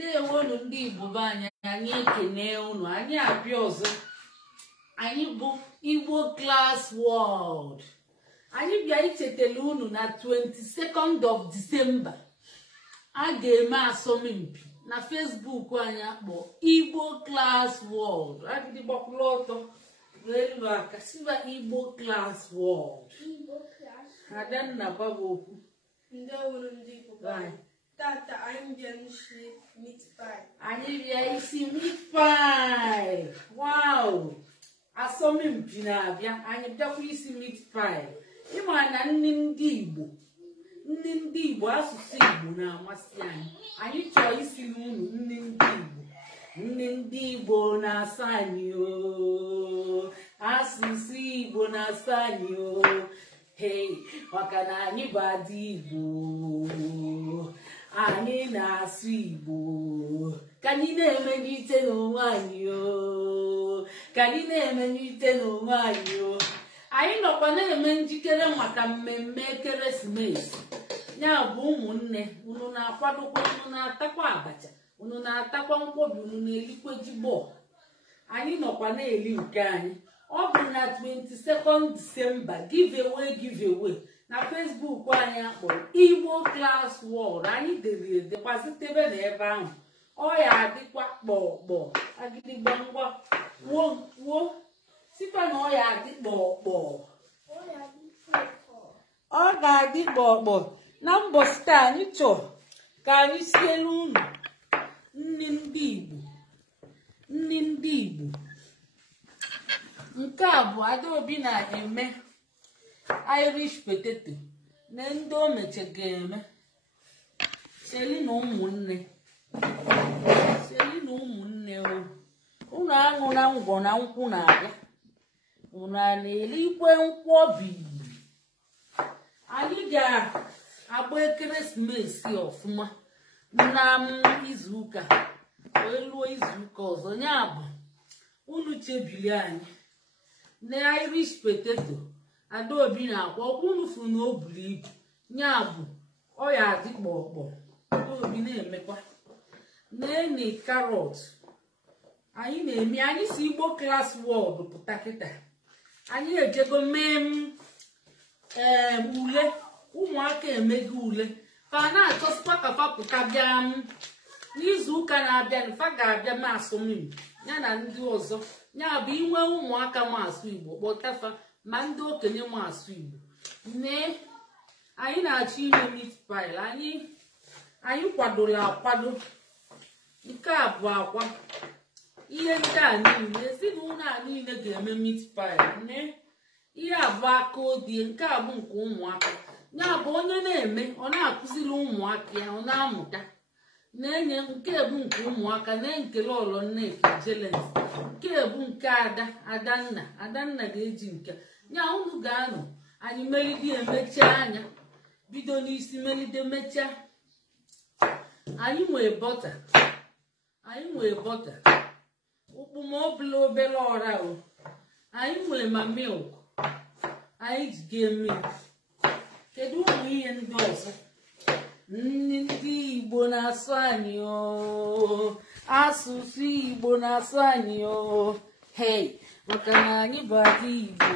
Ndewonu ndị Igbo be anyị ekene unu anyị abịa ọzọ anyị bụ Igbo Class World anyị bịa ichetele unu na 22nd of December a ga-eme asọmpi na Facebook anyị akpọ Igbo Class World agidi gbakwụla ọtọ n'elu aka siba Igbo Class World Adanna baba okwu ndewonu ndị Igbo Tata anyị bịa isi meat pie. Anyị bịa isi meat pie. Wow! Asọmpi na-abịa. Anyị bịakwa isi meat pie. Ịma na nri ndị Igbo asụsụ Igbo na-amasị anyị. Anyị chọrọ isi n'unu nri ndị Igbo. Nri ndị Igbo na-asa anyị o. Asụsụ Igbo na-asa anyị o. Hey, maka na anyị bụ adị Igbo. Anyị na-asụ Igbo ka anyị na-emenite n'onwe anyị o ka anyị na-emenite n'onwe anyị o anyị nọkwa na-eme njikere maka mmemme ekeresimesi ya bụ ụmụnne unu na-akwadokwa unu na-atakwa abacha unu na-atakwa nkwobi unu na-elikwa jigbo anyị nọkwa na-eli nke anyị ọ bụ na 22nd December giveaway na Facebook anyị akpọrọ Igbo Class World anyị dere edekwa sitebe na ebe ahụ ọ ya adịkwa kpọkpọ agịdịgba ngwa wo sikwa na ọ ya adị kpọkpọ ọ ga-adị kpọkpọ na mbọsị taa anyị chọrọ ka anyị siele unu nri ndị Igbo nke a bụ Adaobi na-eme Irish potato na ndị o mechara eme seli na ụmụnne unu aṅụ na ngwọ na nkwụ na-abịa unu na-elikwe nkwobi anyị ga-agba ekeresimesi ọfụma na izuụka wee luo izuụka ọzọ ya bụ unu chebili anyị na Irish potato Adaobi na-akwa ọkwụnufu na o buru ibu ya bụ ọ ya adị kpọkpọ Adaobi na-emekwa na-ene karọt anyị na-eme anyị si Igbo Class World pụta kịta anyị ejego mee ule ụmụaka emego ule fa na-achọsịkwa ka fa pụta bịa n'izu ụka na-abịa fa ga-abịa ma asọmpi ya na ndị ọzọ ya bụ inwe ụmụaka ma asụ Igbo kpọtafa ma ndị okenye ma asụ Igbo anyị na-achọ ime meat pie anyị kwadoro akwado nke a bụ akwa ihe ndị a niile ezinụlọ a niile ga-eme meat pie ihe abụ aka odie nke a bụ nke ụmụaka ya bụ onye na-eme ọ na-akụziri ụmụaka ya ọ na-amụta na-enye nke bụ nke ụmụaka na-ekele ọlọ nneka jelens nke bụ nke Adanna ga-eji nke nya unu ga-anọ anyị melide emecha anya bido n'isi melide mechaa anyị nwee bọta ụkpụmọbụla obere ọra o anyị nwee ma milk anyị ji ga-eme kedu ụmụ ihe ndị ọzọ ndị Igbo na-asụ anyị o asụsụ Igbo na-asụ anyị o hey maka na anyị bụ adị Igbo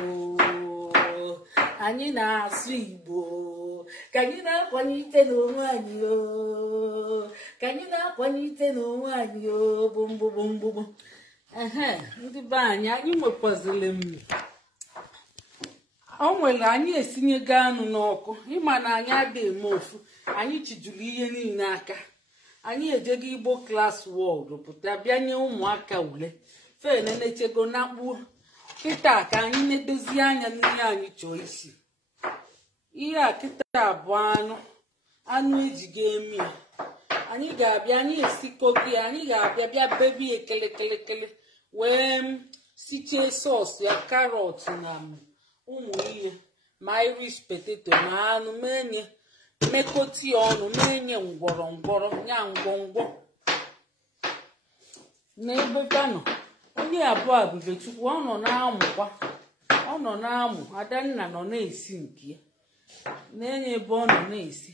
anyị na-asụ Igbo ka anyị na-akwanyite n'onwe anyị o ka anyị na-akwanyite n'onwe anyị o gbogbogbogbo ndị be anyị nwekwaziri o nwere anyị esinyego anụ n'ọkụ ịma na anyị adịghị eme ofu anyị chijuru ihe niile aka anyị ejego Igbo Class World pụta bịa nye ụmụaka ule fenenechego na kpuo kịta ka anyị na-edozi anya n'ihe anyị chọọ isi ihe a kịta bụ anụ ejigo emi ya anyị ga-abịa anyị esikogi anyị ga-abịa bịa bebi ekele wee sichie sọọsụ ya karọt na ụmụ ihe ma Irish potato ma anụ menye mekoti ọnụ menye ngwọrọ ya ngwongwo n'ebe nọ onye abụọ Abubechukwu ọ nọ na-amụ Adanna nọ na-esi nke ya na-enye ebe ọ nọ na-esi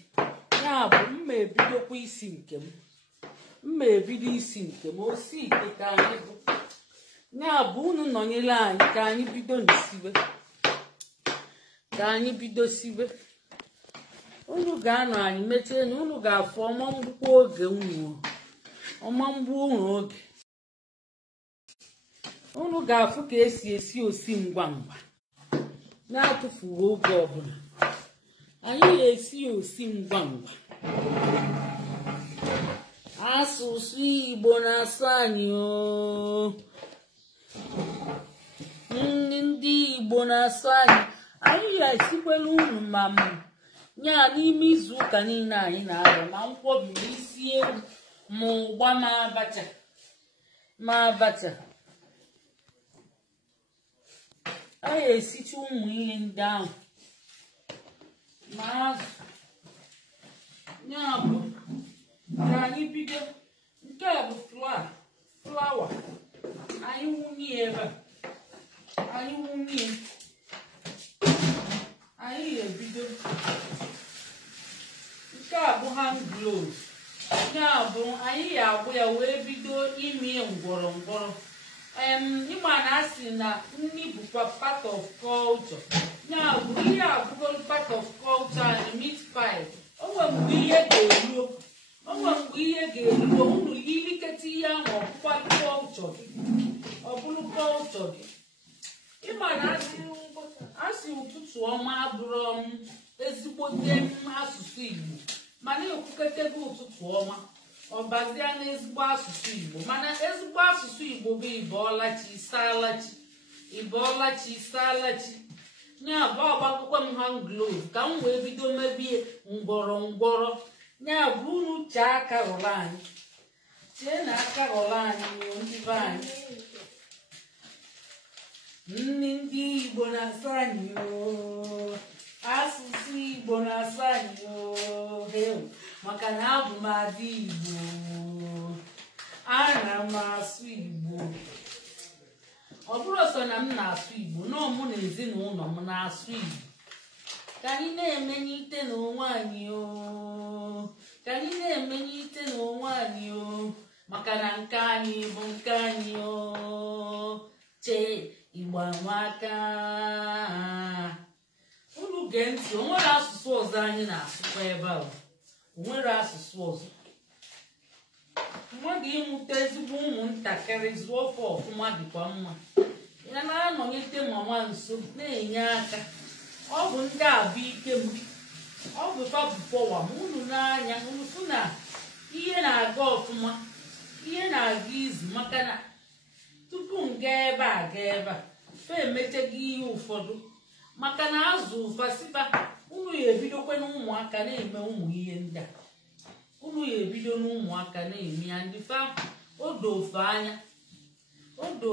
ya bụ mma ebidokwa isi nke m mma ebido isi nke ma osi ite ka anyị bụ ya bụ unu nọnyere anyị ka anyị bido n'isibe ka anyị bido sibe unu ga-anọ anyị mechie na unu ga-afụ ọma mgbukwa oge ọma mgbu unu oge unu ga-afụ ka esi osi ngwa ngwa na-atụfughị oge ọbụla anyị ga-esi osi ngwa ngwa asụsụ Igbo na-asụ anyị ndị Igbo na-asụ anyị ga-esikwela unu ma nya n'ime izu ụka niile anyị na-abịa ma nkwọbi ma isi ewu ma ụgba ma abacha anyị esicha ụmụ ihe ndị ahụ ma azụ ya bụ ka anyị bido nke a bụ flawa anyị wunye ebe a anyị wunye anyị ga-ebido nke a bụ hand glove ya bụ anyị ga-agbụ ya wee bido ime ngwọrọ ịma na asị na nri bụkwa part of culture ya bụ ihe abụgoro part of culture and meat pie onwe mgbe ihe ga-eruo unu iliketa ihe ahụ ọ bụrụ culture gị ịma na asị ụtụtụ ọma bụrụ ezigbote asụsụ Igbo mana ekwuketebe ụtụtụ ọma ọbazia n'ezigbo asụsụ Igbo mana ezigbo asụsụ Igbo bụ ịbọọlachi isaalachi nya bụ ọgbakọkwa m hand glove ka m wee bido mebie ngwọrọ nya bụ unu chee aka rụrụ anyị chee na aka rụrụ anyị ndị be anyị ndị Igbo na-asụ anyị asụsụ Igbo na-asụ anyị maka na abụ m ada Igbo ana m asụ Igbo ọ bụrụ sọ na m na-asụ Igbo nọ mụ na ezinụlọ m na-asụ Igbo ka anyị na-emenyite n'onwe anyị ka anyị na-emenyite n'onwe anyị maka na nke anyị bụ nke anyị chee Igbo amaka unu gee ntị o nwere asụsụ ọzọ anyị na-asụkwa ebe a o nwere asụsụ ọzọ mmadụ ịmụta ezigbo ụmụntakịrị zụọ ọfọ ọfụma dịkwa mma ya na-anọnyete mama nso na-enye aka ọ bụ ndị abụ ike m ọ bụ fabụpọwa ma unu n'anya unu fụ na ihe na-aga ọfụma ihe na-aga izu maka na tupu m gaa ebe a fe emechago ihe ụfọdụ maka na azụ ụfasiba unu ya ebidokwe na ụmụaka na-eme ụmụ ihe ndị a unu ya ebido na ụmụaka na-eme ya ndị fa odo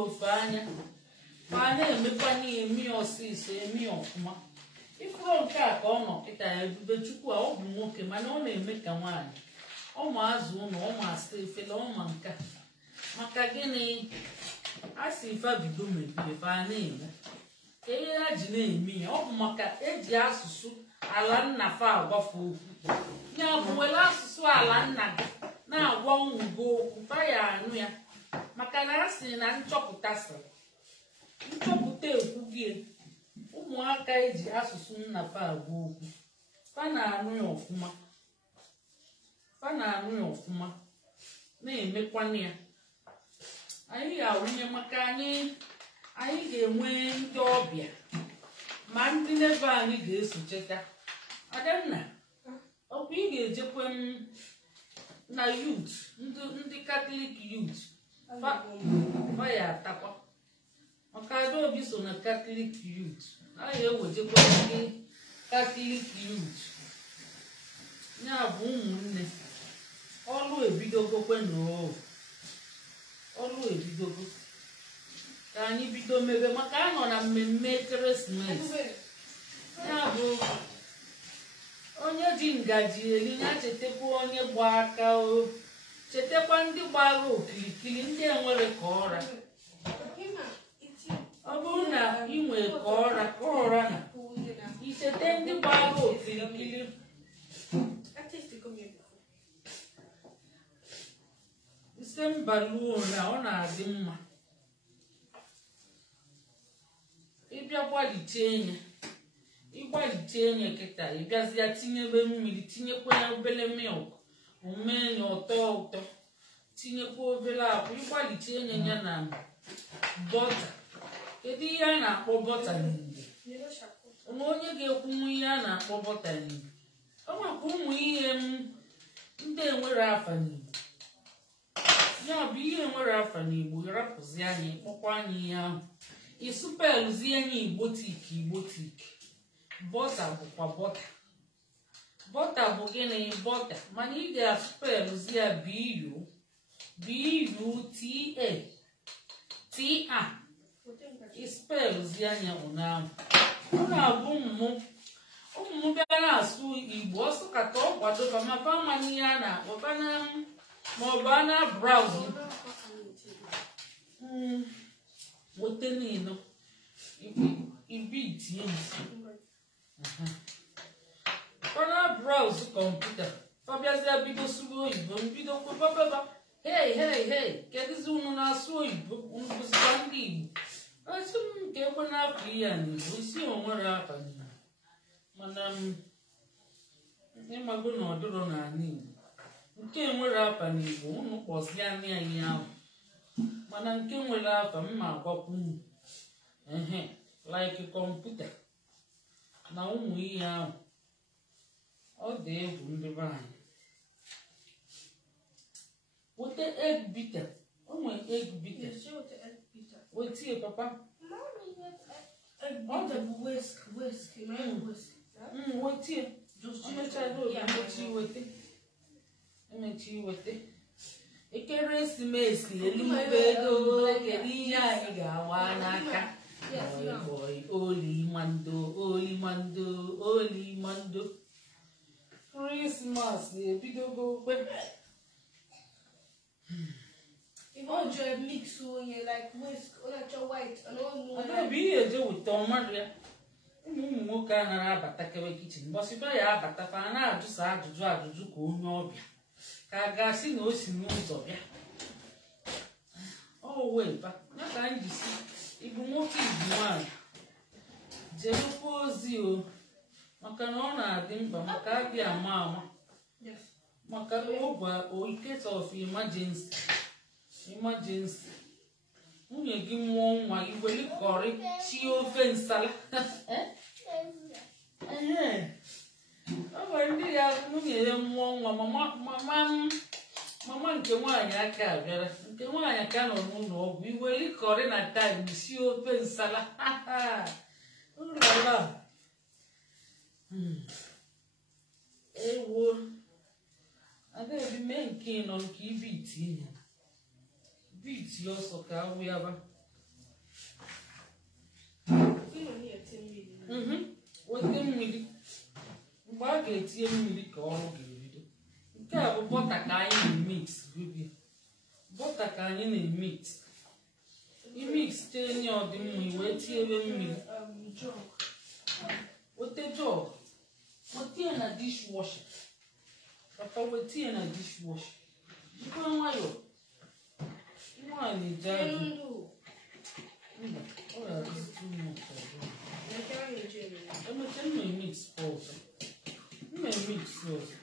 ofe anya ma na-emekwa na-eme ya ọsịsọ eme ya ọfụma ifuru nke a ka ọ nọ kịta ya ebube chukwu a ọ bụ nwoke mana ọ na-eme ka nwaanyị ọma azụ ụlọ ọma asa efele ọma nka maka gịnị a si fa bido mebie fa na-eme ka ihe ha ji na-eme ya ọ bụ maka eji asụsụ ala nna fa agwafe okwu ya bụ were asụsụ ala nna gị na-agwa ụmụ gị okwu fa ya anụ ya maka na a sị na nchọpụta ekwu gị ụmụaka eji asụsụ nna fa agwa okwu fa na-anụ ya ọfụma na-emekwana ya anyị ga-awụnye maka anyị ga-enwe ndị ọbịa ma ndị nebe anyị ga-esocheta Adanna ọkwa ị ga-ejekwe na yut ndị Katọlik yut fa ya atakwa maka Adaobi so na Katọlik yut anyị ewejekwa ndị Katọlik yut ya bụ ụmụnne ọlụ ebidogokwe ka anyị bido mebe maka anọ na mmemme ekeresimesi ya bụ onye ji ngaji eli ya chetakwa onye gba aka chetakwa ndị gbara okirikiri ndị enwere ka ọra ọ bụrụ na ị nwere ka ọra na icheta ndị gbara okirikiri Disemba luo na ọ na-adị mma. Ịbịa gbalite enye kịta ịbịazi ya tinyebe mmiri tinyekwa ya obele milk omee ya ụtọ tinyekwa obele akwa ịgbalite enye ya na bọta. Kedu ihe a na-akpọ bọta n'Igbo? Onye ga-ekwunwu ihe a na-akpọ bọta n'Igbo? Ọ maka ụmụ ihe ndị enwere afa n'Igbo. Ya bụ ihe enwere afa n'Igbo rapụzi anyị kpọkwa anyị ihe ahụ. Isupelụzie anyị igbotik. Bọta bụkwa bọta. Bọta bụ gịnị? Bọta. Mana ị ga-asupelụzi ya B-U-T-A. Ispelụzi anya ụnyaahụ. Ọ na-abụ ụmụ bịa na-asụ Igbo ọsọ kata ọ kwadoba ma ba mmanụ ihe a na-akpọba na maọbụ a na-braụzụ weta niile ibi itinye ọ na-braụzụ kọmputa fabiazia bido sụrụ oyibo mbido kwebaba hei kedụzi unu na-asụ oyibo unu bụzikwa ndị Igbo asị m nke ekwe na-apụ ihe a n'Igbo isi onwere afa n'Igbo mana ịmago na ọdụrụ n'ala Igbo nke nwere afa n'Igbo unu kpọzie anya ihe ahụ mana nke nwere afa mma agwakwu like kọmputa na ụmụ ihe ahụ ọ dị egwu ndị be anyị. Weta egg bitter. O nwere egg bitter. Wetie papa. Bitter bụ whisk. Wetie. Emechi wete. Ekeresimesi elubego kedu ihe anyị ga-awa n'aka. Boy, oli mando. Christmas ebidogo kwe. If you just mix onye like whisk, onacha white, and all more. I don't be here to with Tom Maria. Nwoke a na-abata kebe kichin bọsịba ya abata fa na-ajụsa ajụjụ ka onye ọbịa ka a ga-asị na o si n'ụzọ bịa. Wepa ya ka anyị jisi Igbo nwoke Igbo nwanyị jerukwa ozi o maka na ọ na-adị mkpa maka adị ama maka ogwe in case of emergency nwunye gị mụọ nwa iweli kọrị chi ofe nsala ọ nwere ndị ya nwunye ya mụọ nwa mama nke nwaanyị aka abịara nke nwaanyị aka nọ n'ụlọ ọgwụ iweli kọrị na taịm si ofe nsala ụlọla ewo adaebi mee nke nọ nke ibe itinye biti ọsọ ka awụ ya ba wete mmiri mgbe a ga-etinye mmiri ka ọrụ ga-ebido. Nke a bụ bọta ka anyị na-emix bibia bọta ka anyị na-emix imix tenye ọdịmma wee tie ebe mmiri wete jọg wetie na dishwasher papa wetie na dishwasher jikwa nwayọọ nwanyị jadụ ọ ga-adịzi too much emecha mma emix ọzọ mma emix ọzọ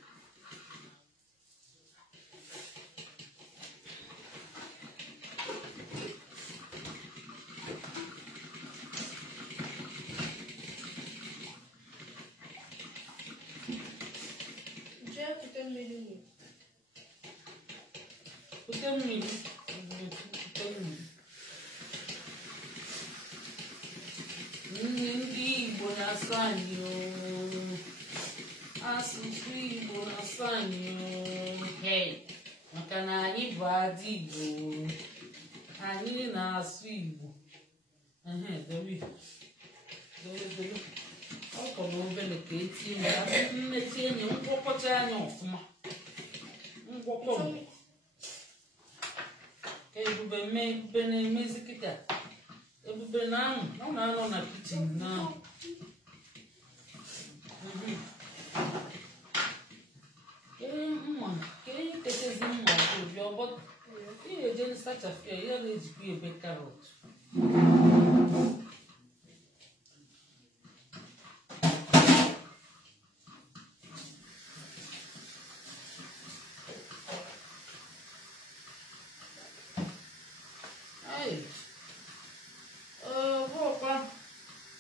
pute mmiri ndị Igbo na-asụ anyị asụsụ Igbo na-asụ anyị maka na anyị bụ adị Igbo anyị na-asụ Igbo ọ kọrọ obere ka etinye mmechi enyi ngwọkọcha anya ọfụma ngwọkọ ka Ebube na-emezi kịta Ebube na-anọ na kichin na mma ka ihe tetezi mma obi but ihe eje nsachafịa ya na-ejikwa ebe karọt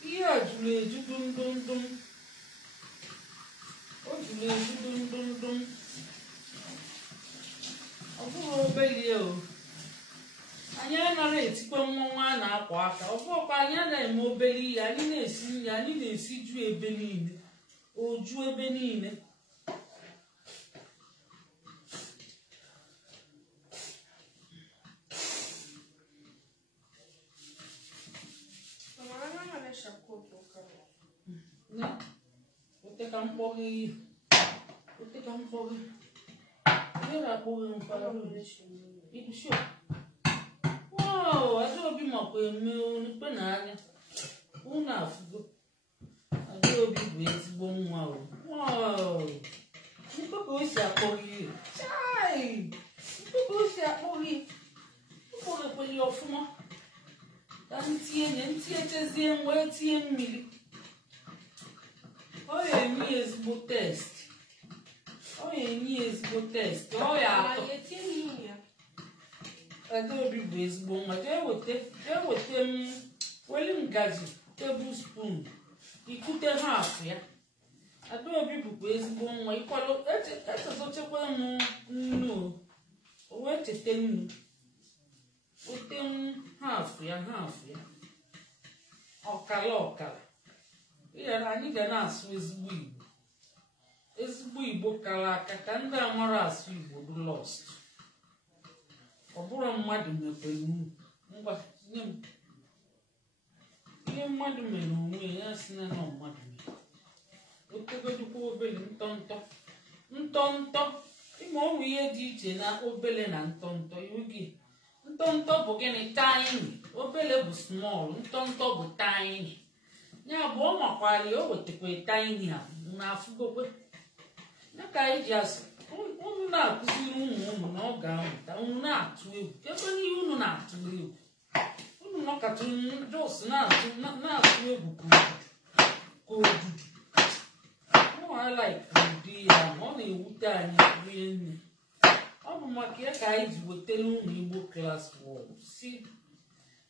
ihe a jụrụ eju dum o jụrụ eju dum ọ bụghị obere o anyị anaghị etikwa nwa a na-akwa aka ọ bụrụkwa anyị anaghị eme obere ihe anyị na-esi nri anyị na-esi ju ebe niile oju ebe niile Uteka mkpọghe ihe na-akpọghe ikwusi wow Adaobi makwa eme onukpe n'anya unu afụgo Adaobi bụ ezigbo nwa o wow nkpe ka o si akpọghe chai nkpe ka o si akpọghe ụkpọghekwere ọfụma ka ntinyechezie wee tinye mmiri ọ ga-enye ezigbo test ọ ya atọ Adaobi bụ ezigbo nwa jee weta m weli ngaji tablespoon ikute half ya Adaobi bụkwa ezigbo nwa ịkwado echetochekwa m nnu o wee cheta nnu ote m half ya ọkala ịghara anyị ga na-asụ ezigbo Igbo kara aka ka ndị amara asụ Igbo dị lost ọ bụrụ mmadụ mekwere unu ngwa nye m ihe mmadụ mere onwe ya si na mmadụ mere otegodikwa obele ntọntọ ịma ọnwụ ihe dị iche na obele na ntọntọ iwu gị ntọntọ bụ gịnị tiny obele bụ small ntọntọ bụ tiny ya bụ ọ makwara ya o wetakwa tiny a na-afụgokwe ya ka anyị ji asụ unu na-akụziri ụmụ na ọ ga-amụta unu na-atụ egwu ebe n'ihe unu na-atụ egwu unu nọkọta jos na-atụ egwu ka odudu ụdị ya ọ na-ewute anyị rie nne ọ bụ maka ya ka anyị ji wetara ụmụ Igbo klas wọd si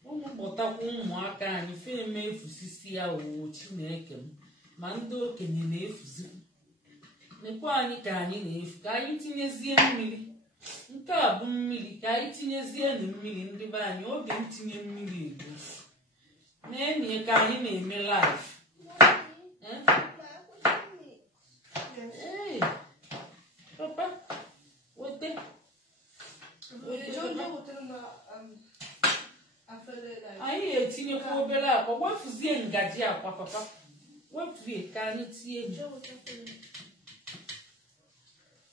ụmụ kpọtakwa ụmụaka anyị fe eme efusisi ya owuwo Chineke m ma ndị okenye na-efuzi nekwa anyị ka anyị na-efu ka anyị tinyezie mmiri nke a bụ mmiri ka anyị tinyezie na mmiri ndị be anyị oge ntinye mmiri ego na-enye ka anyị na-eme live papa wete anyị ga-etinyekwa obere akwa gbafuzie ngaji akwa papa wepụrie ka anyị tinye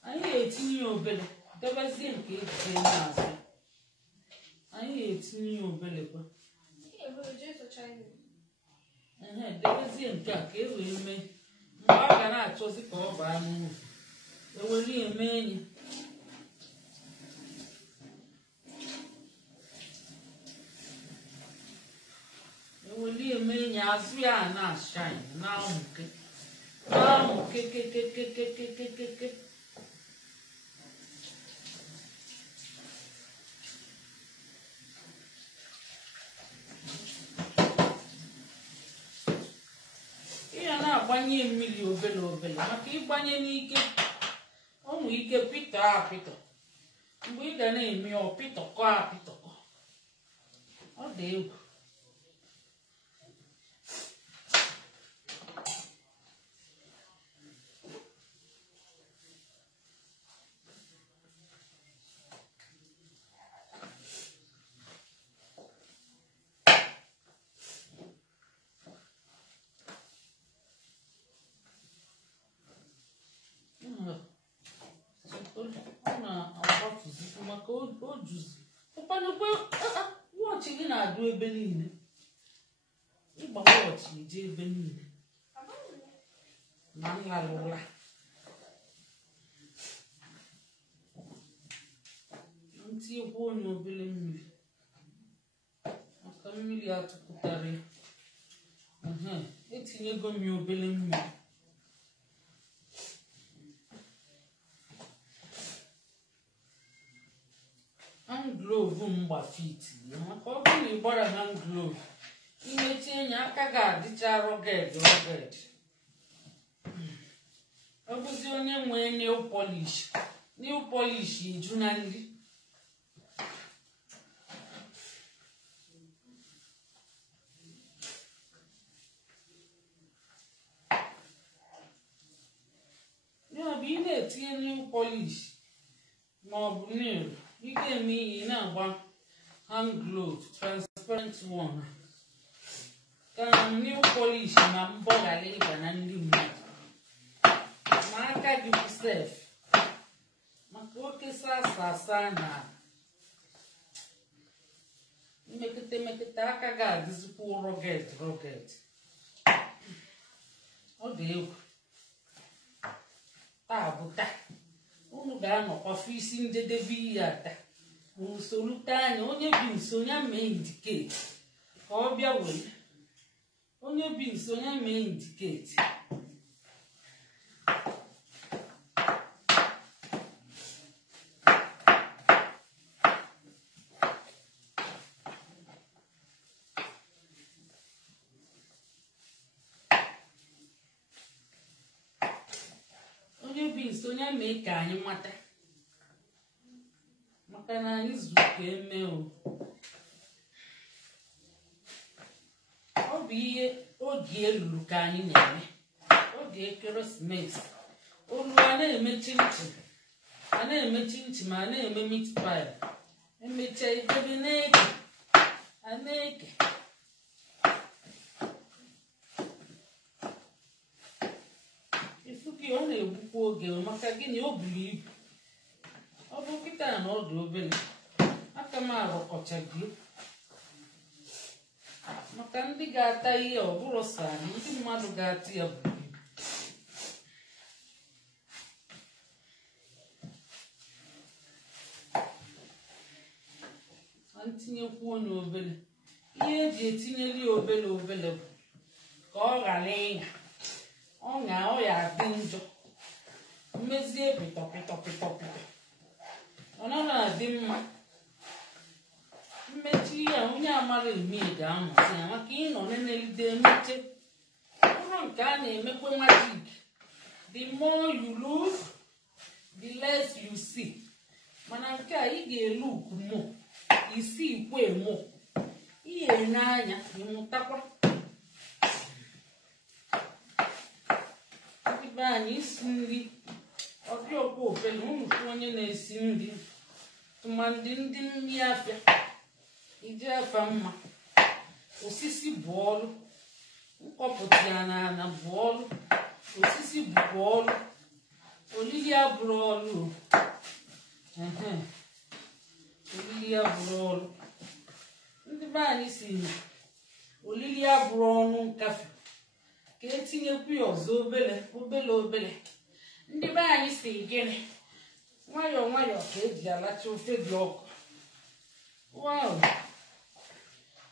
anyị ga-etinye ya obere debezie nke ejije n'azụ anyị ga-etinye ya obere kwa debezie nke a ka e wee mee mgbe a ga na-achọzi ka ọ baa n'uru ewere ya mee enyi ewere ya mee enyi azụ ya na-ashine na-amụke kekekekekekekeke na-agbanye mmiri obere maka ịgbanye n'ike o nwere ike pịtọ apịtọ mgbe ị ga na-eme ọpịtọkọ ọ dị egwu maka o juzi ụkwanekwe wọchị gị na-adụ ebe niile ịgba wọchị eje ebe niile na nlalụla ntinyekwa onye obere mmiri maka mmiri atụpụtara ya. Etinyego m ya obere mmiri. Hand glove mgbafit maka ọ bụrụ na ị gbara hand glove imechi enyi aka ga-adịcha rugged. Ọ bụzi onye nwee nail polish eju na nri. Ya bụ ị na-etinye nail polish ma ọ bụ nail, ị ga-eme ihe na-agba hand glove transparent one ka nail polish na mbọ ghara ịba na nri mmadụ ma aka gị bụ sef maka oke sasa na mmekete aka ga-adịzikwa rugged. Ọ dị egwu. Taa bụ taa unu ga-anọkwafu isi njedebe ihe ata usoro anya onye bi nso ya mee indiketi ka ọ bịa were. Onye bi nso ya mee indiketi. Onye bi nso ya mee ka anyị mata maka na anyị zuru ka eme o. Ọ bụ ihe oge elulu ka anyị na-eme, oge ekeresimesi. Olu a na-eme chinchin, a na-eme chinchin ma a na-eme meat pie. Emecha idebe na-eke a na-eke. Ifuki ọ na-egbukwa oge maka gịnị o buru ibu. Ọ bụ kịta na ọ dị obere aka m arụkọchago maka ndị ga-ata ihe ọ bụrụ sọ anyị, ndị mmadụ ga-ata ya buru ibu. A ntinyekwu onye obere. Ihe eji etinyeli obere bụ ka ọ ghara ịnya. Ọ ya adị njọ. Mmezie pịtọpịtọ ọ naghị adị mma. Mmechi ya onye amara eme ga-amụta ya maka ịnọ na-elide emeche. Ọrụ nke a na-emekwa magic. The more you look, the less you see. Mana nke a ị ga-elook more, isi ikwe more. Ihe n'anya ịmụtakwa. Ndị be anyị isi nri ọbịa ọkwa ofele ụmụkwu onye na-esi nri tụmadị ndị nri afịa iji afa mma. Osisi bụ ọrụ, nkọpụta ya na bụ ọrụ, osisi bụkwa ọrụ, olili abụrụ ọrụ. Olili abụrụ ọrụ. Ndị be anyị si olili abụrụ ọnụ nkafe ka etinyekwu ya ọzọ obele. Ndị be anyị si gịnị nwayọọ ka eji alacha ofe dị ọkụ.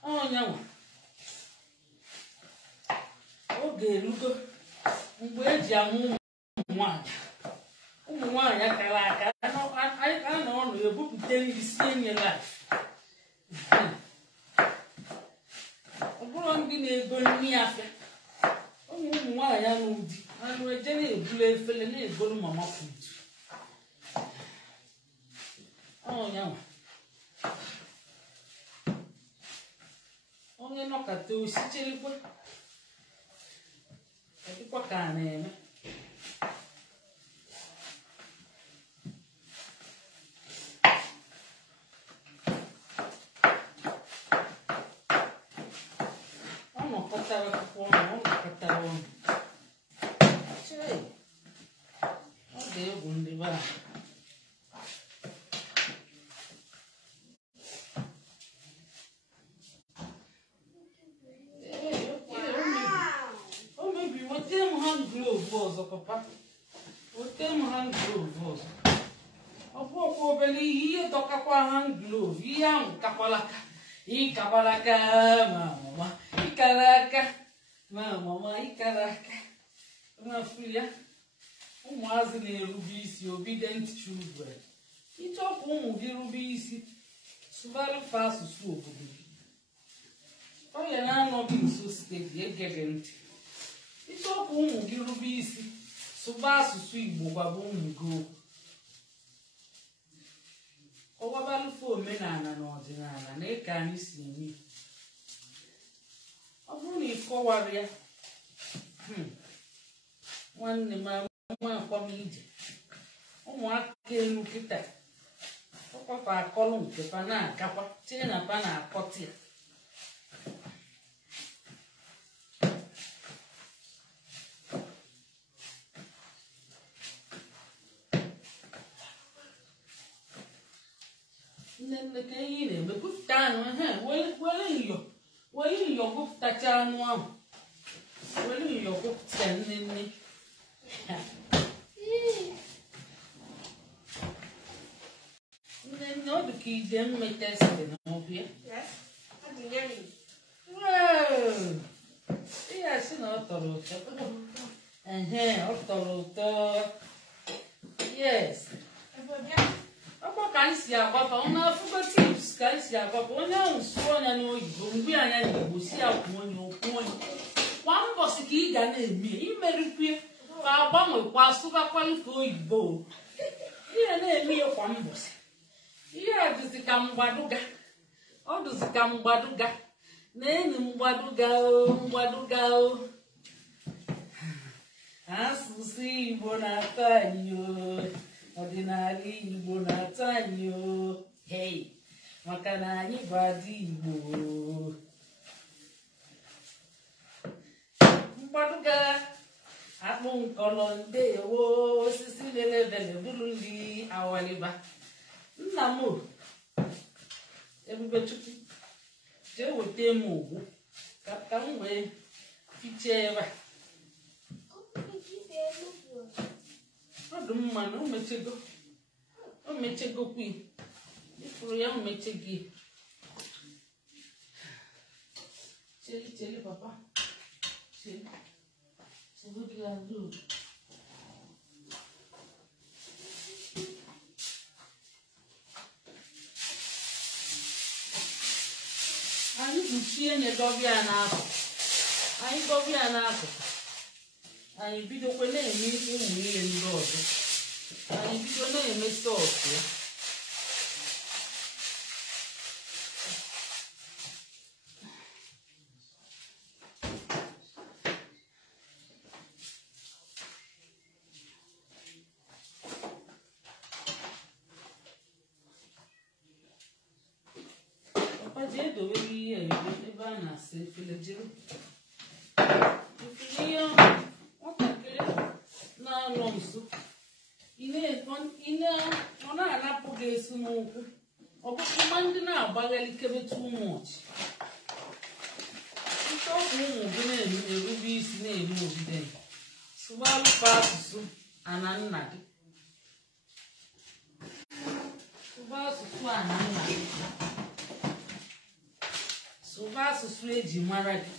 Ọnyanwa oge erugo mgbe eji amụ ụmụ nwaanyị akara aka a na ọnụ ebupụta nri sie nye life. Ọ bụrụ ndị na-ego nri afịa. Ụmụ nwaanyị anụ di anụ eje na-ebulu efere na-egolu mama food. Ọnyanwa onye nọkata osichelikwa ọ dịkwa ka a na-eme. Ọ nọkọtara akwụkwọ ọnụ, ọ nọkọtara ọnụ. Ọ dị egwu ndị be a. Papa, o tema hand glove. Ọ bụ ọkwa obere ihe dọkakwa hand glove ihe ahụ kakwalaka ịkabaraka ma mama ịkara aka ma mama ịkara aka mafu ya ụmụazị na-erube isi obedient children ịchọpụ ụmụ gị rube isi sụbalụfa asụsụ obodo gị onye na-anọghị nso steeti egege ntị ịchọpụ ụmụ gị rube isi sụba asụsụ Igbo gwaba ụmụ gị okwu ọgwabalụfe omenala na ọdịnala na ịka anyị si eme ọ bụrụ na ịkọwara ya nwanne m nwa akwamije ụmụaka elu kịta ọkwafa akọlụ nke pa na-akakwa tinye na pa na-akọta ya nne ka ihe na-eme gụpụta anụ were nyọ gụpụtacha anụ ahụ were nyọ gụpụta nne ọ dị ka ide mmeta siri n'ọbịa ihe asị na ọ tọrọ ụtọ ọ tọrọ ụtọ yes ọkwa ka anyị si agbapa ọnụ afụgo tips ka anyị si agbapa onye ahụ sụọ ọnya n'oyibo mgbe anya n'Igbo si akwụ onye okwu onye kwa mbọsị ka ị ga na-eme imerikwe ka agbanwekwa asụbakwalife oyibo ihe na-eme ya kwa mbọsị ihe a dịzi ka mgbaduga ọ dịzi ka mgbaduga na enyi mgbaduga o asụsụ Igbo na-atọ anyị ọdịnala Igbo na-atọ anyị hei maka na anyị bụ ada Igbo mgbaduga akpụ nkọlọ ndewo osisi lelebele bụrụ nri awaliba nna m Ebubechukwu jee weta m ogwu ka m wee fichee ebe a ọ dị mma na o mechegokwi ifuru ya mechegi cheli papa cheli gị azụ anyị kpuchie nye dọbịa n'akụkụ anyị dọbịa n'akụkụ anyị bidokwa na-eme ụmụ ihe ndị ọzọ anyị bido na-eme sọọsụ ya papa ji edowere ihe ebe a na-asa efere jiri ihe nwatakịrị na-anọ nso ọ na-anapụ gị esemokwu ọbụkwa ma ndị na-agbaghalikebe too much ịchọpụ ụmụ gị na-erube isi na-eme obide sụbalụkwa asụsụ ana nna gị sụba asụsụ ana nna gị sụba asụsụ eji mara gị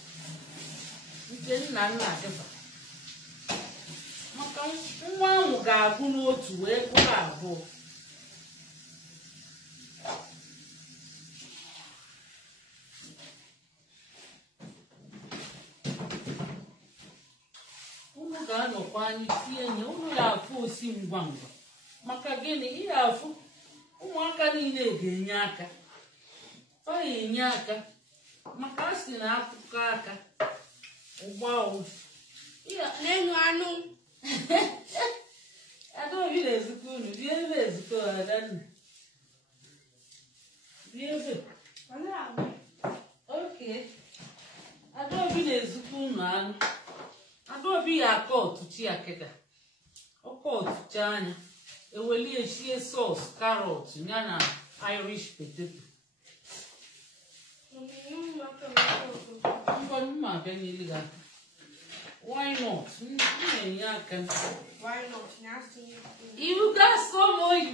nke nna gị ba maka nwa ahụ ga-agụ n'otu wee gụrụ abụọ unu ga-anọkwa anyị tie nye unu ga-afụ osi ngwa ngwa maka gịnị ihe afụ ụmụaka niile ga-enye aka ọ ga-enye aka maka a sị na akụkọ aka ụgbọ n'elu anụ Adaobi na-ezukọ unu bie ebe ezukọ Adanna bie ebe oke Adaobi na-ezukọ unu anụ Adaobi ya akọ ọtụchi ya kịta ọkọ ọtụchi anya eweli eshie sọs karọt ya na Irish potato ngwa mma abịa n'ili gị aka Why not? Why not? Nasty. You got so more, you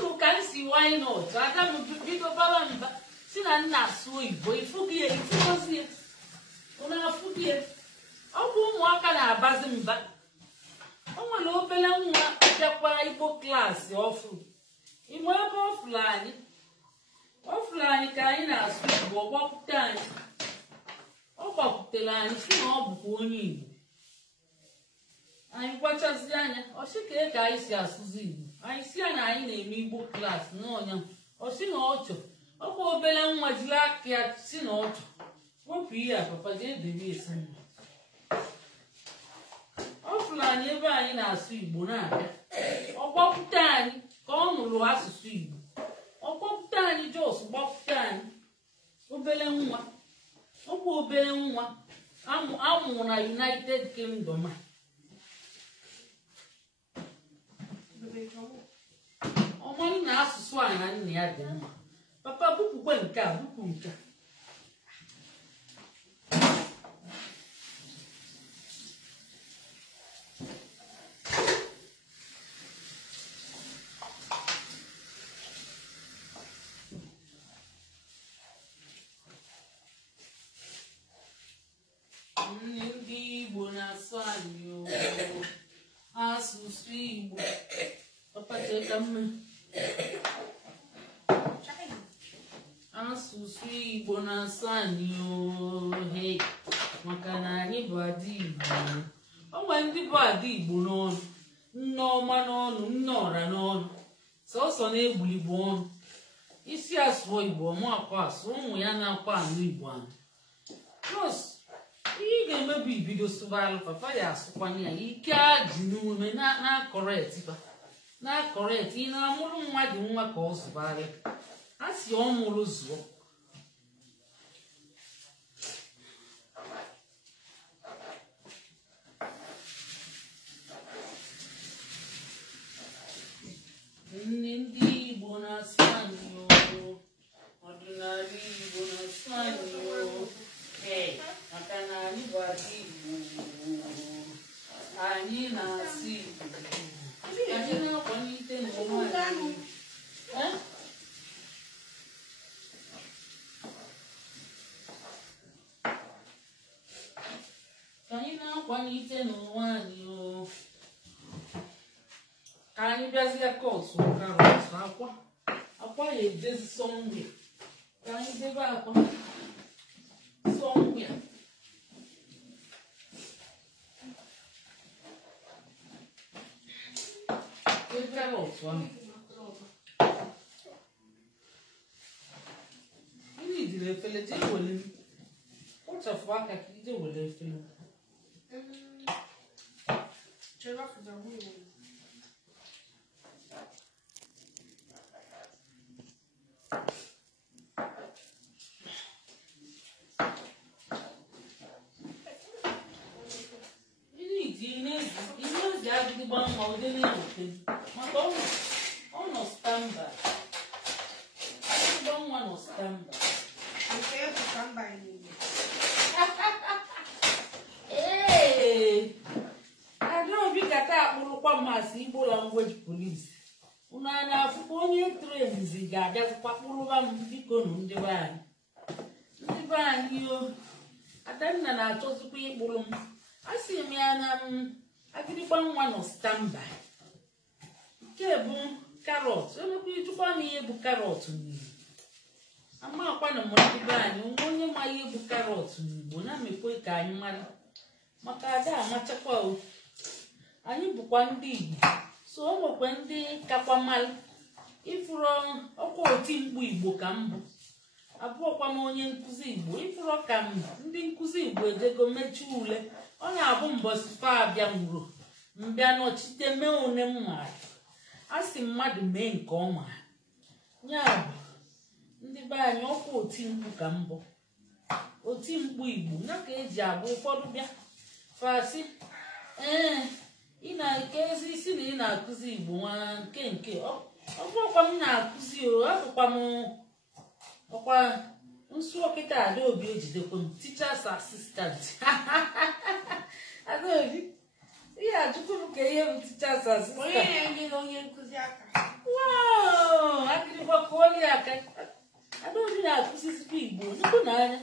no can see why not. I can't be a balance. See, I'm not sweet, boy. Forget it. Was here. Una forget. I'll go walk and I buzz him back. Oh, my open Igbo class, your food. In my offline. Offline, kind of sweet, walk time. Oh, the line, she won't be. I watch us then, or she can't guys, Susie. I see an eye in a Igbo class, no, or sing auto. Oh, Bellam was like at sin auto. What we are, Papa did the reason. Offline, never in our sweet bonnet. Or walk tiny, come to us to sweep. Or walk tiny, just walk tiny. Oh, Bellam, oh, Bellam, I'm on a United Kingdom. Money now, swine, and near them. Papa, book went down, book. Igbo na swine, as you see, Papa, take them. Asụsụ Igbo na-asụ anyị ohe maka na anyị bụ ada Igbo. O nwere ndị bụ ada Igbo n'ọnụ, nne ọma n'ọnụ, nne ọra n'ọnụ, sọsọ na-egbuligbo ọnụ. Isi asụọ Igbo ọmụ akwa asụ, ụmụ ya na-akwa anụ Igbo ahụ. Plus, ihe ị ga-emebi ibido sụbalụ papa ya asụkwanye ya ike ajị n'ume na-akọretiba. Na-akọreti, ị na-amụrụ mmadụ nwa ka ọ zụbalị. Asi ọmụrụ zụọ. Nne ndị Igbo na-asụ anyị ọdịnala Igbo na-asụ anyị maka na anyị bụ ada Igbo. Anyị na-asụ Igbo. Anyị na-akwalite n'onwe anyị. Anyị na-akwalite n'onwe anyị ka anyị bịazie kọtụ karọtụ akwa ya edezi sọmgbe ka anyị debe akwa sọmgbe karọtụ ahụ ndị jiri efele jee wele kpụchapụ aka ka ije wele efele. Igbo language police. Una na-afụkwa onye trains ga-abịazikwa kpụrụba m biko nụ ndị be anyị. Ndị be anyị Adanna na-achọzikwa ịkpụrụ m. Asị m ya na agịrịgba nwa nọ standby. Nke bụ karọt. Emekwa ijikwa m ihe bụ karọt n'Igbo. Amakwa na m ndị be anyị onye ma ihe bụ karọt n'Igbo na-emekwa ka anyị mara. Maka ada amachakwa o. Anyị bụkwa ndị Igbo. So o nwekwa ndị kakwa mmalụ ifuru ọkwa oti mkpu Igbo ka mbụ. Abụọkwa m onye nkụzi Igbo ifuru ka m ndị nkụzi Igbo ejego mechie ule. Ọ na-abụ mbọsị fa abịa nwụrụ mbịa nọchite mee one m mara. A sị mmadụ mee nke ọma. Ya bụ ndị be anyị ọkwa oti mkpu ka mbụ. Oti mkpu Igbo na ka eji abụ ụfọdụ bịa fasị ị na-ekezi isi na ị na-akụzi Igbo nwa nke ọkwa m na-akụzi abụkwa m ọkwa nso ọkịta Adaobi ejidekwa m teachers assistant Adaobi ihe ajụkwu m ka ihe bụ teachers assistant onye nkụzi aka wow akịrịkwa ka oli aka Adaobi na-akụzizikwa Igbo nnukwu n'anya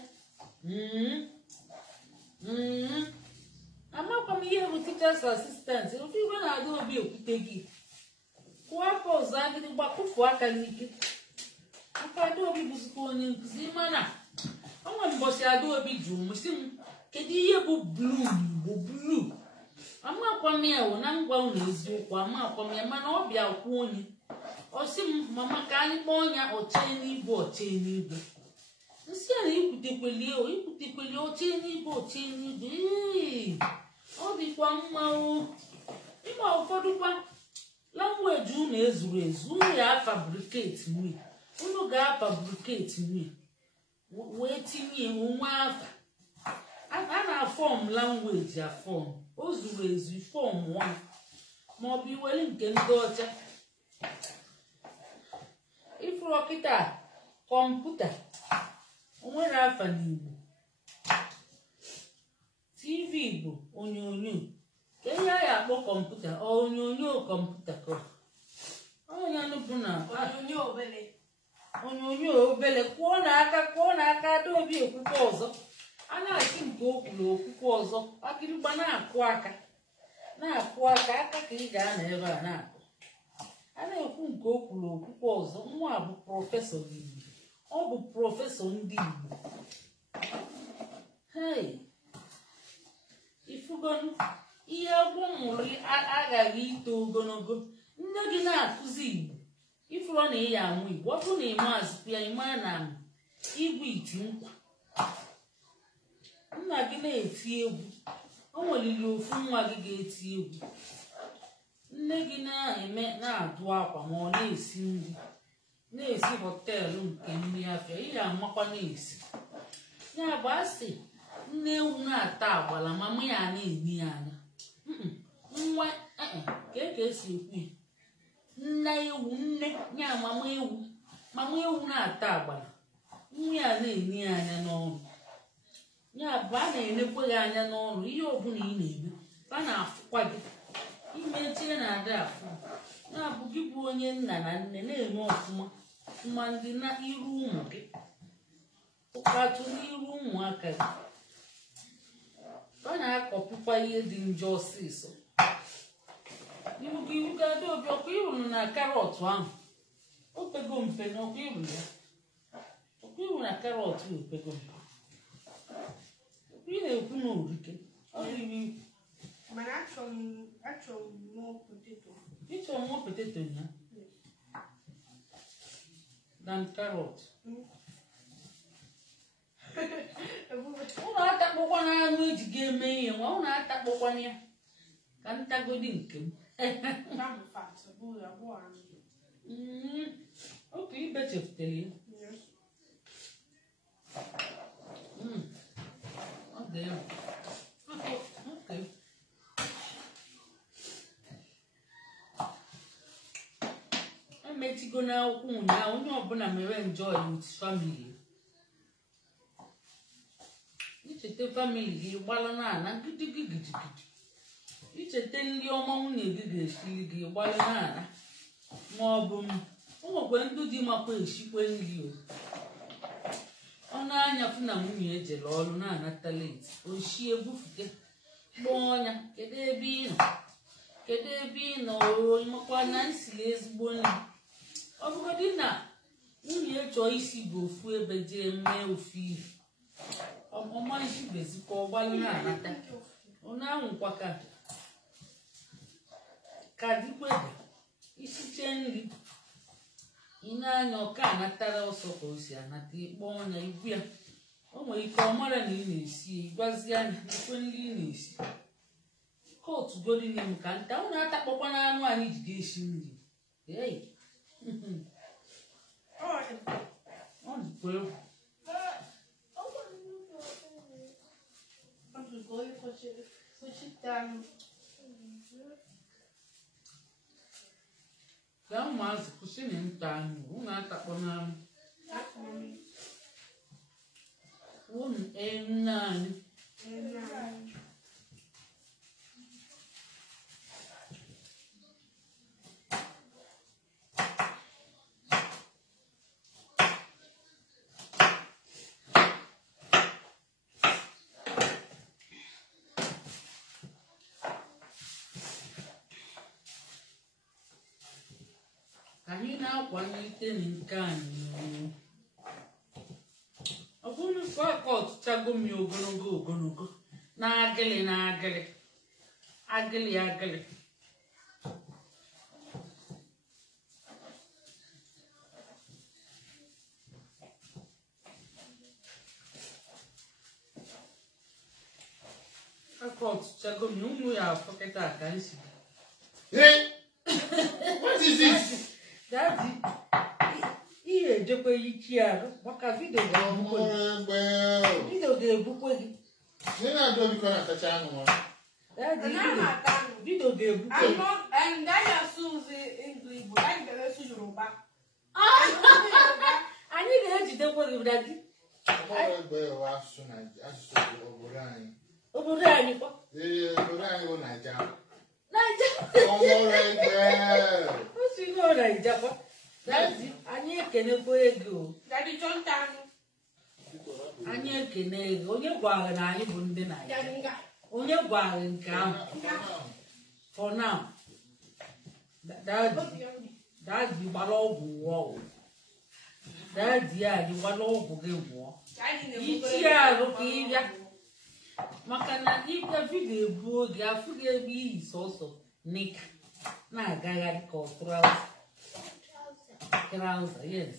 amakwa m ihe bụ teachers assistant ofe igwe na Adaobi ekwute gị kwụọ aka ọzọ agịrị gbakụfụ aka n'ike aka Adaobi bụzikwa onye nkụzi mana ọnwa mbọchị Adaobi jụrụ m sị m kedu ihe bụ bluu Igbo bluu amakwa m ya wụ na ngwa unu eziokwu amakwa m ya mana ọ bịa kwuo onye ọ sị m mama ka anyị kpọọ ya ochee n'igwe ochee n'igwe nsị a na ikwutekwelie ochee n'igwe ochee n'igwe ọ dịkwa mma ịma ụfọdụkwa langweji unu ezuru ezu unu ga-afabriketi nwunye unu ga-afabriketi nwunye wee tinye onwe afa a na-afọm langweji afọm o zuru ezu fọm nwa maọbụ iwere nke ndị ọcha ifuru ọkịta kọmputa onwere afa n'Igbo TV bụ onyonyo ka ihe a ya akpọ kọmputa onyonyo kọmputa ka onye bụ na onyonyo obele kwụọ n'aka Adaobi ekwukwe ọzọ a na-achị nke okwuru okwukwe ọzọ akịrịgba na-akụ aka aka ka ị ga-anọ ebe a na-akụ a na-ekwu nke okwuru okwukwe ọzọ nwa bụ prọfesọ Igbo ọ bụ prọfesọ ndị Igbo hei ifugonu ihe agwọ mụrụ aghaghị ito ogologo nne gị na-akụzi Igbo ifuru na ịya amụ Igbo ọ bụrụ na ịma azụpịa ịma na igwe iti nkwa nna gị na-eti egwu o nweliri ofu nwa gị ga-eti egwu nne gị na-eme na-adụ akwa ma ọ na-esi nri na-esi họteelụ nke nri afịa ị ga-amakwa na-esi ya bụ asị nne ewu na-ata agbala mama ya na-enye ya anya nwa ka esi ekwu nne ewu nne ya mama ewu na-ata agbala nwa ya na-enye ya anya n'ọnụ ya bụ a na-enekwa gị anya n'ọnụ ihe ọbụla ị na-eme a na-afụkwa gị imechie na-ada afụ ya bụ gị bụ onye nna na nne na-eme ọfụma ma ndị na iru ụmụ gị ụkpatụ n'iru ụmụaka gị ọ na-akọpụkwa ihe dị njọ ọsịsọ iwu gị Adaobi ọkwa ịrụrụ na karọt ahụ o pego mpe na ọkwa ịrụ ya ọkwa ịrụ na karọt opego mpe ị na-ekwu na orike mana achọrọ m more potato. Ịchọ more potato ya than carrot. Ụlọ atakpọkwana anụ eji ga-eme ihe nwa ụlọ atakpọkwana ya ka ntagodi nke m oke ibe chefutere ya emetigo n'akwụkwọ ụnyaahụ onye ọbụla mere enjoy with family. Ichete family gị gbala n'ala gidigidi ichete nri ọma nwunye gị ga-esiri gị gbala n'ala ma ọ bụ ụmụkwe ndị dị makwa eshikwe nri ọ na-anya fụ na nwunye ejere ọrụ na-anata leti oshi ebufute kpọọ ọnya kedu ebe ị nọ makwa na nsiri ezigbo nri ọ bụgodị na nwunye chọọ isi bụ ofu ebe jee mee ofu ihe ọma isi bezikwa ọgbalụ na-anata onye ahụkwa ka dikwede isiche nri ị na-anya ọka anatara ọsọ ka o si anata ịkpọ ọnya igwu ya o nwere ike ọ mara na ị na-esi gwazie anya ikwe nri ị na-esi kootu godin ka nta ụnụ atakpọkwa na anụ anyị ji ga-esi nri ọ dịkwa egwu ka ụmụazị kwụsị na nta anyị ụnụ atakpọ n'anụ Un enani. Anyị na-akwalite nke anyị. Ọ bụrụ na aka ọtụchago m ogologo na-agịlị agịlị. Aka ọtụchago m ụmụ ya afọkịta aka nsi. What is this? Daddy, ihe ejekwa ichi arụ maka video ga-ebukwe gị. Nne na-adọ biko na-atacha anụ nwa. Daddy, video ga-ebukwe gị. Anyị ga-ejidekwa gị, Daddy. Ọmụrụ egbe ewe asụsụ obodo anyị. Obodo anyị kwa? Ee, obodo anyị bụ Naija. Daddy, anyị ekenekwa ego. Anyị ekene ego. Onye gwara na anyị bụ ndị Naija? Onye gwara nke ahụ? For now, Daddy gbara ọgwụ nwụọ. Daddy anyị gbara ọgwụ gị nwụọ. Ichi arụ ka ịbịa. Maka na ịbịa vidio ebu oge afụghị ebe iyi sọsọ nika na-agagharị ka trouser, yes.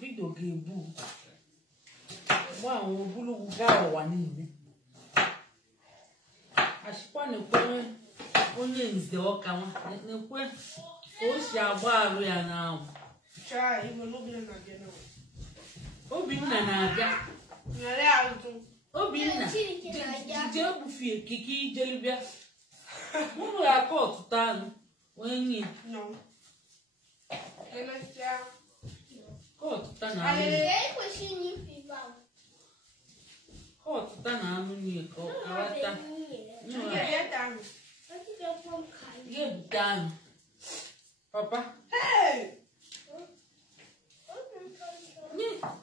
Vidio ga-ebu gbanwe ogologo gaa ụwa niile. Achịkwa na-ekwe onye nze ọka na-ekwe ka o si agba arụ ya n'anwụ. Obinna na-abịa. Obinna jide ebufie kiki ijelibịa. Ụmụ ya aka ọtụtụ anụ onye ọtụtụ na anụ nye ka ọ kawata ihe ebute anụ. Papa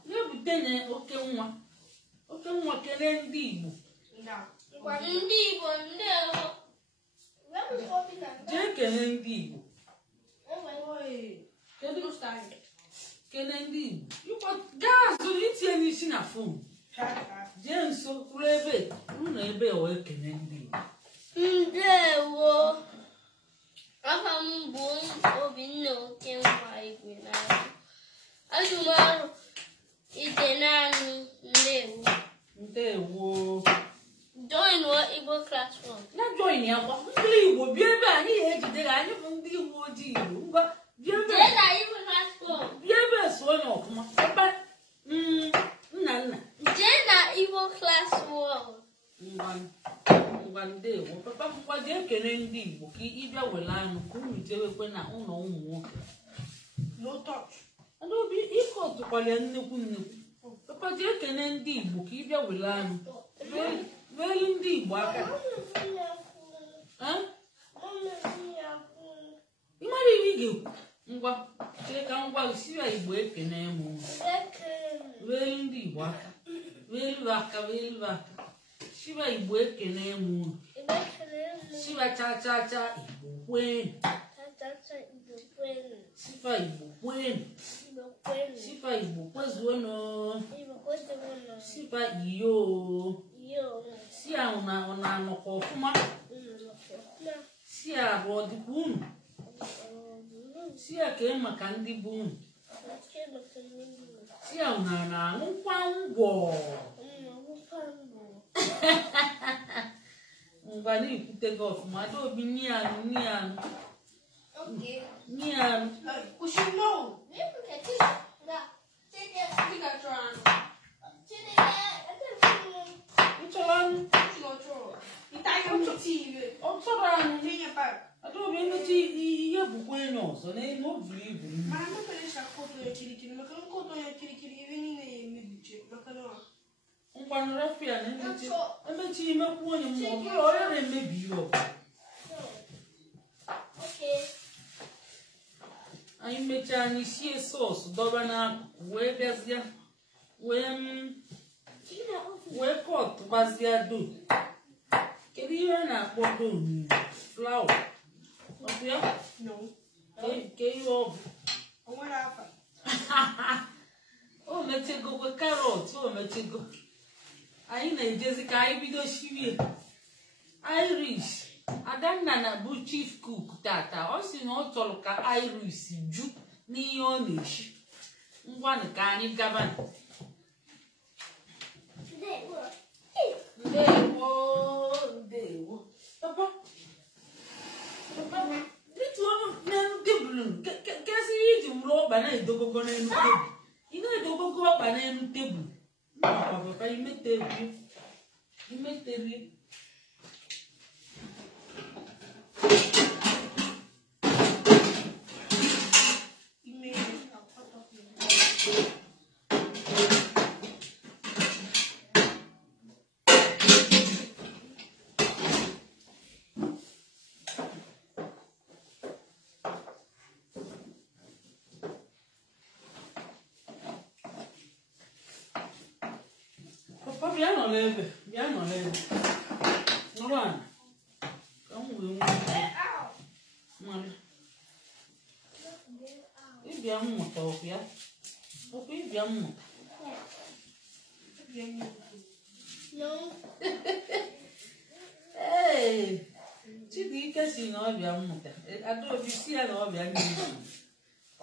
nye bute na oke nwa kelee ndị Igbo. Jee kene ndị Igbo. Kene ndị Igbo. Gaa zụlite n'isi na fon. Jee nso kwuru ebe na ebe wee kene ndị Igbo. Ndewo. Aha m bụ Obinna Okenwa Igwe na-abụ. Azụmarụ ije naanị ndewo. Ndewo. Join Igbo class 1. Na join ya kwa ndị Igbo bịa ebe anyị ga-ejide gị anyị bụ ndị Igbo ojii Igbo. Ngwa bịa ebe Igbo class 1. bịa ebe so onye ọfụma. Papa nna. Jee na Igbo class 1. Ngwa ndewo. Papa ngwa jee kene ndị Igbo ka ịbịa were anụ ka unu jewekwe na ụlọ ụmụ nwoke. No touch. Adaobi ike ọtụkwara ya nnekwu. Papa jee kene ndị Igbo ka ịbịa were anụ. Welu ndị Igbo aka. Ịmara ihe ị ga-ekwu. Ngwa chee ka ngwa siwa Igbo ekene m. Welu ndị Igbo aka. Welu aka. Siwa Igbo ekene m. Siwa cha Igbo kwenu. Sifa Igbo kwenu. Sifa Igbo kwezuonu. Sifa iyo. Si ahụ na anọkọ ọfụma. Si abụ ọdịkwa unu. Si ya ka maka ndị bụ unu. Si ahụ na aṅụkwa ngwọ. Ngwa na-ekwute gị ọfụma. Adaobi nni anụ. We should know. Adaobi nnuchi ihe bụkwa enye ọzọ na enye o buru ibu. Ngwanụ rafia na emechi imekwu onye ma ọ bụrụ onye na-emebi ihe ọbụla. Anyị mechaa anyị sie sọọsụ dọba n'akụkụ wee bịazie wee kọtụbazie do. Kedu ihe a na-akpọ do n'Igbo? Flawa. Ọ bụ ya? Ke ihe ọ bụ? O mechego karọt, o mechego. Anyị na-ejezi ka anyị bido shirie. Irish Adanna na bụ chief cook tata. Ọ sị na ọ chọrọ ka Irish ju n'ihe ọ na-eshi. Ngwanụ ka anyị gaba. Ndewo. Papa. Ritual n'elu tebụl. Kesi iji mụrụ ọkpa na-edogogo n'elu tebụl. Ị na-edogogo ọkpa n'elu tebụl. Papa imeterie. Bịa nọ n'ebe. Nọrọ ana. Ka m wee nwee mmanụ. Ịbịa mmụta ọkwa ịbịa mmụta. Ee, Chidike si na ọbịa mmụta. Adaobi si ya na ọbịa n'izu.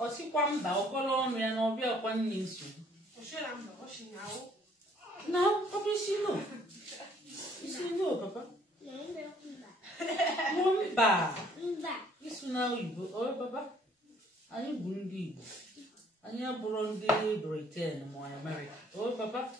Ọ sịkwa mba ọkọrọ ọnụ ya na ọbịa ọkwa nne nsogbu. No, Papa, is no. Is no, Papa? Mumba. This now Igbo. Oh, Papa. Are you Burundi? Are you Burundi, Britain, or America? Oh, Papa.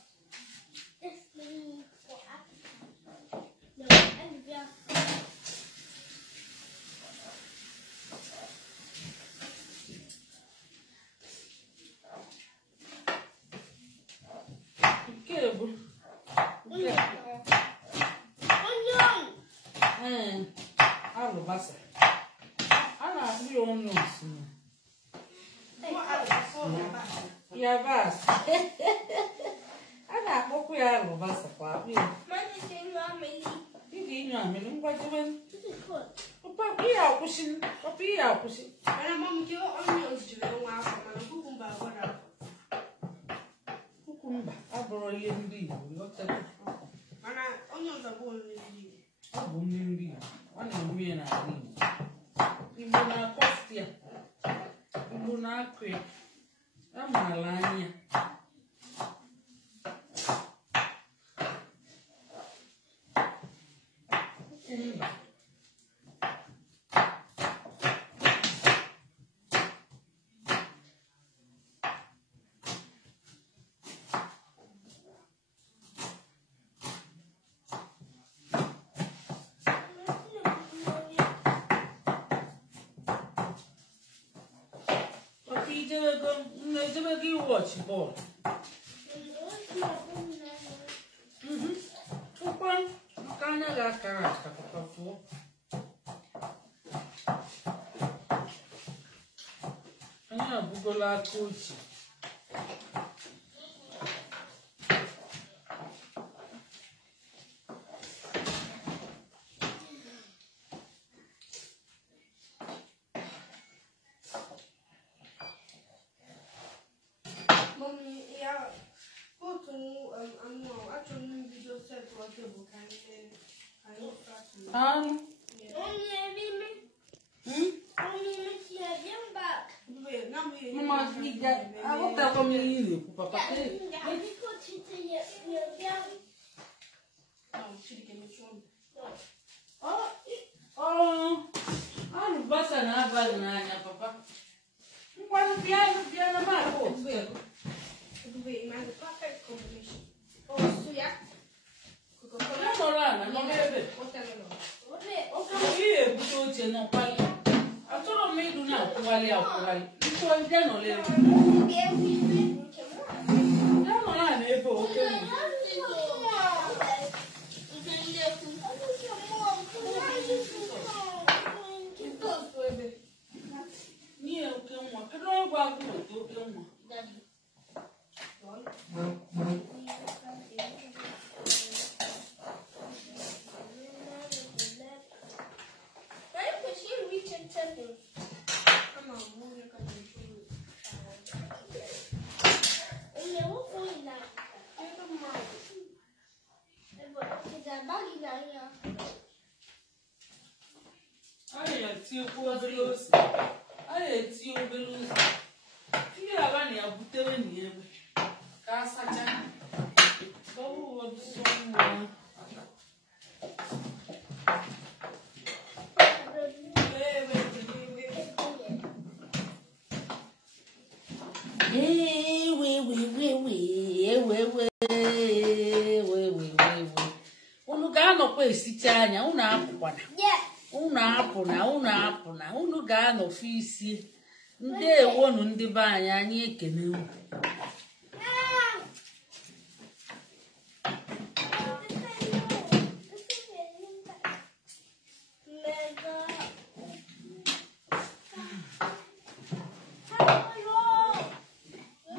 Alubasa. Ana akpụ onions. Yabasị. Ana akpọkwa ya alubasa kwa akpụ. Ị ga-enyo amịrị ngwajewe. Papa ihe akwụsị. Mana mom ke onions jiri nwa afọ mana cucumber agwara. Cucumber abụrụ ihe ndị Igbo lọtara. Mana onions abụọ ndị Igbo. Ọ bụ nri Igbo. Ọ na-eme ya n'ala Igbo. Igbo na-akọfụ ya. Igbo na-akụ ya. Amaala anya. Mba. Ejebe gị watch ball. Ụkwa maka anya ga-akara aka papa fụọ. Anyị abụgola aka ochie. Alubasa na-abalị n'anya papa. Ngwanụ bịa na maka otu ego. Ihe ebute oche n'ọkwali. Achọrọ m ịdụ na-akwụghalị. Nkụ ndị nọ n'ebe. Ya nọ na ebe nwa kedu onye gwa gị weta oke nwa Daddy. anyị etinyekwa obere ose anyị etinye obere ose ihe aba na ya butere na ebe ka a sacha ọbụsọ nwa unu ga-anọkwa esicha anya unu apụkwana unu apụna unu ga-anọfe isi ndị ewonu ndị be anyị anyị ekene unu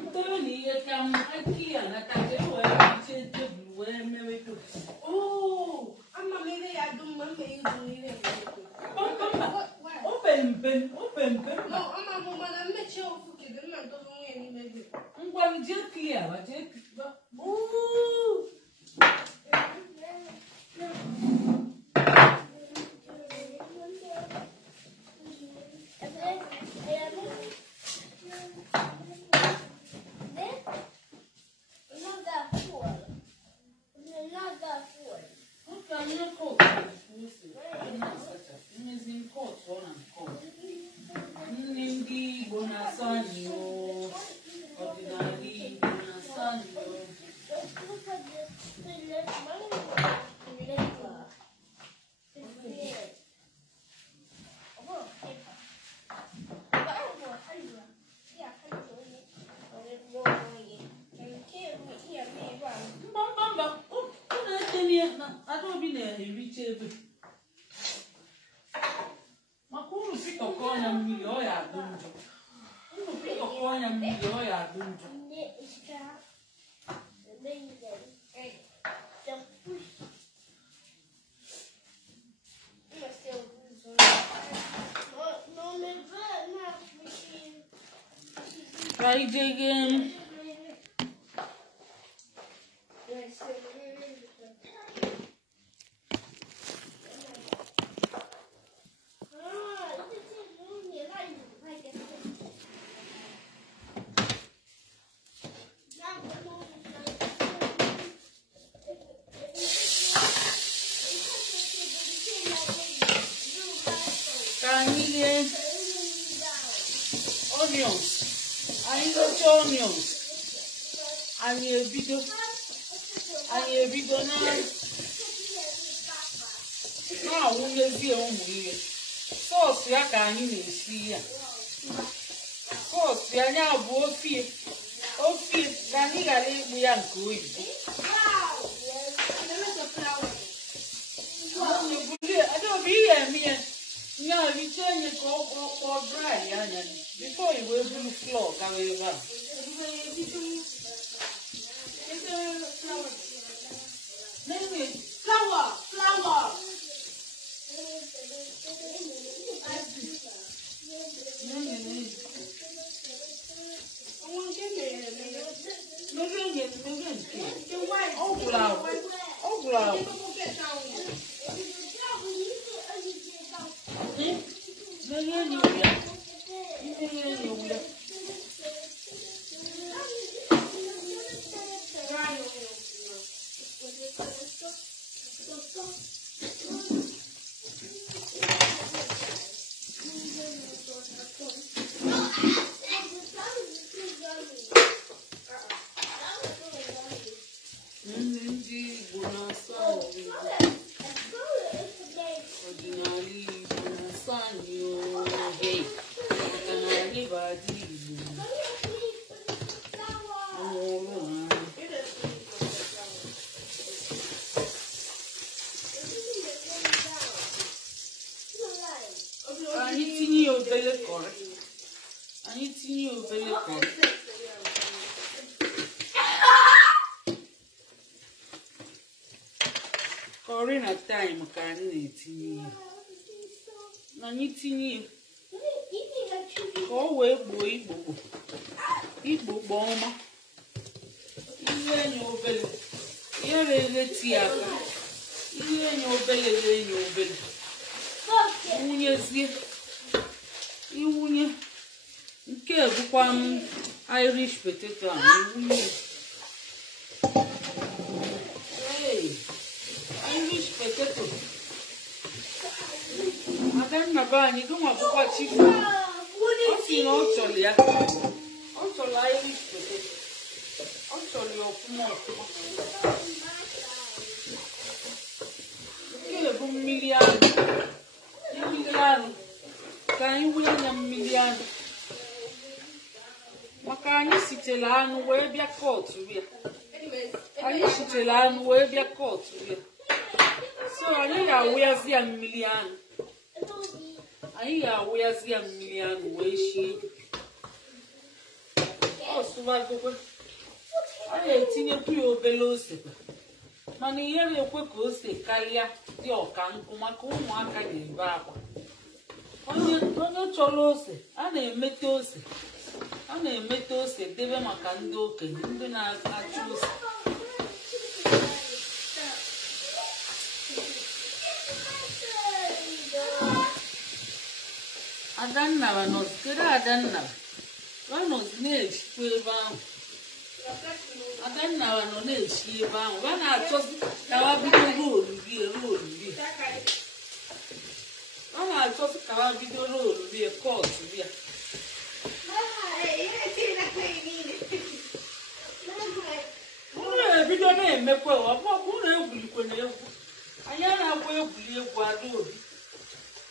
ntere na ihe ka mma aki ya nata ka e wee riche tebụl wee mewe ngwa jee clear ba jee ndị Igbo na-asọ anyị ọdịnala Igbo na-asọ anyị mba ọ na-etenye na Adaobi na-ericha ebe maka unu pitọkọ ya mmiri ọ ya adị njọ unu pitọkọ ya mmiri ọ ya adị njọ Friday again. Onions. Anyị gocha onions. Anyị ebido na-awụnyezie ụmụ ihe. Sọọsụ ya ka anyị na-esi ya. Sọọsụ ya anya bụ ofie ka anyị ghara ịkpụ ya nke oyibo. Adaobi ihe eme ya. Nya riche nye ka ọ dry anya before you will do flour gawa ebe a. Flour. Anyị tinye obere kọrị na taịm ka anyị na-etinye na anyị tinye ka ọ wee gbuo igbo gbaa ọma ihe enye obere ihe na-eleti aka ihe enye obere na-enye obere wunyezie iwunye nke bụkwa m Irish potato a iwunye Irish potato Adanna be anyị gụnwa bụkwa chifu ọ sị na ọ chọrọ ya ọ chọrọ Irish potato ọ chọrọ ya ọfụma nke bụ mmiri anụ ka anyị wunye ya mmiri anụ maka anyị sitere anụ wee bịa kọtụ ya so anyị ga-awụyazi ya mmiri anụ wee shie ọsụwagokwe a na-etinyekwu ya obere ose mana ihe na-ekwe ka ose karịa dị ọka nkụ maka ụmụaka na-ebe akwa onye chọrọ ose a na-emete ose debe maka ndị okenye ndị na-achụ ose Adannara kedu Adannara ọ nọzi na-eshikwa ebe ahụ Adannara nọ na-eshi ebe ahụ a na-achọzi ka ha bido roolu ọ na-achọzi ka ha bido roolu rie kọtụ bịa unu ebido na-emekwa unu egwulikwe na egwu anyị a na-agwa egwuli egwu Adaobi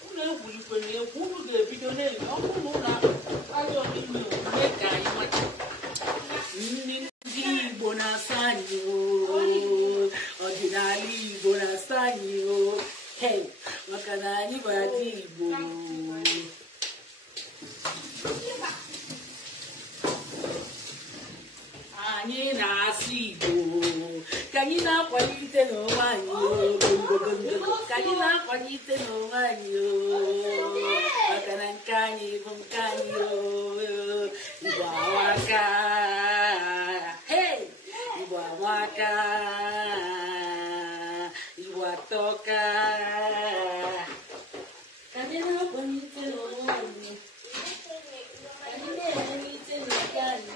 unu egwulikwe na egwu unu ga-ebido na-eme ọ bụrụ na ụlọ ajọ n'ime omume ka anyị nweta ndị Igbo na-asa anyị ọdịnala Igbo na-asa anyị maka na anyị bụ ada Igbo anyị na-asụ Igbo ka anyị na-akwalite n'onwe anyị maka na nke anyị bụ nke anyị Igbo amaka Igbo amaka Igbo atọka ka anyị na-akwalite n'onwe anyị ka anyị na-emelite n'oge anyị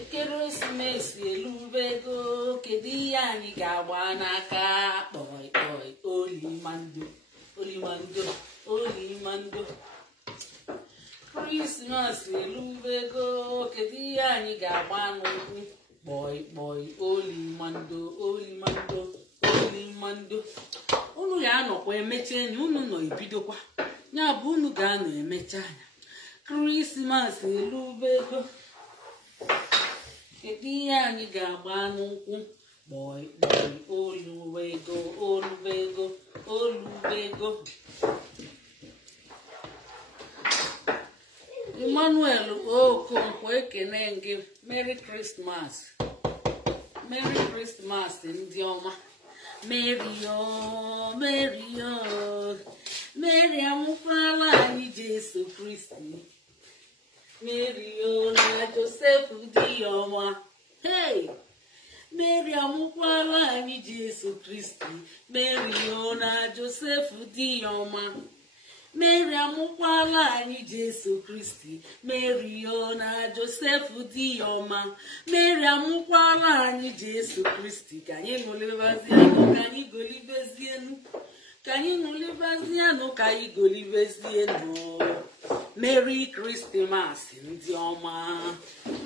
Ekeresimesi elubego kedu ihe anyị ga-agba n'aka olimando Krismas elubego kedu ihe anyị ga-agba n'ụkwụ olimando unu ga-anọkwa emecha enyi unu nọ ebidokwa ya bụ unu ga-anọ emecha anya Krismas elubego kedu ihe anyị ga-agba n'ụkwụ olubego Emmanuel Okonkwo ekene gị Merry Christmas ndị ọma Mary amụkwala anyị Jesu Kristi Mary na Joseph dị ya ọma Mary amụkwala anyị Jesu Kristi Mary na Joseph dị ya ọma Mary amụkwala anyị Jesu Kristi Mary na Joseph dị ya ọma Mary amụkwala anyị Jesu Kristi ka anyị golibezienu Can you live can you go live Merry Christmas in Dioma.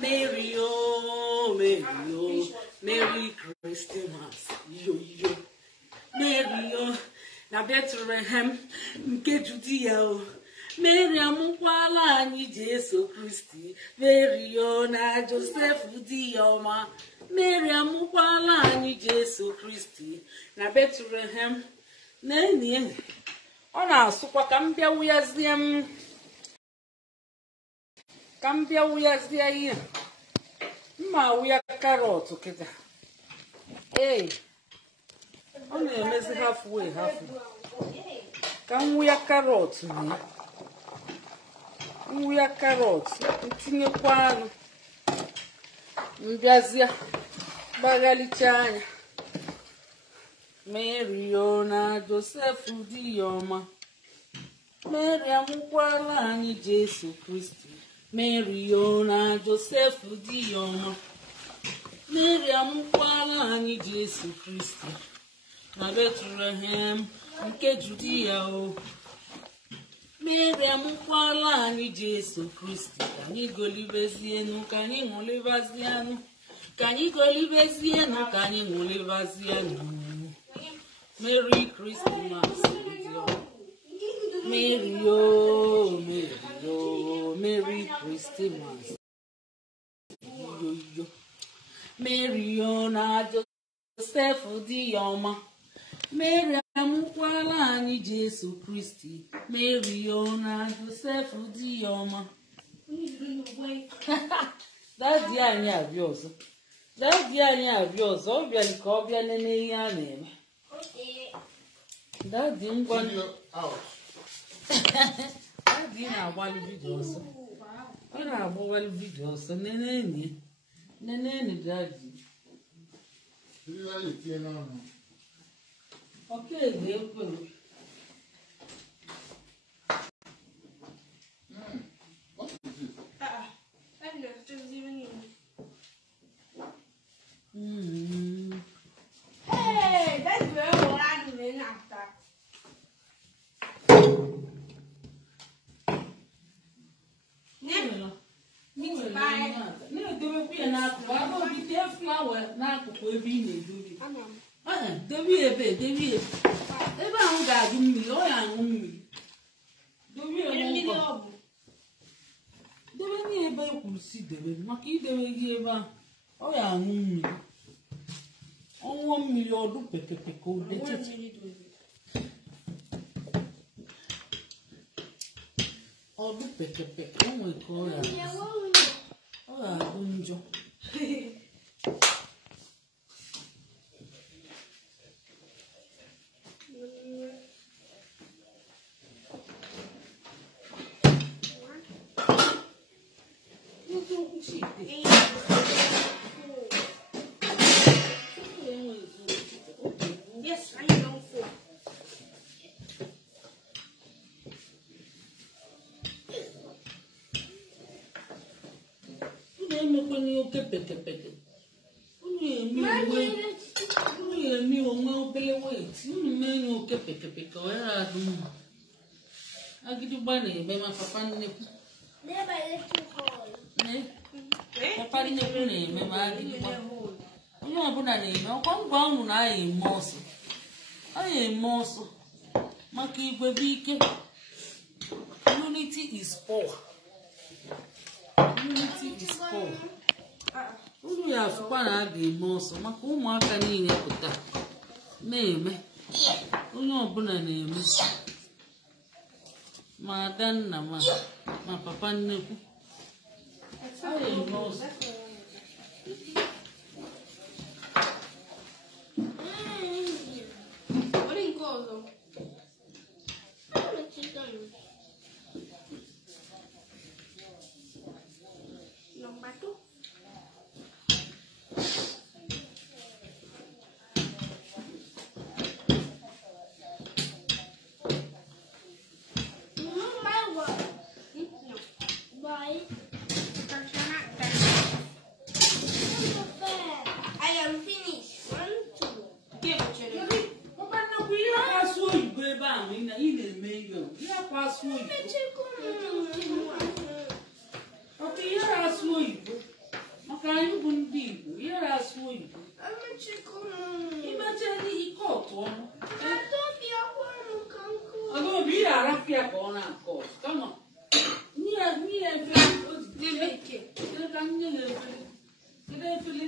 Merry oh, Merry oh, Merry Christmas. Yo yo. Merry oh. Na Bethlehem, nke Judea. Mary amukwala anyị Jesu Kristi. Mary o na Joseph Dioma. Mary amukwala anyị Jesu Kristi. Na Bethlehem. Nene. Ọ na-asụkwa ka m bịa wuyazie m. Ka m bịa wuyazie ihe. Mma wuya karọt kịta. Ọ na-emezi halfway. Ka m wuya karọt na. Nwuya karọt ntinyekwa anụ. Mbịazịa gbagalicha anya. Mary o na Joseph Dioma. Mary amukwala anyị Jesu Kristi. Mary o na Joseph Dioma. Mary amukwala anyị Jesu Kristi. Na Bethlehem nke Judea o. Mary amukwala anyị Jesu Kristi. Ka anyị golibezienu, ka anyị ṅụlibazienu. Ka anyị golibezienu, ka anyị ṅụlibazienu. Merry Christmas. Mary oh, Mary oh, Merry Christmas. Yo yo. Mary oh na Joseph Dioma. Mary amukwala anyị Jesu Kristi. Mary oh na Joseph Dioma. Daddy anyị abịa ọzọ. Daddy anyị abịa ọzọ. Ọ bịara ka ọ bịa nene ihe a na-eme. Daddy ngwa Daddy na-agbalị vidio ọsọ. Ọ na-agbawalị vidio ọsọ. Nene Daddy. Okay, ekwe. What is it? I don't know, it doesn't even need. Hey, that's very what I'm doing after. Debbie, ebe ahụ ga-agụ mmiri, ọ ya aṅụ mmiri. Debe nye ebe ekwuru si debe, maka idebe gị ebe ahụ, ọ ya aṅụ mmiri. Ọṅụọ mmiri ọdụ pekepeke odetete. Ọdụ pekepeke, o nwere ka ọ ga-agụ njọ. Yes, I know for. Unu oke pekepeke. Unu emi onwe obele wet. Unu mee oke pekepeke ọ ya adụ mma. Agịdịgba na-eme ma papa nnekwu. Papa nnekwu na-eme ma agịdịgba. Onye ọbụla na-eme ọkwa ngwa ọnwụ na aya eme ọsọ. Aya eme ọsọ maka igwe bụ ike. Unity is power. Unity is power. Unu ya afụkwa na a ga-eme ọsọ maka ụmụaka niile pụta na-eme. Onye ọbụla na-eme. Ma Adanna ma papa nnekwu. Aya eme ọsọ. What do you call them? Number 2. Why? Because you're not done. asụ oyibo ọkụ ihe asụ oyibo maka anyị bụ ndị Igbo ihe asụ oyibo imecha ike ọtụ ọnụ Adaobi ihe arapịa ka ọ na-akọ kama nye efere ka nye na-efere kedu efere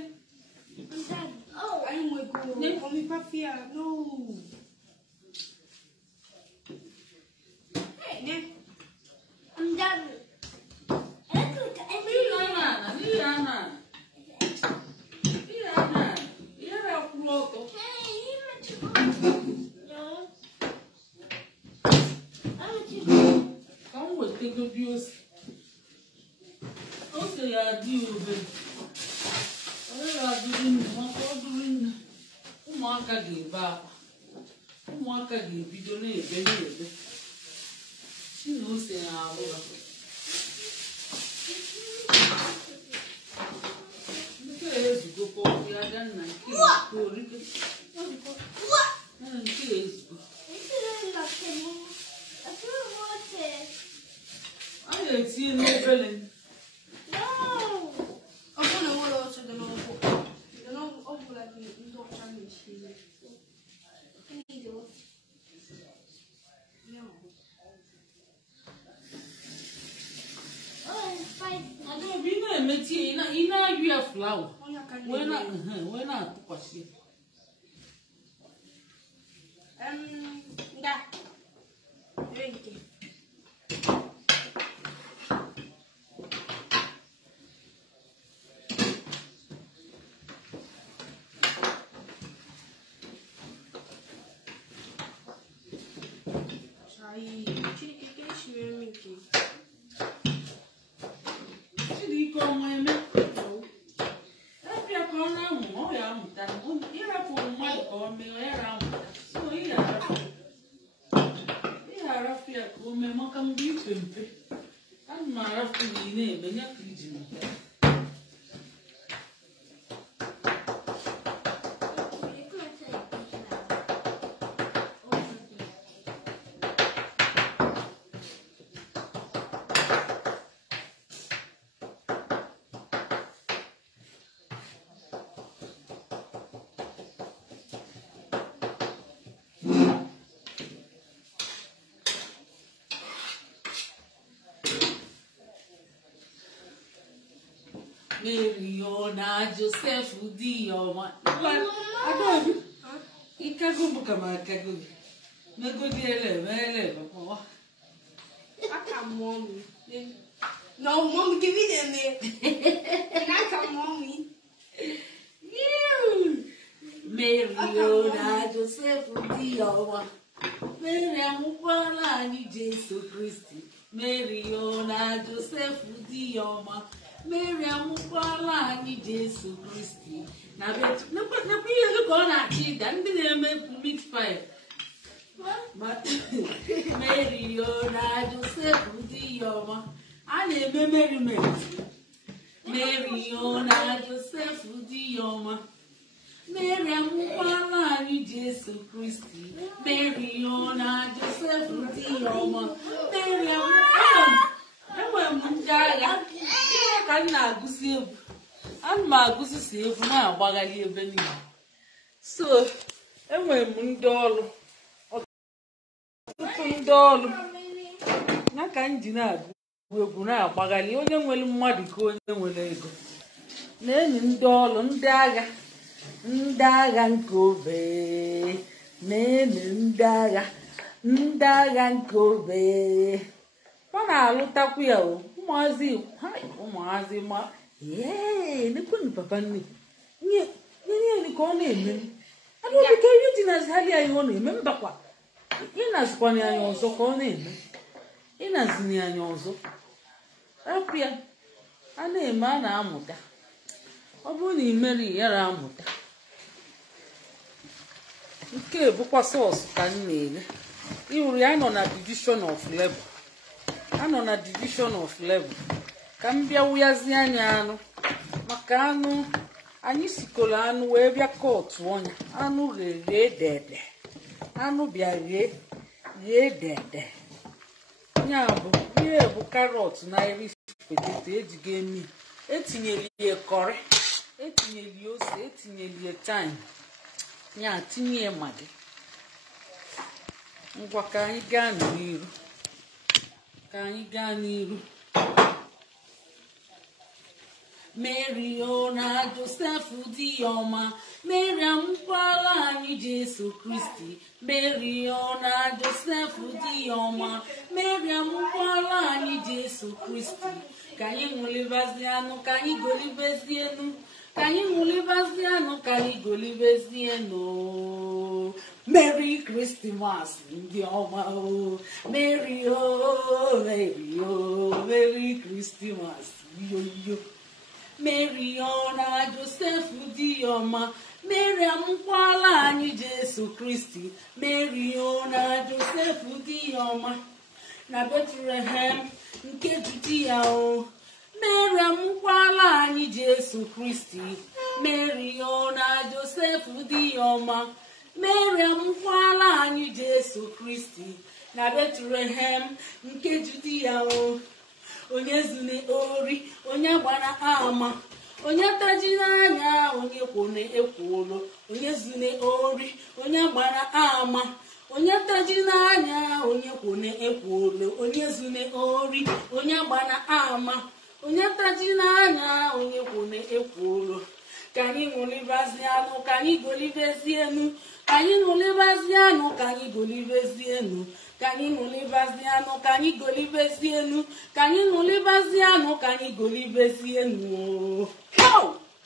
anyị nwegoro ọmịpapịa no I'm done. Ụmụaka ga-ebe akwa ụmụaka ga-ebido na-ebe na-ebe si na ose na-ahụ ha nke ezugokwa ọkụ ya ga nna nke orike nke ezugo a na-etinye n'obele Ọ bụrụ na nwere otu dị n'ọgwụ ọ bụla dị ndị ọcha na-esi Adaobi ị na-emeti ị na-ayụ ya flawa wee na-atụkwasị Chidike ọma eme epịa ka ọ na-amụ ọ ya amụta ịrapụ mmadụ ka ọ mee ya amụta so ihe arafu ya ka o mee maka mgbe ipe mpe ana m arafu na ị na-eme ya ka iji mụta Mary ona Joseph di ọma Adaobi ikago bụ kama akago megodi ele papa aka mommy no mommy give me them aka mommy Mary ona Joseph di ọma Mary amụkwala anyị Jesu Kristi Mary ona Joseph di ọma Mary amụkwala anyị Jesu Kristi na betu nakwa ihe ka ọ na-achị ịda ndị na-eme meat pie Mary na Joseph dị ya ọma a na-eme merriment Mary na Joseph dị ya ọma Mary amụkwala anyị Jesu Kristi Mary na Joseph dị ya ọma Mary enwere m ndị agha ka m na-agụsi egwu ana m agụsisi egwu na-agbagharị ebe niile so enwere m ndị ọrụ ọtụtụ ndị ọrụ na ka m ji na-agụ egwu na-agbagharị onye nwere mmadụ ka onye nwere ego na-enyi ndị ọrụ ndị agha nke obe na-enyi ndị agha nke obe ọ na-alụtakwu ya ụmụazị ma nekwenụ papa nnukwu nye ka ọ na-eme Adaobi ihe ji na-azali ya ihe ọ na-eme mbakwa ịnazikwana anya ọzọ ka ọ na-eme ịnazini anya ọzọ rapụ ya a na-eme a na-amụta ọ bụrụ na imeri yara amụta nke bụkwa sọọsụ ka m na-ele iwuru ya nọ na division of level ka m bịa wụyazi anya anụ maka anụ anyị sikoro anụ wee bịa kọtụ ọnya anụ ghee dede anụ bịa ghee dede nya bụ ihe bụ karọt na irish potato ejigo emi etinyeli ya kọrị etinyeli ose etinyeli ya thyme nya tinye magi ngwa ka anyị gaa n'iru Mary ona Joseph di ọma Miriam kwala anyị Jesu Kristi Mary ona Joseph di ọma Miriam kwala anyị Jesu Kristi ka anyị ṅụlibazianụ ka anyị golibezienu ka anyị ṅụlibazianụ ka anyị golibezienu Merry Christmas ndị ọma o Mary o Mary o Merry Christmas yo Mary ona Joseph di ọma Miriam kwala anyị Jesu Kristi Mary ona Joseph di ọma na Bethlehem nke Judia o Miriam kwala anyị Jesu Kristi Mary ona Joseph di ọma Miriam kwala anyị Jesu Kristi na Bethlehem nke Judia o onye zune ori onye gbara ama onye tajiri anya onye kwone ekwolo onye zune ori onye gbara ama onye tajiri anya onye kwone ekwolo onye zune ori onye gbara ama onye tajiri anya onye kwone ekwolo ka anyị ṅụlibazianụ ka anyị golibezienu ka anyị ṅụlibazianụ ka anyị golibezienu ka anyị ṅụlibazianụ ka anyị golibezienu ka anyị ṅụlibazianụ ka anyị golibezienu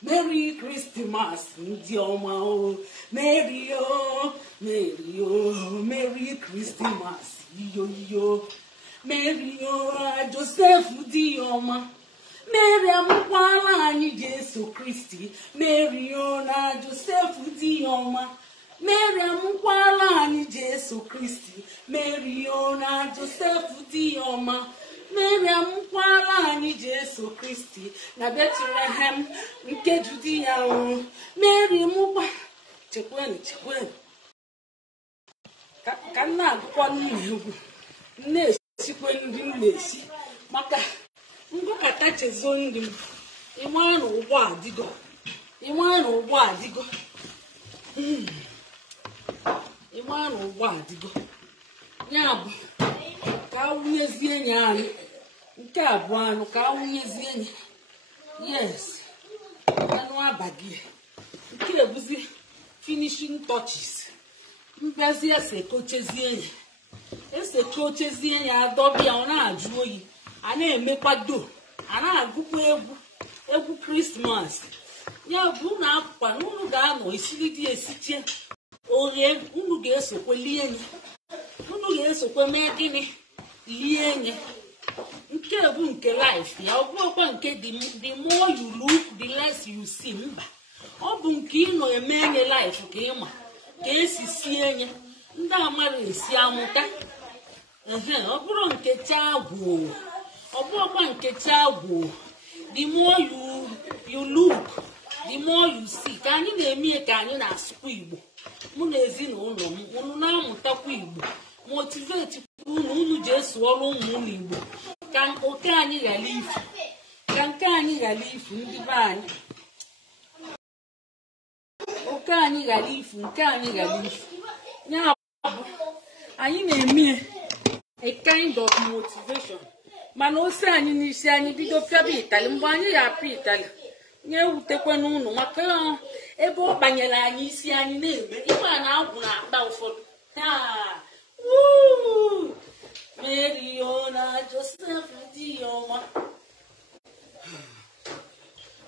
Merry Christmas ndị ọma o Merry o Merry o Merry Christmas yo Merry o Joseph di ọma Miriam kwala anyị Jesu Kristi Mary o na Joseph di ọma Miriam kwala anyị Jesu Kristi Mary o na Joseph di ọma Miriam kwala anyị Jesu Kristi na Bethlehem nke Judia o Mary mụkwa chekwenu ka nna agụkwa n'egwu na-esikwe ndị m na-esi maka ngụkọta chezo ndị m ịmara na ụgbọ adịgo ịmara na ụgbọ adịgo ya bụ ka awụnyezie enyi anyị nke abụọ anụ ka awụnyezie enyi yes anụ abaghị nke ebuzi finishing touches mbiazi esekochezie enyi adọbịa ọ na-ajụ oyi a na-emekwa do a na-agụkwa egwu Krismas ya bụ na apụkwa na unu ga-anọ esiri dị esichie oghe unu ga-esokwe lie enyi unu ga-esokwe mee gịnị lie enyi nke bụ nke life ya ọ bụrụkwa nke the more you look the less you see mba ọ bụ nke ị nọ eme enye life ka ịma ka esi sie enye ndị amara esi amụta ọ bụrụ nkecha agwụ ọ bụrụkwa nkecha agwụ the more you look the more you see ka anyị na-eme ka anyị na-asụkwa Igbo mụ na ezinụlọ m unu na-amụtakwa Igbo motivate unu ji esu ọrụ ụmụ unu Igbo ka oke anyị ghara ifu ka nke anyị ghara ifu ndị be anyị oke anyị ghara ifu nke anyị ghara ifu ya bụ anyị na-eme a kind of motivation mana ose anyị n'isi anyị bido pịaba itali mgbe anyị ya apịa itali nye ewutekwe n'ụlọ maka ebe ọ banyere anyị isi anyị na-eme iwe a na-agwụ na-akpa ụfọdụ Mary ona Joseph di ọma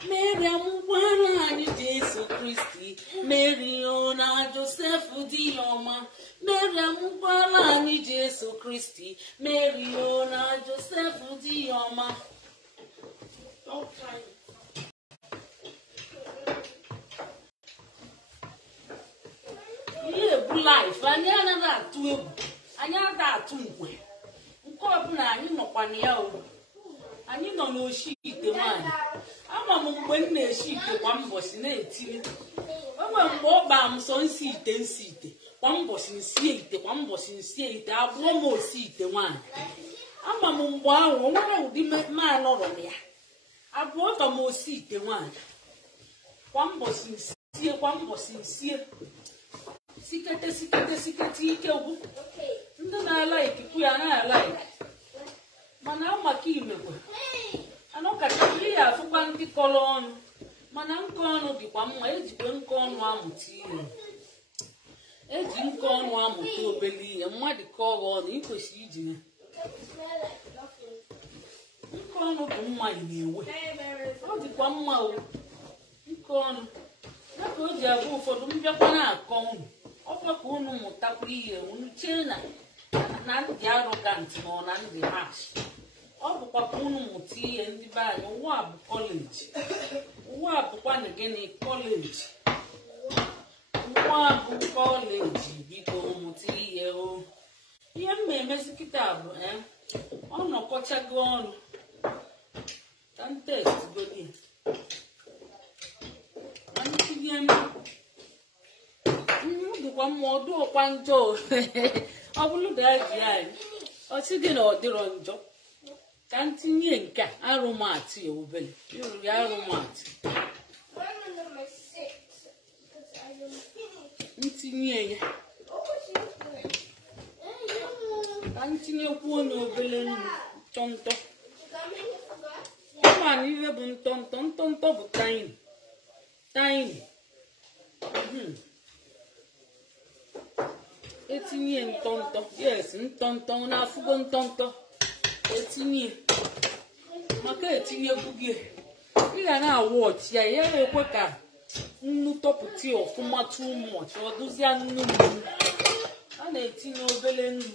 Miriam kwala anyị Jesu Kristi Mary ona Joseph di ọma Miriam kwala anyị Jesu Kristi Mary ona Joseph di ọma ihe bụ life anyị anaghị atụ egwu anyị anaghị atụ nkwe nke ọbụla anyị nọkwa na ya o anyị nọ n'oshi ite nwaanyị ama m mgbe m na-eshi ite kwa mbọchị na-etiri enwe mgbe ọ gbaa m sọ nsi ite kwa mbọchị nsie ite kwa mbọchị nsie ite abụọ m osi ite nwaanyị ama mgbe ahụ nwere ụdị ma anọrọ na ya abụọ ka m osi ite nwaanyị kwa mbọsị sie sikete ike gwụ ndị na-ala ikuku ya na-ala ike mana maka imekwe anọ kacha ihe ya afụkwa ndị kọrọ ọnụ mana nke ọnụ dịkwa mma ejikwe nke ọnụ amụta ihe eji nke ọnụ amụta obele ihe mmadụ ka ọghọ ọnụ ikwesịrị iji ya nke ọnụ bụ mma na-ewe ọ dịkwa mma o nke ọnụ ya ka o ji abụ ụfọdụ mbịakwa na-akọ unu ọkwa ka unu mụtakwuru ihe unu chee na ndị arọgant nọ na ndị hash ọ bụkwa ka unu mụta ihe ndị be anyị ụwa bụ kọleji ụwa bụkwa na gịnị kọleji ụwa bụ kọleji biko mụta ihe o ihe m na-emezi kịta bụ ọ nọkọchago ọnụ ka m testgodi dịkwa mma ọdụ ọkwa njọ ọ bụrụ da ji anyị ọchị dị na ọ dịrọ njọ ka m tinye nke arụmatụ ya obere ịrụ ya arụmatụ ntinye ya ka m tinyekwu onye obere ntọntọ ụmụanụ ihe bụ ntọntọ bụ tiny etinye ntọntọ yes ntọntọ na-afụgo ntọntọ etinye maka etinyekwu gị ị ga na-awụ ọchị ya ya ekwe ka nnu tọpụta ọfụma too much ọ dụzia nnu a na-etinye obere nnu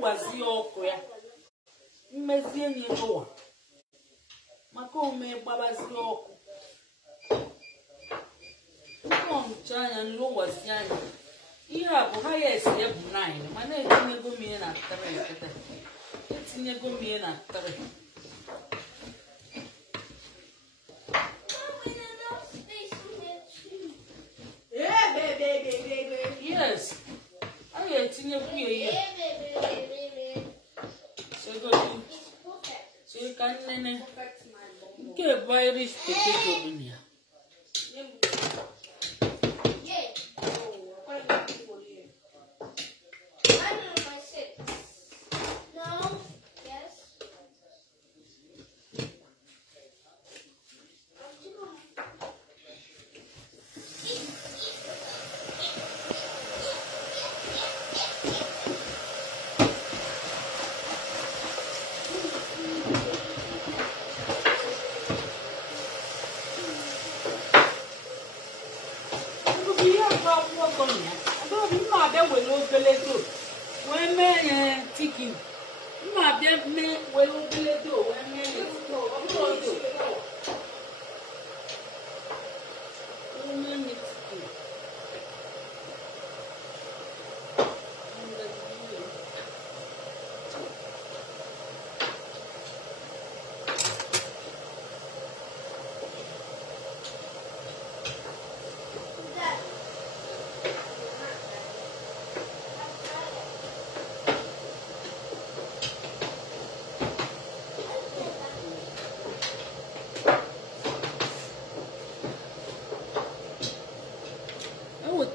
gwazie ọkụ ya mmezie nye n'ụwa maka ome gbabazie ọkụ ọnụcha anya nlụwazi anya ihe a bụ ha ya esi ebu 9 mana etinyego m ihe na 3 kịta etinyego m ihe na 3 yes a ga-etinyekwu ya ihe ka nnene nke bụ Irish potato dị na ya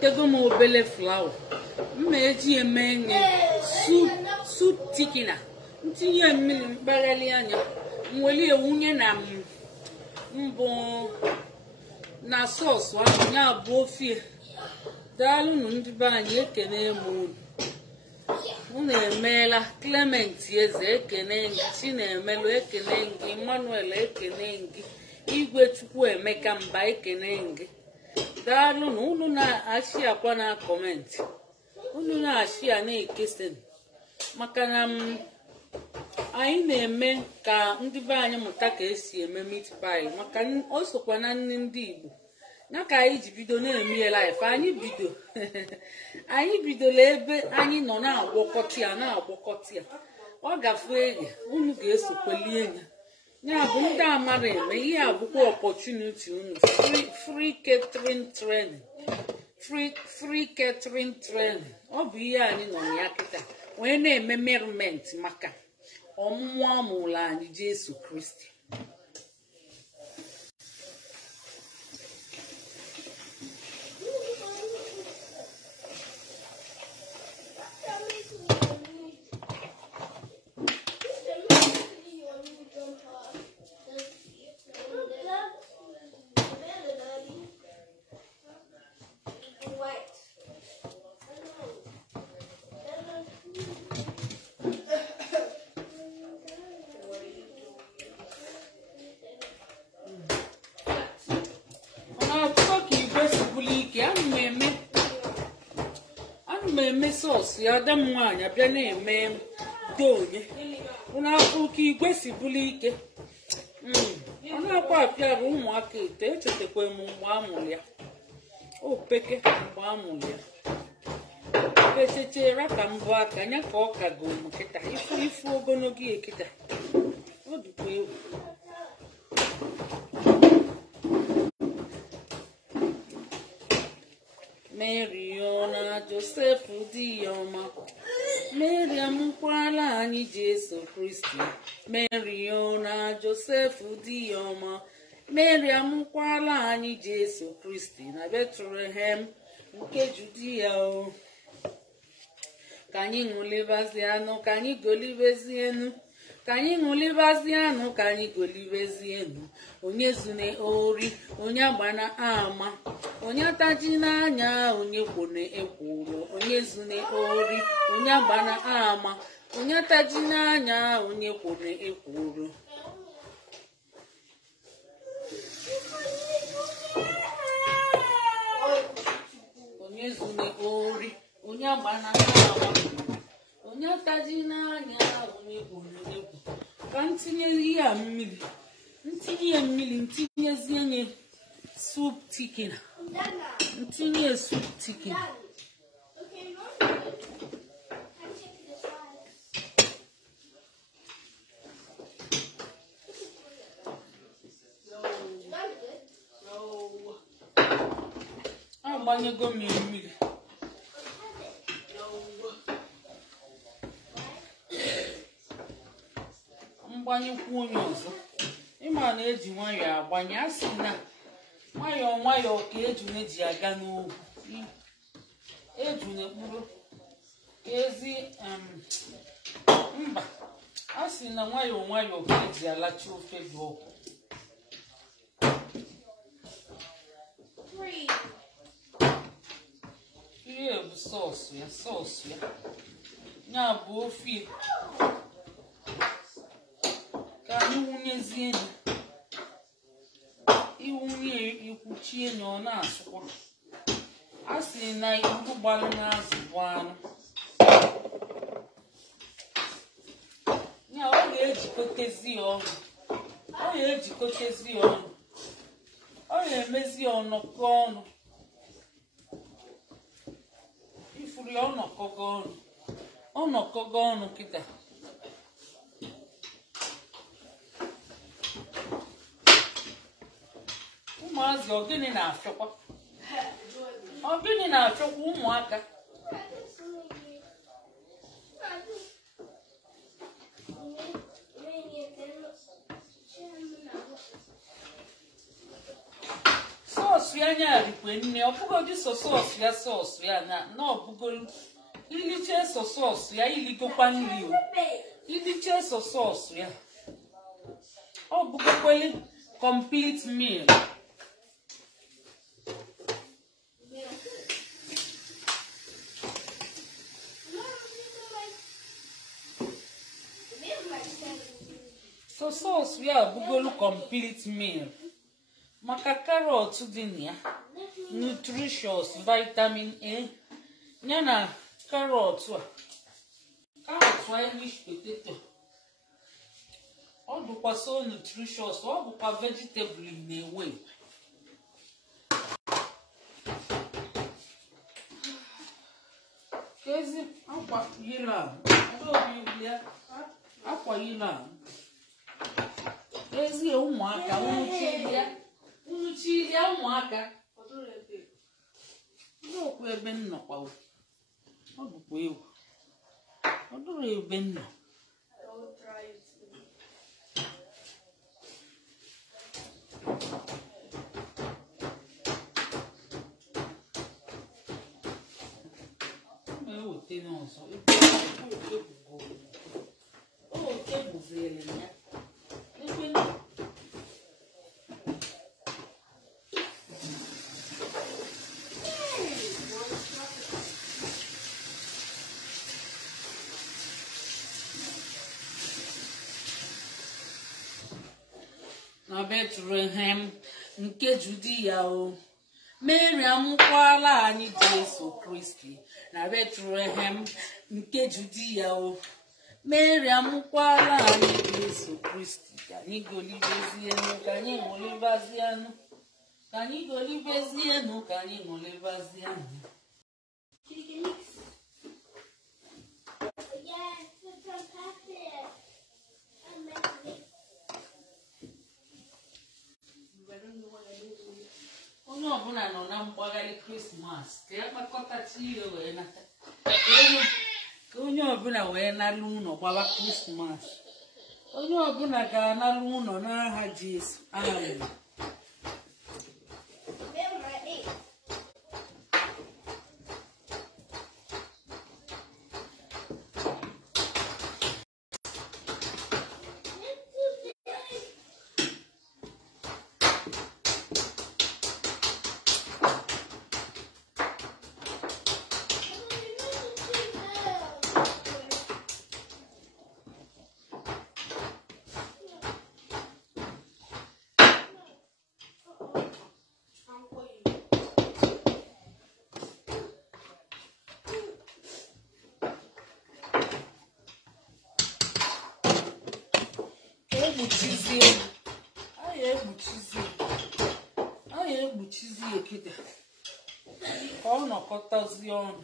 tego m obele flawa mma eji eme nye soup tikina ntinye mmiri mkparali anya nweli ewunye na mbụ na sọsụ ahụ ya bụ ofie daalụnụ ndị be anyị ekene m unu emeela Clement Eze ekene gị Chinemelu ekene gị Emmanuel ekene gị Igwe Chukwu Emeka Mba ekene gị daalụ na unu na-achị akwa na kọmentị unu na-achị ya na-ekesa maka na anyị na-eme ka ndị be anyị mụta ka esi eme meat pie maka o sokwa na nri ndị Igbo na ka anyị ji bido na-eme life anyị bidola ebe anyị nọ na-agwọkọta ya ọ gafe eghe unu ga-esokweli ya ya bụ ndị amara eme ihe abụkwa opportunity unu free catering training. Free catering training. Ọ bụ ihe anyị nọ ya kịta wee na-eme merriment maka ọmụmụ amụrụ anyị Jesu Kristi. Eme sauce ya adam nwanyị abịa na-eme donye una akụkọ igwe si bụlụ ike ọ na-akwa apịa bụ ụmụaka ite echetakwa m mgbe amụrụ ya opeke mgbe amụrụ ya pechechera ka mbụ aka anya ka ọ kago m kịta ifu ogologo ekita ọ dịkwa egwu. Mariona Joseph Dioma Miriam kwala anyị Jesu Kristi. Mariona Joseph Dioma Miriam kwala anyị Jesu Kristi na Bethlehem nke Judia o. Ka anyị ṅụlibazianụ ka anyị golibezienu ka anyị ṅụlibazianụ ka anyị golibezienu onye zune ori onye gbana ama onye taji n'anya onye kwone ekwuru onye zune ori onye gbana ama onye taji n'anya onye kwone ekwuru. Onye zune ori onye gbana ama onye taji n'anya onye kwone ekwuru. Ka ntinye ihe a mmiri ntinyezie soup chicken. Ntinye soup chicken. Agbanyego mmiri. Mgbanyekwu onye ọzọ. Ịma na eji nwayọọ agbanye asị na nwayọọ ka ejune ji aga n'ugwu. Ejune kpụrụ ezi mba asị na nwayọọ ka eji alachi ofe dị ọkụ. Ihe bụ sọọsụ ya ya bụ ofe ka anyị wụnyezie iwunye ikwuchie na ọ na-asụkwa. A sị na iwu gbalụ n'azụ bụ anụ ya ọ ga-ejikọtezi ọnụ ọ ga-emezi ọnọkọ ọnụ ifuru ya ọnọkọgo ọnụ kịta. Ụmụazị ogene na-afịakwa ụmụaka. Sọọsụ ya nya rikwe nne ọ bụgodị sọọsụ ya na ọbụgolu iliche sọọsụ ya iligokwa nri o iliche sọọsụ ya ọ bụgokwele complete meal. So sauce ya bugolu complete meal. Maka carrot dị na ya nutritious vitamin A yana carrot Irish potato. Ọ bụkwa so nutritious, ọ bụkwa vegetable in a way. Kezi akwa yila akwa yila ezi ụmụaka chili ụmụaka okwu ebe nnọkwa ọ bụkwa ewu ọ dụrụ ebe nnọ ewete n'ọzọ oke bụziri ya na Bethlehem nke Judia o Mary amụkwala anyị Jesu Kristi na Bethlehem nke Judia o Mary amụkwala anyị Jesu Kristi ka anyị golibezienụ ka anyị ṅụlibazienụ ka anyị golibezienụ ka anyị ṅụlibazienụ onye ọbụla nọ na mgbagharị Krismas ka ya kpakọtacha ihe wee nata ka onye ọbụla wee nalụ ụlọ gbaba Krismas onye ọbụla ga-analụ ụlọ n'aha Jesu amen. Anyị egbuchizi ekide ka ọ nọkọtazi ọnụ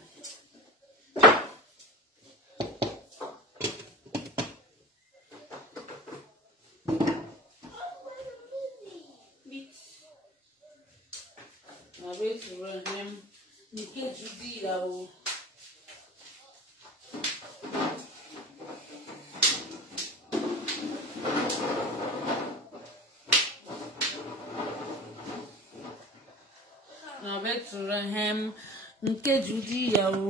na Bethlehem nke Judia o na Bethlehem nke Judia o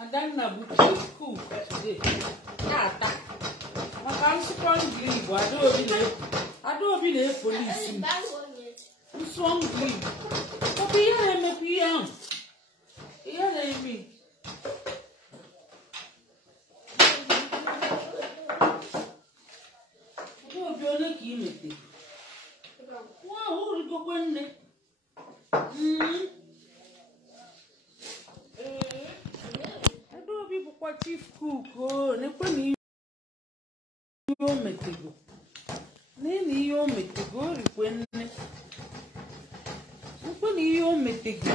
Adanna book school today. Tata. Maka nsukọ ndị Igbo Adaobi na polisi. Nsọ ndị Igbo. Ọbụ ihe na-emekwa ihe ahụ. Ihe na-eme. Adaobi onye ka ị mete? Nwa ahụ rigokwe nne. Bụkwa chief cook nekwe na ihe o metego nene ihe o metego rikwe nne nekwe na ihe o metego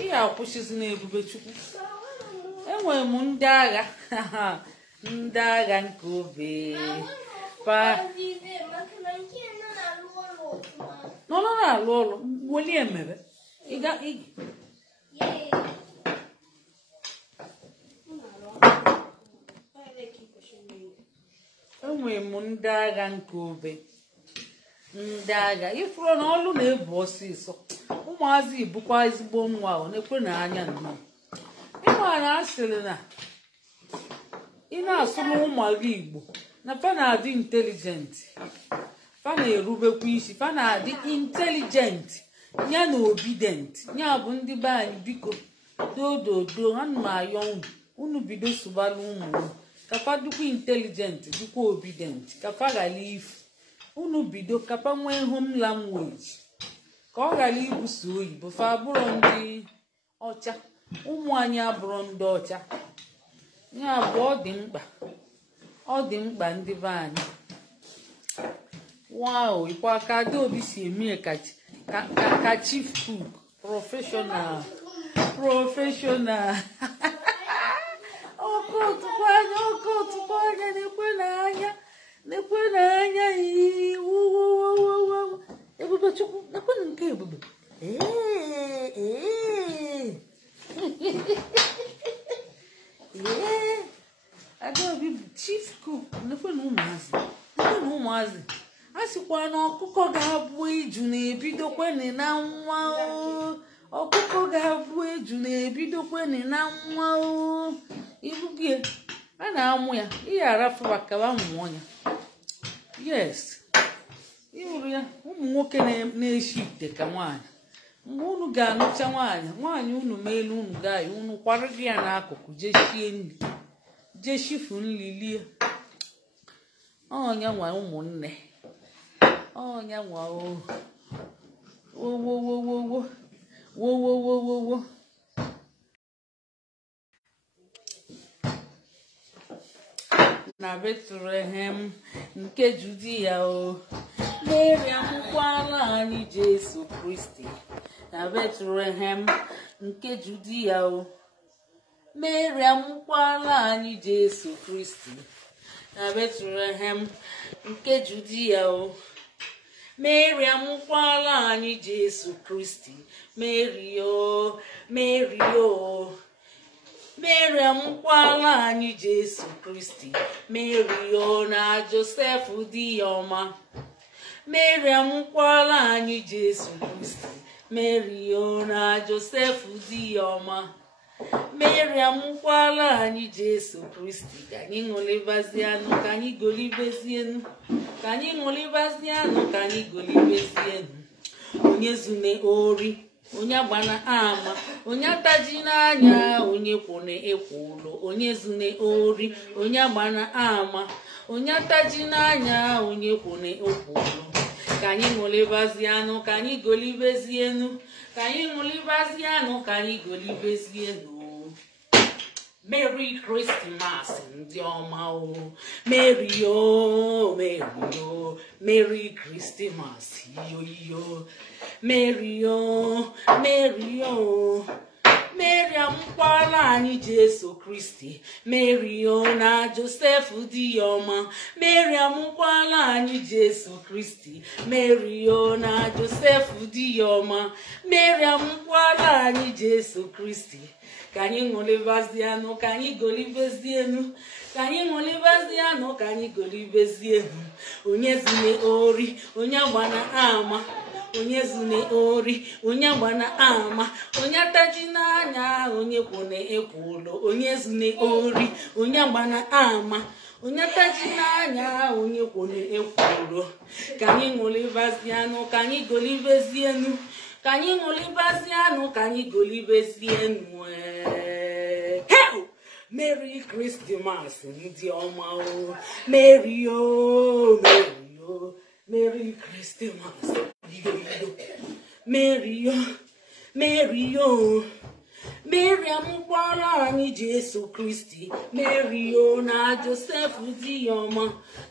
ihe akwụsịzi na Ebubechukwu enwere m ndị agha nke obe nọ na-alụ ọrụ weli emebe enwere m ndị agha nke obe ndị agha ifuru na ọlụ na-ebu ọsịsọ ụmụazị bụkwa ezigbo nwa ahụ na-ekwe na anya nnọọ ịma na asịrị na ị na-asụrụ ụmụagha Igbo na fa na-adị intelijenti fa na-erubekwa isi fa na-adị intelijenti ya na obidenti ya bụ ndị be anyị biko dododo ana m ayọ unu bido sụbala ụmụ unu kafa dịkwa intelijenti dịkwa obidient kafa ghara ifu unu bido kafa nwee home language ka ọ ghara ibuso oyibo fa abụrụ ndị ọcha ụmụ anyị abụrụ ndị ọcha ya bụ ọ dị mkpa ndị be anyị wow ikwa ka Adaobi si eme ka chief cook professional ọkọtụkwa anya na-ekwe n'anya ebube chukwu ekwenụ nke ebube Adaobi bụ chief cook nekwenụ ụmụazị a sịkwa na ọkụkọ ga-abụ eju na-ebidokweni na nwa ọkụkọ ga-abụ eju na-ebidokweni na nwa ibugie a na-amụ ya ihe arafuba kaba mmụọ ya yes ịhụrụ ya ụmụ nwoke na-eshi ite ka nwaanyị mgbe unu ga-anụcha nwaanyị unu ma elu unu gaa unu kwarịrị ya n'akụkụ jeshie nri jeshifu nlilie ọnya nwa ụmụnne ọnya nwa wo na Betlehem nke Judia Mary amụkwala anyị Jesu Kristi na Betlehem nke Judia Mary amụkwala anyị Jesu Kristi na Betlehem nke Judia Mary amụkwala anyị Jesu Kristi Mary Mary amụkwala anyị Jesu Kristi Mary na Joseph di ya ọma Mary amụkwala anyị Jesu Kristi Mary na Joseph di ya ọma Mary amụkwala anyị Jesu Kristi ka anyị ṅụlibazianụ ka anyị golibezienu ka anyị ṅụlibazianụ ka anyị golibezienu onye zune ori onye gbana ama onye ataji n'anya onye kwụne ekwu ụlọ onye zune ori onye gbana ama onye ataji n'anya onye kwụne ekwu ụlọ ka anyị ṅụlibazianụ ka anyị golibezienu ka anyị ṅụlibazianụ ka anyị golibezienu Merry Christmas ndị ọma Merry Merry Christmas Merry Mary amụkwala anyị Jesu Kristi Mary na Joseph di ya ọma Mary amụkwala anyị Jesu Kristi Mary na Joseph di ya ọma Mary amụkwala anyị Jesu Kristi ka anyị ṅụlibazianụ ka anyị golibezienu ka anyị ṅụlibazianụ ka anyị golibezienu onye zune ori onye gbana ama onye zune ori onye gbana ama onye ataji n'anya onye kwụne ekwu ụlọ onye zune ori onye gbana ama onye ataji n'anya onye kwụne ekwu ụlọ ka anyị ṅụlibazianụ ka anyị golibezienu ka anyị ṅụlibazianụ ka anyị golibezienu Merry Christmas ndị ọma Merry Merry Christmas Mary Mary amụkwala anyị Jesu Kristi Mary na Joseph di ya ọma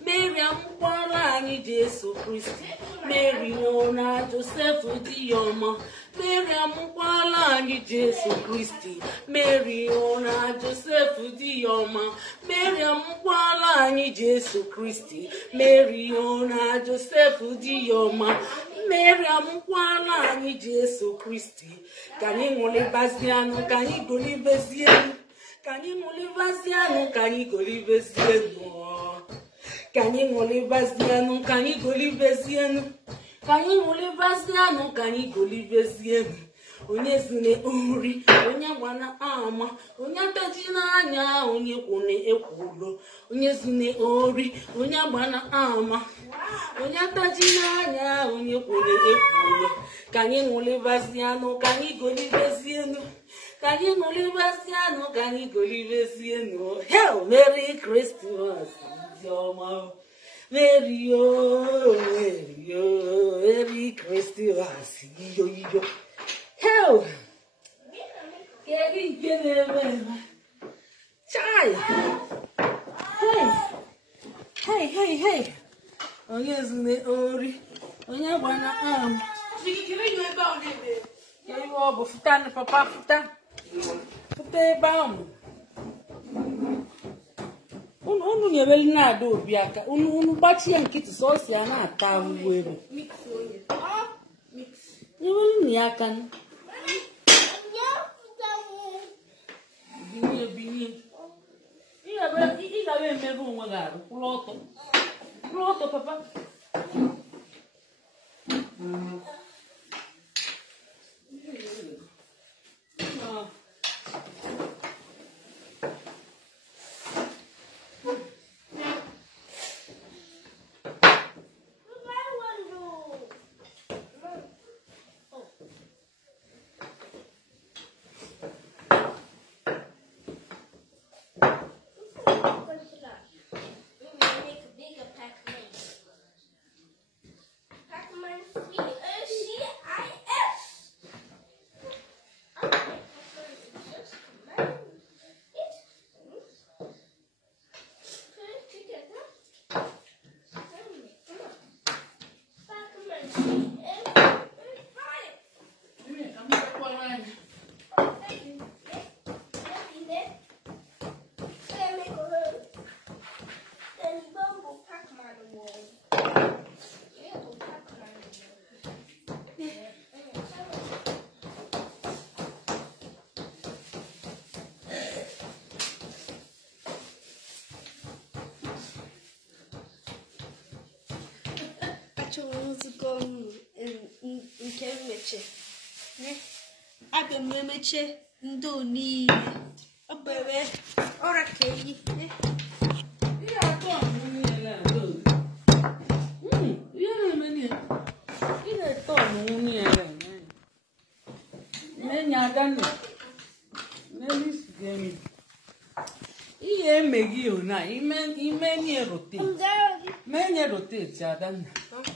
Mary amụkwala anyị Jesu Kristi Mary na Joseph di ya ọma Mary amụkwala anyị Jesu Kristi Mary na Joseph di ya ọma Mary amụkwala anyị Jesu Kristi Mary na Joseph di ya ọma Mary amụkwala anyị Jesu Kristi ka anyị ṅụlibazianụ ka anyị golibezienu ka anyị ṅụlibazianụ ka anyị golibezienu ka anyị ṅụlibazianụ ka anyị golibezienu ka anyị ṅụlibazianụ ka anyị golibezienu onye zune ori onye gbana ama onye ataji n'anya onye kwụne ekwu ụlọ onye zune ori onye gbana ama onye ataji n'anya onye kwụne ekwu ụlọ ka anyị ṅụlibazianụ ka anyị golibezienu ka anyị ṅụlibazianụ ka anyị golibezienu Merry Christmas ndị ọma Merry Christmas. Yo. Hell. Get in. Child. Hey. Oh, yes, Ori. Oh, yeah, one. You are Futan, Papa Futan. Fute bam. Unu nyebeli na do biaka. Unu bachi ya nkiti sauce ya na ata uwebe. Mix onye. Ah, mix. Iwe ni akan. Binye. Iga be mebu unwe garu. Kuloto papa. Nke mmeche aga m emeche ndị niile ọ bere ọra ka eyi Ihe atọ ọmụmụ niile ado. Ihe na-eme niile. Ihe atọ ọmụmụ niile. Nenye adanne. Nelis gemi. Ihe emegi ona ime nye rotate. Menye rotate adanne. Rotate.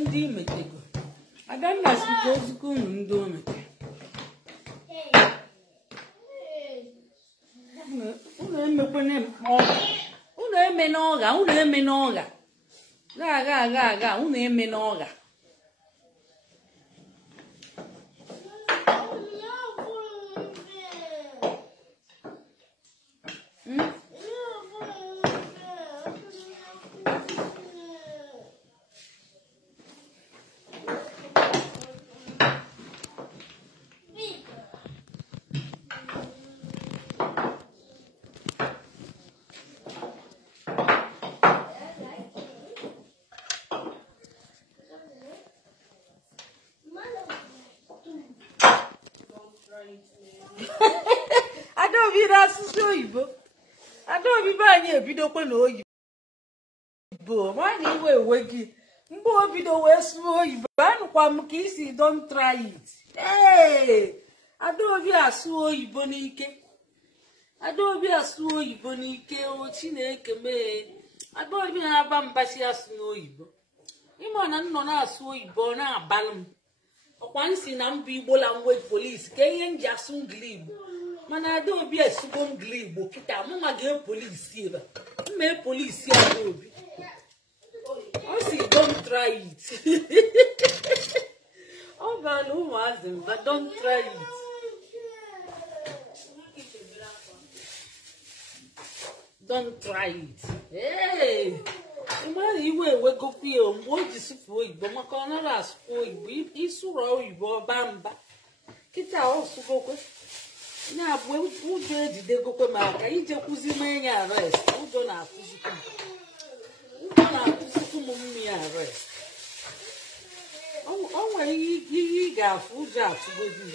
Ndị metego. Adanna siko oziko unu ndị o mete. Unu emekwane ọga. Unu eme n'ọga. Ga. Unu eme n'ọga. Adaobi ba anyị ebidokwe na oyibo. Nwanyị iwe ewe gị. Mgbe o bido wee sụọ oyibo, anụkwa m ka isi don't try it. Adaobi asụ oyibo n'ike. O Chineke mee. Adaobi na-aba mbachi asụ n'oyibo. Ịma na nnọ na-asụ oyibo na-abalị m. Ọkwa nsi na mba Igbo language police ka ihe nji asụ ngili Igbo. Mana Adaobi esugo ngili Igbo kịta mụma ga-epolisi ebe. Mma epolisi Adaobi. O si don't try it. Ọ ga na ụmụazị mba don't try it. Don't try it. Ịmara iwe ewegokwu ya mgbe o ji sụpụ oyibo maka ọ nara asụpụ oyibo ịsụrụ oyibo ọba mba kịta ọ sụgokwe na-abụ ụjọ ejidegokwe maka ije kwụzi mee ya arrest. Ụjọ na-akụzikwu m mmiri arrest. O nwere ihe ị ga-afụ ụjọ atụgodu.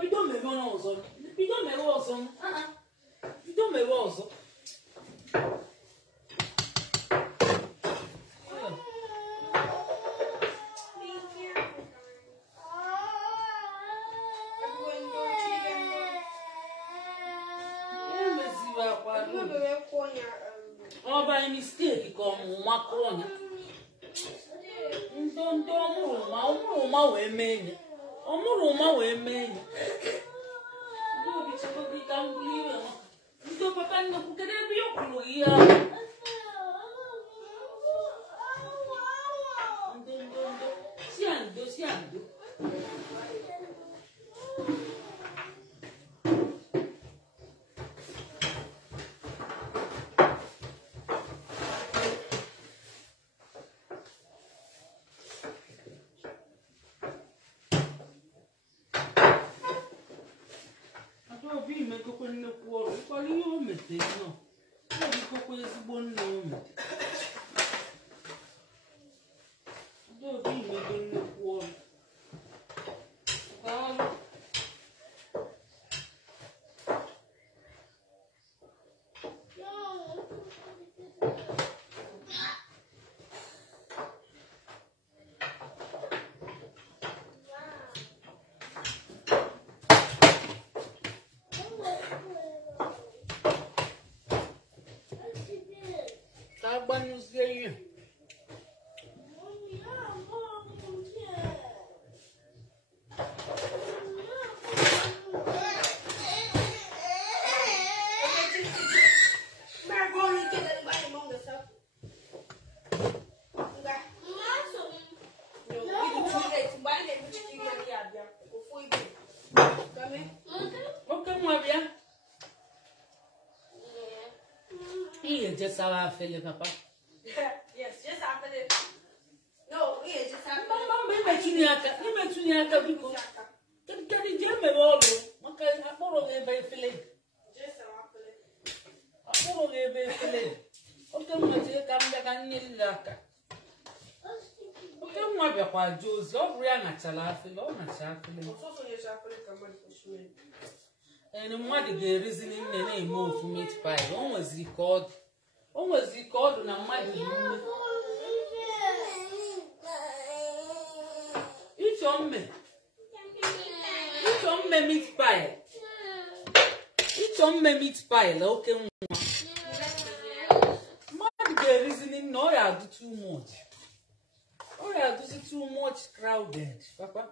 bido mewe ọzọ. Bido mewe ọzọ. Bido mewe ọzọ. Oh, by mistake, come, Maconia. Don't women. Omuruma women. You can't believe it. You can't get Siando. Just how I feel, Papa. Yes, just after this. No, yeah, just after this. Mama, you met because can you jam me all? Okay, I borrow a very fillet. Just after this. I borrow a very fillet. Okay, my dear, come back and need laka. Okay, my papa, Joe's over Rihanna, Chalafi, or not Chaffin. And what did the reasoning the name of meat pie? Almost record on a mighty Each on me meat pie. Each on me meat pie, okay. What the reasoning? No, I do too much. Oh, I do too much crowded, Papa.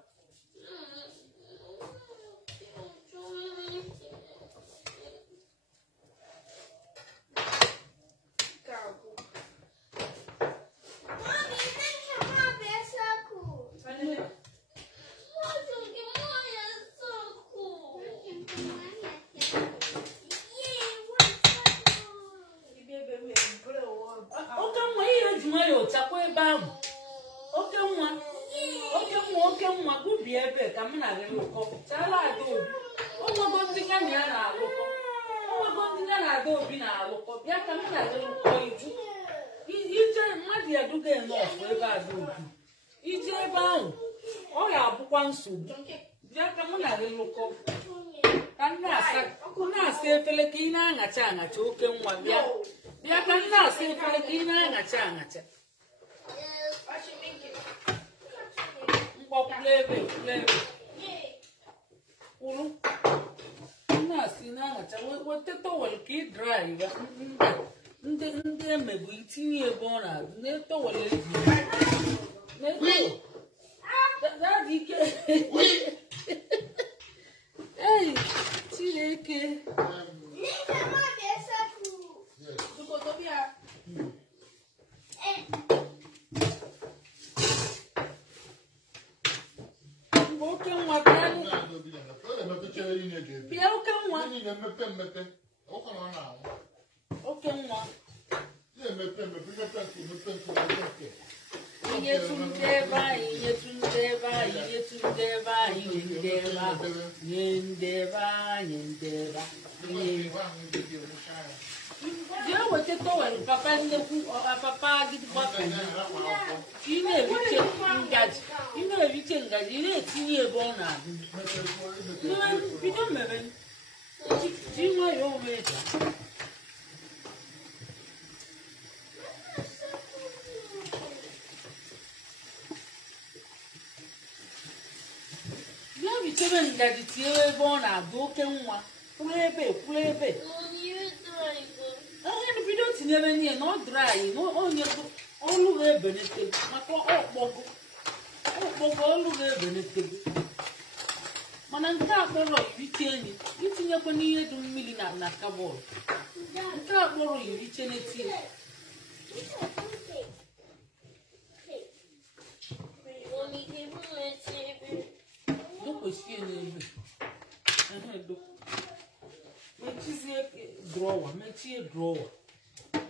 Dia wote towel papa nneku papa gidi papa ine ebiche ngaji ine ebiche ngaji ine etinye ebe ọ na-adị bido mere ji nwa ya onwe eja bịa bichebe ngaji tie ebe ọ na-adị oke nwa kwụrụ ebe video tinyere n'ihe na ọ dry na onye olu ga-ebenete maka ọkpọgo olu ga-ebenete mana nke a kpọrọ iriche enyi itinyekwa n'ihe dị mmiri na kabọọdụ nke a kpọrọ iriche n'etie dokwesie n'ebe mechie drọwa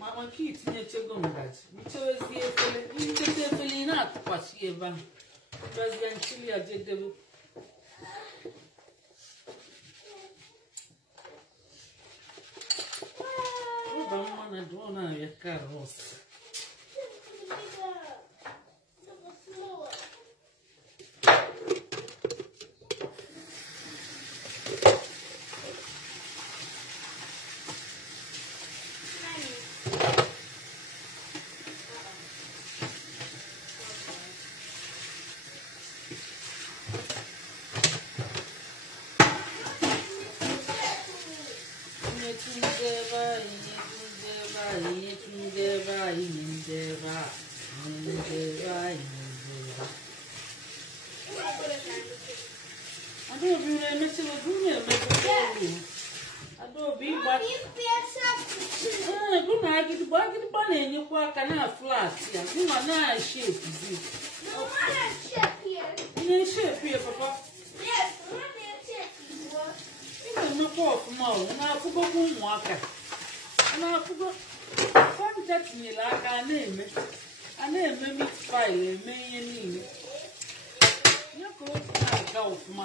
ma maka itinyechego ngaji ichewezie efere icheta efere ị na-atụkwasị ebe ahụ bịazie nchili ya jedebe rụba nwa na dụọ na-abịa karọs na-enyekwa aka na flat ya mma na shape zi ihe shape ya papa na-emekwa ọfụma ọ na-afụgokwa ụmụaka na-afụgo fanta tinyere aka a na-eme meat pie eme ihe niile ya ka o na-aga ọfụma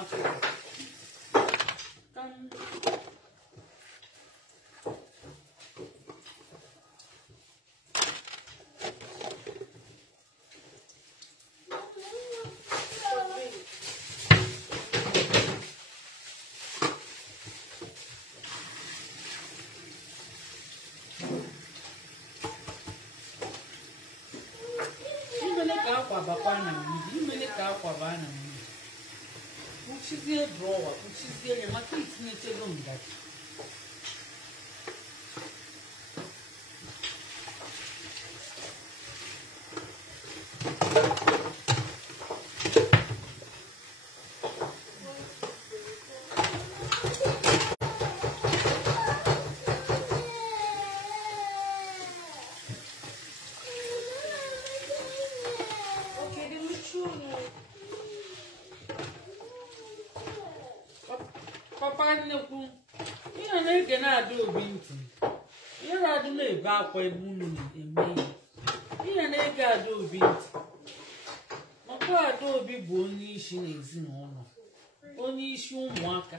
Uchizie drawer, uchizie ya maka itinyechego ngaji. Papa nnekwu ihe na-ege na-ada obi ntị ihe na-adị na-ebe akwa ebe unu eme ihe na-ege ada obi ntị maka ada obi bụ onye isi n'ezinụlọ onye isi ụmụaka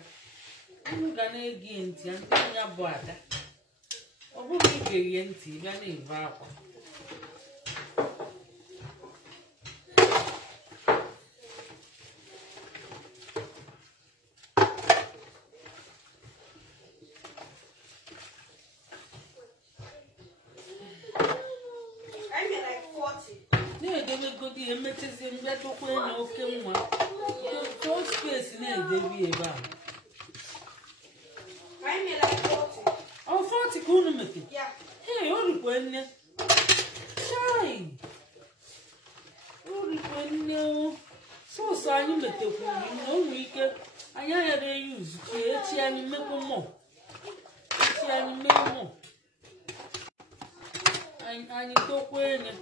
unu ga na-ege ntị ndị ya bụ ada ọ bụrụ ige ntị bịa na-ebe akwa na-edebegodi emechezie mbịatokwa na oke nwa o spesi na-edebi ebe a ọ 40 ka unu mete ee o rikwe nne chai o rikwe nne sọsọ anyị metekwuru na o nwere ike anyị aghara eyuz echi anyị mekwa mmụọ echi anyị mee mmụọ anyị dokwa enye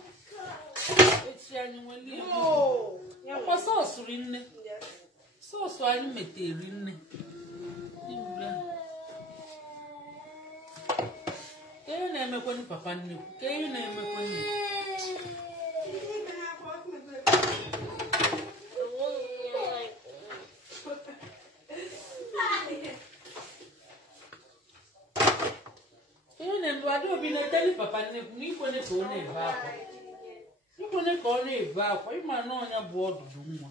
echi anyị nwere ibu akwa sọsụ rinne sọsụ anyị metere nne ka ihe na-emekwanụ papa nnekwu ka ihe na-emekwanụ do be na tell papa ne ni ko ne ko ne ba ko ni ko ne ko ne ba ko ima na onya bu odudu nwa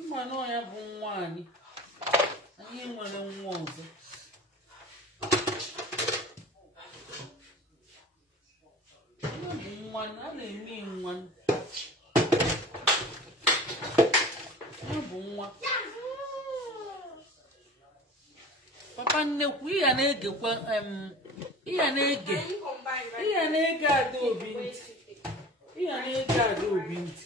ima na onya bu nwa ani anyị nwere nwa ọzọ nwa na na-eme nwa bụ nwa papa nnekwu ihe na-egekwa ihe na-ege Adaobi ntị ihe na-ege Adaobi ntị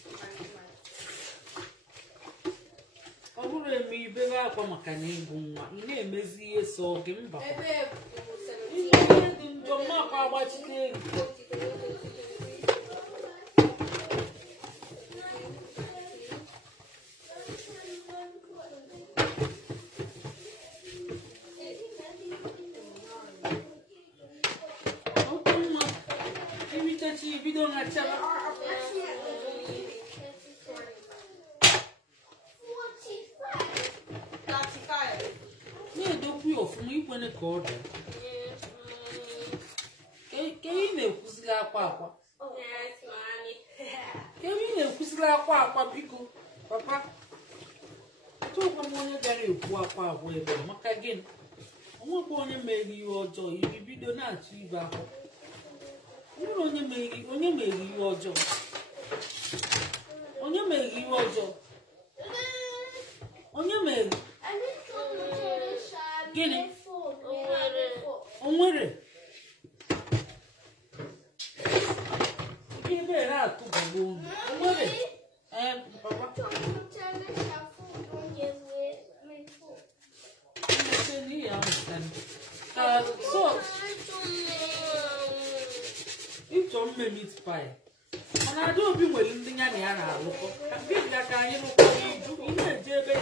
ọ bụrụ eme ibere akwa maka na ịbụ nwa ị na-emezi ihe so gị mba ihe dị njọ makwa agbachite elu video na chama ọfụma ikwene ka ọ dị ke ị na-ekwuziri akwa biko papa tụkwa m onye gara ekwu akwa ebe maka gịnị onwekwa onye mere ihe ọjọọ iri bido na-atụ ibe akwa nwere onye mere ihe ọjọọ onye mere gịnị onwere ebe na-atụ bụrụ onwere papa ịchọ mme meat pie mana Adaobi nwere ndị ya na ya na-alụkọ bịa ka anyị rụkọ iju ị na-eje ebe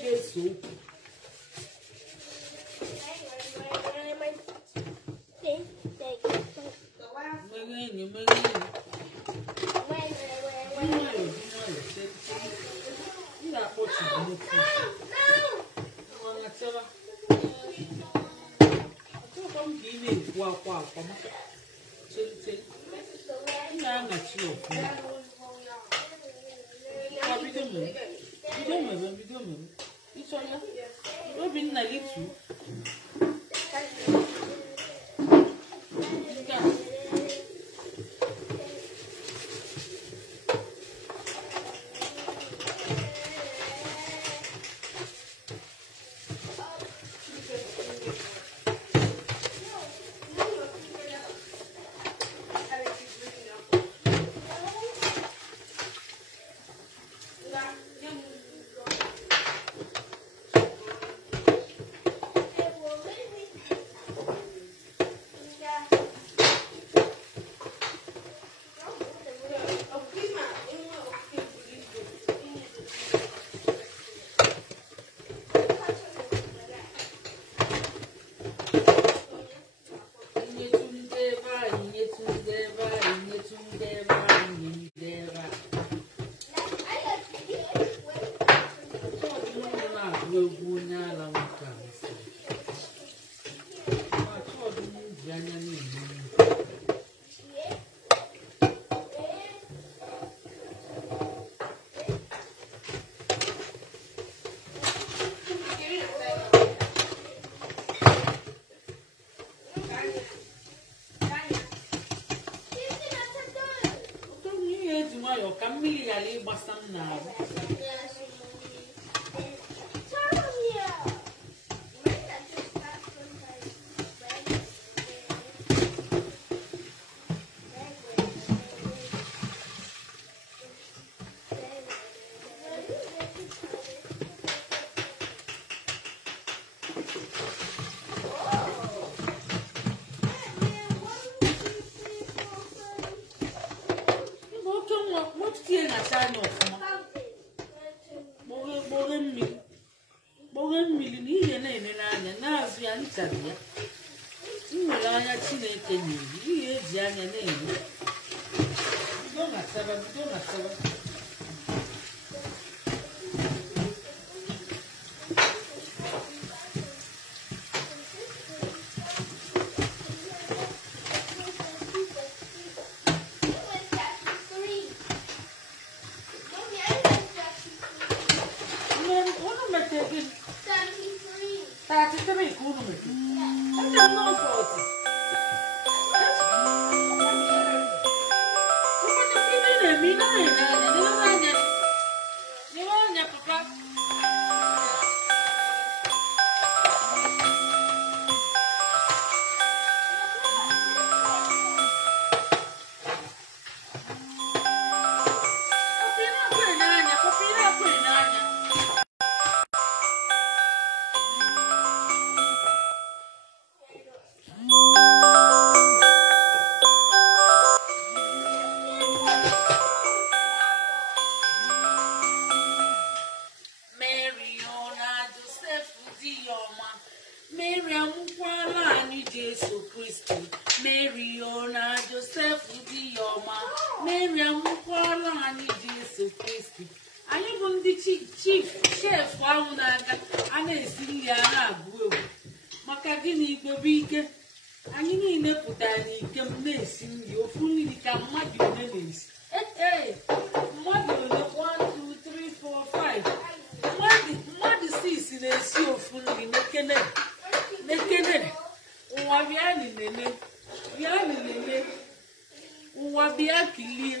ga-eso okwu ka mmiri ghara ịgbasa m n'ahụ kpọghe mmiri na ihe na-eme n'anya na-azụ ya nchabi ya nwere anya Chineke na-eri ihe eji anya na-eme bido na saba again. 33. 33 cool. I'm not 40. Chief chef ahụ na-aga a na-esi nri a na-agụ egwu maka gịnị Igbo bụ ike anyị niile pụtara n'ike m na-esi nri ofu nri ka mmadụ ole na-esi mmadụ ole 1 2 3 4 5 mmadụ 6 na-esi ofu nri n'ekene ụwa bịa nilele ụwa bịa kilie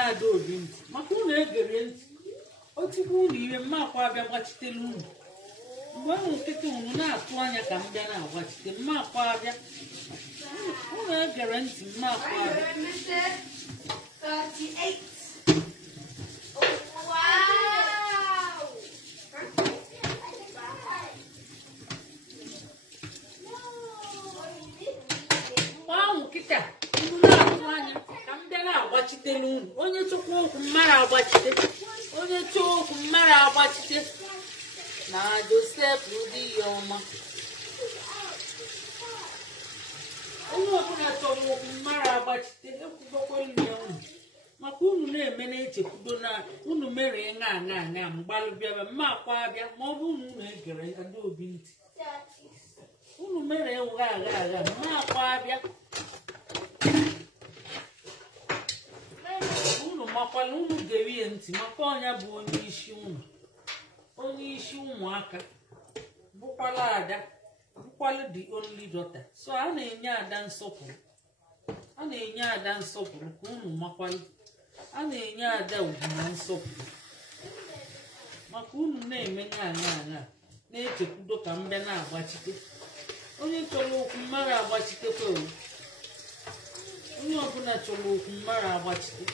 na-ada obi ntị maka unu egere ntị otigbu unu ire mma akwa abịa gbachitelu unu mgbe ahụ nkịta unu na-atụ anya ka m bịa na-agbachite mma akwa abịa unu egere ntị mma akwa abịa 38. onye chukwu okwu mmara agbachite onye chukwu okwu mmara agbachite na Joseph ụdị ya ọma onye ọbụla chọrọ okwu mmara agbachite ekwugokwelu ya unu maka unu na-eme na-echekwudo na unu mere ṅa mgbalụ bịaba mma akwa abịa ma ọ bụ unu egere ndị obi ntị unu mere ụgha agha mma akwa abịa makwala unu gerie ntị maka ọnya bụ onye isi ụmụaka bụkwala ada bụkwala the only daughter so a na-enye ada nsọpụrụ ka unu makwala a na-enye ada ugwu na nsọpụrụ maka unu na-emenye anya na-echekwudo ka mbe na-agbachite onye chọrọ okwu mmara agbachitekwa onye ọbụla chọrọ okwu mmara agbachite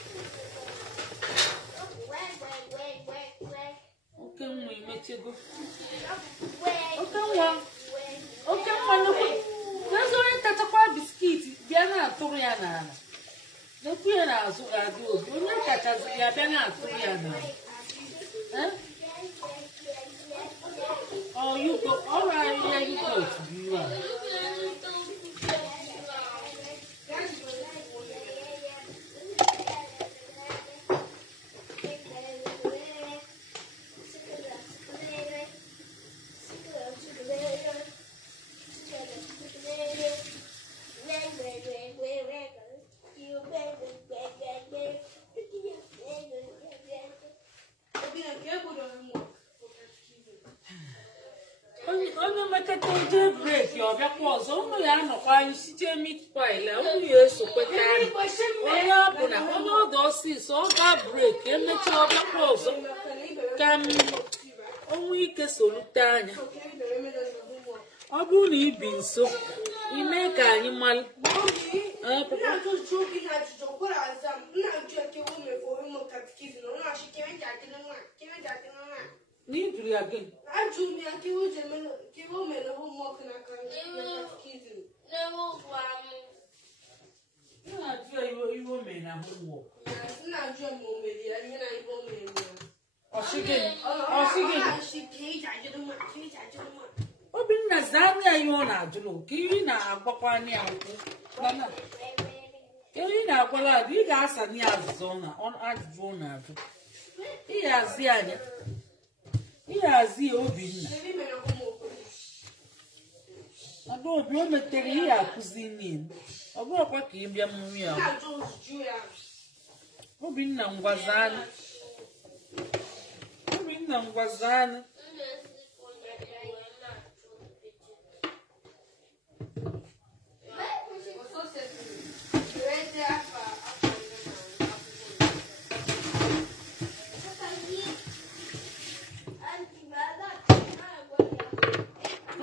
oke nwa emechego oke nwa nnukwu n'ezi onye tachakwa biskiti bịa na-atụrụ ya n'ala n'ekwu ya n'azụ ga-adị obi onye kachaziri ya bịa na-atụrụ ya n'ala ọrụ ahịhịa yugot bụ iwe a onye mekata je breki ọbịa kwa ọzọ unu ya anọkwa anyị site meat pie unu ya esokweta anyị onye ọ bụ na onye ọdụ ọsịsọ ọ ga break emechaa ọbịa kwa ọzọ ka onwe ike solute anya ọ bụrụ na ibi nso ime ka anyị malụ n'ijuru ya gị iwe o mere na homework Obinna zaa ya ihe ọ na-ajụrụ ka iri na-agbakwa anya akwụ iri na-agwala adụ ị ga-asa na ya ajụjụ ọ na-ajụ ịhazi anya ịhazi ya Obinna Adaobi o metere ihe akụzi niile ọ bụrụkwa ka ị bịa mmiri ya Obinna ngwazanụ Obinna ngwazanụ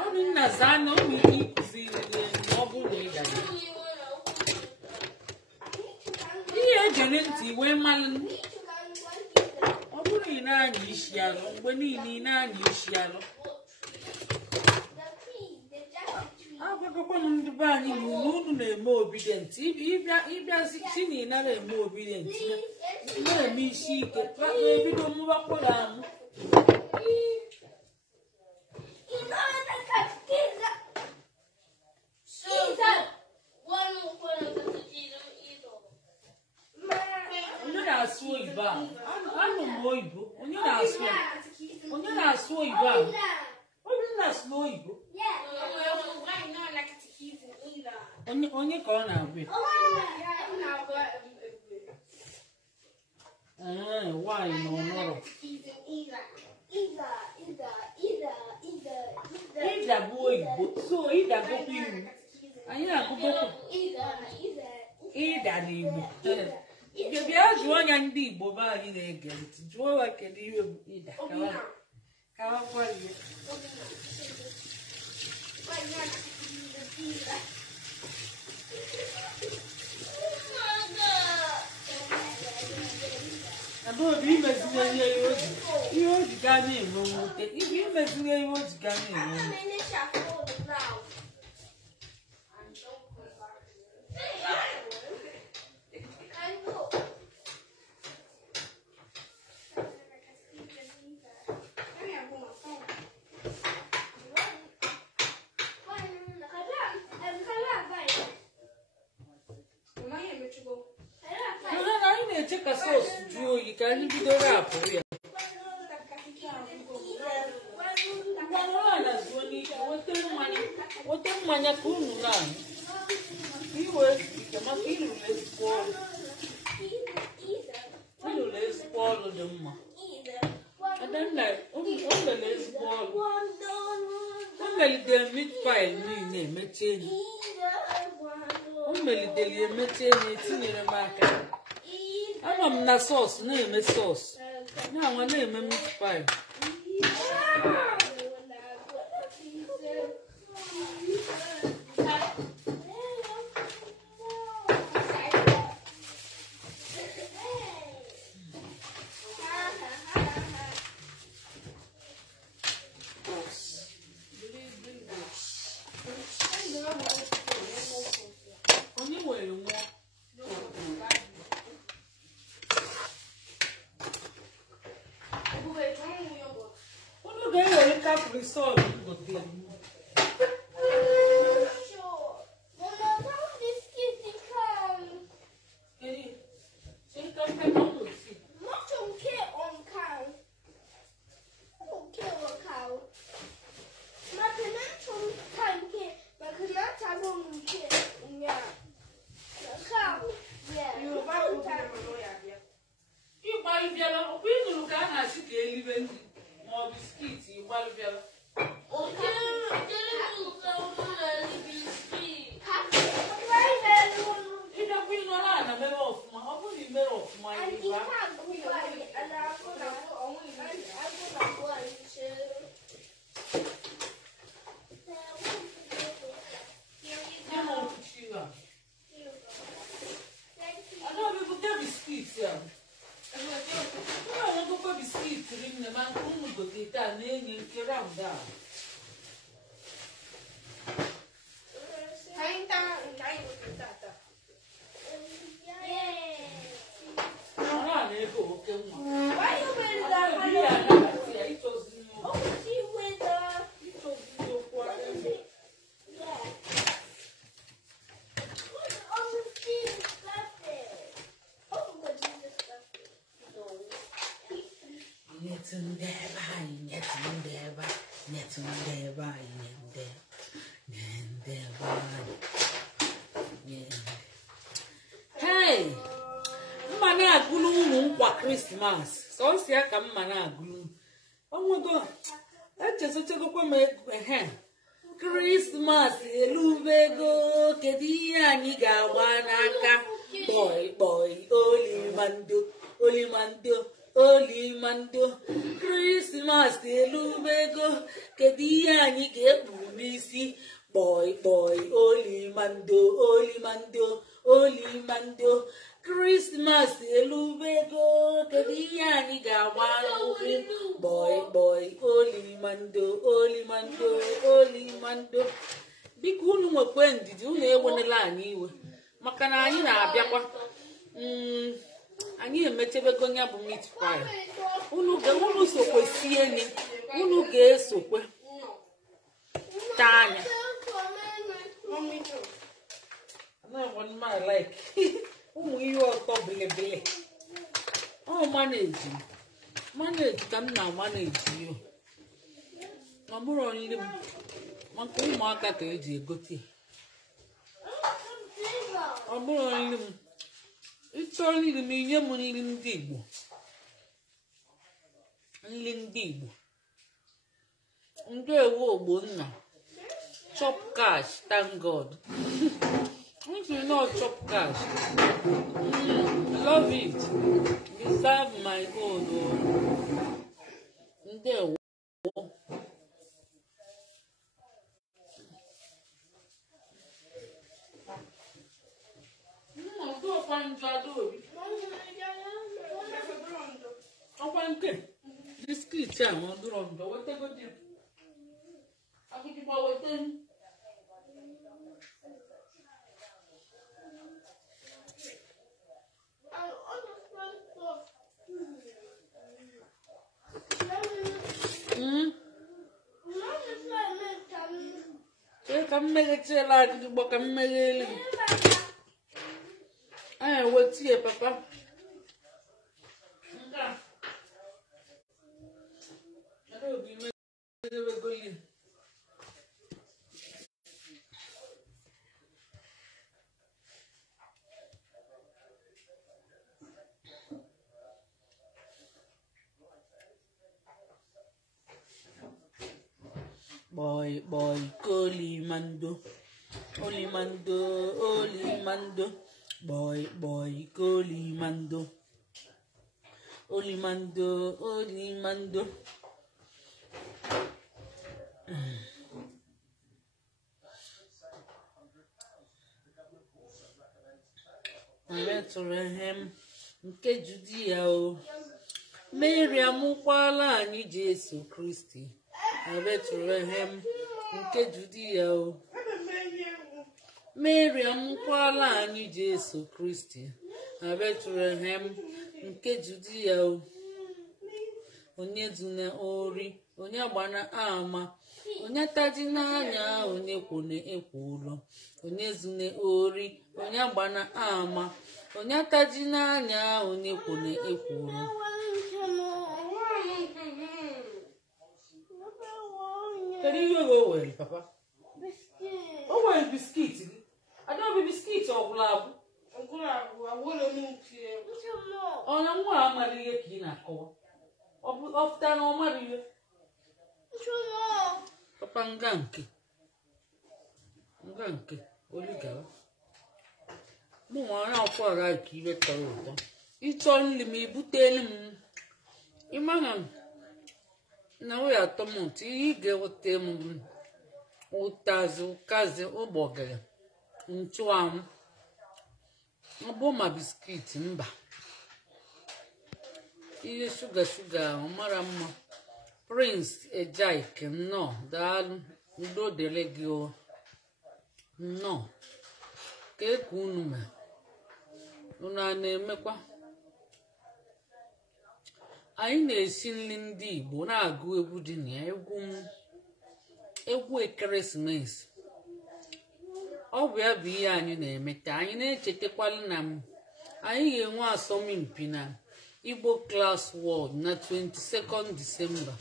Obinna zana ụmụ ike ịkụziri ọ bụrụ na ị gara ihe ejere ntị wee malụ ọ bụrụ ị na-anya isi alụ mgbe niile ị na-anya isi alụ agwagokwa m ndị be anyị na unu na-eme obidient ịbịazi si na ị nara eme obidient na-eme isi ike ebido mgbakpọrọ amụ onye na-asụ oyibo ahụ anụ m oyibo onye na-asụ oyibo ahụ Obinna asụ oyibo onye ka ọ na-agwa nwaanyị na ọnọrọ ịda bụ oyibo so ịda gokwa iwu anyị na-agụgokwa ịda n'Igbo bịa jụọ ya ndị Igbo be anyị na-ege ntị jụọ ha kedu ihe bụ ịda ka ha gwa ya Adaobi imeziwanye ihe o ji gaa na-enwe mwute imeziwe ihe o ji gaa na-enwe mwute na-eche ka sos jụọ oyi ka anyị bidoro apụrụ ya na-azụo n'ike weta mmanya ka unu na-aṅụ iwe ike maka ịrụrụ ezigbo ọrụ dị mma Adanna o mere ezigbo ọrụ o melidere meat pie niile emechi enyi o melidere emechi enyi etinyere m aka anọ m na sọọsụ na-eme sọọsụ na-anwa na-eme meat pie Hey, mmana agụlụ ụmụ nkwa Krismas sọsọ ya ka mmana agụlụ ọnwụgo echezotagokwa m ehe Krismas elubego kedu ihe anyị ga-agba n'aka boy boy olimando olimando olimando Krismas elubego kedu ihe anyị ga-ekpuru n'isi boy boy olimando olimando olimando Krismas elubego kedu ihe anyị ga-agba n'ụkwụ boy boy olimando olimando olimando biko unu nwekwe ndidi unu ewenela anyị iwe maka na anyị na-abịakwa anyị emechebego nya bụ meat pie unu sokwe sie ni unu ga-esokwe taa anya ụmụ ihe ọtọ bilibili ọ maneji ka m na-amaneji yo ọ bụrụ nri m maka ụmụaka ka eji egote ọ bụrụ nri m ịchọ nri m inye m nri ndị Igbo ndewo Ogbonna chop cash thank God. If you know chop cash, love it. Deserve my own. Ndewo. Biscuit ya mo duro ndo wote go di. Akiti ba wote. Kammeghechela Igbo ka mmegheli wetie papa boy boy olimando olimando olimando boy boy olimando olimando olimando Bethlehem nke Judia o Mary amụkwala anyị Jesu Kristi Bethlehem nke Judia o Mary amụkwala anyị Jesu Kristi Bethlehem nke Judia o onye zuna ori onye gbana ama onye taji n'anya onye kwune ekwulo onye zune ori onye gbana ama onye taji n'anya onye kwune ekwulo Can you go well, Papa? Biscuit. Oh, well, biscuit. I don't have a biscuit or glove. I want to move here. Oh, no, I'm Maria Kinako. Of Tan or Maria. Papa Ganki. Oliga. No one out for I keep it. ịchọ nri ma ibutelu m ịmana na we atọmụtụ ihe ị ga-eweta m ụtazị ụkazi ụgbọgịrị nchụanwụ ọ bụ ma biskit mba ihe shuga mara mma Prince Ejaik nnọọ daalụ udo dịrị gị o nnọọ ka eku unu mee unu a na-emekwa anyị na-esi nri ndị Igbo na-agụ egwu dị na ya egwu ekeresimesi ọ bụ ya bụ ihe anyị na-eme ka anyị na-echetakwala na anyị ga-enwe asọmpi na Igbo Class World na 22nd Disemba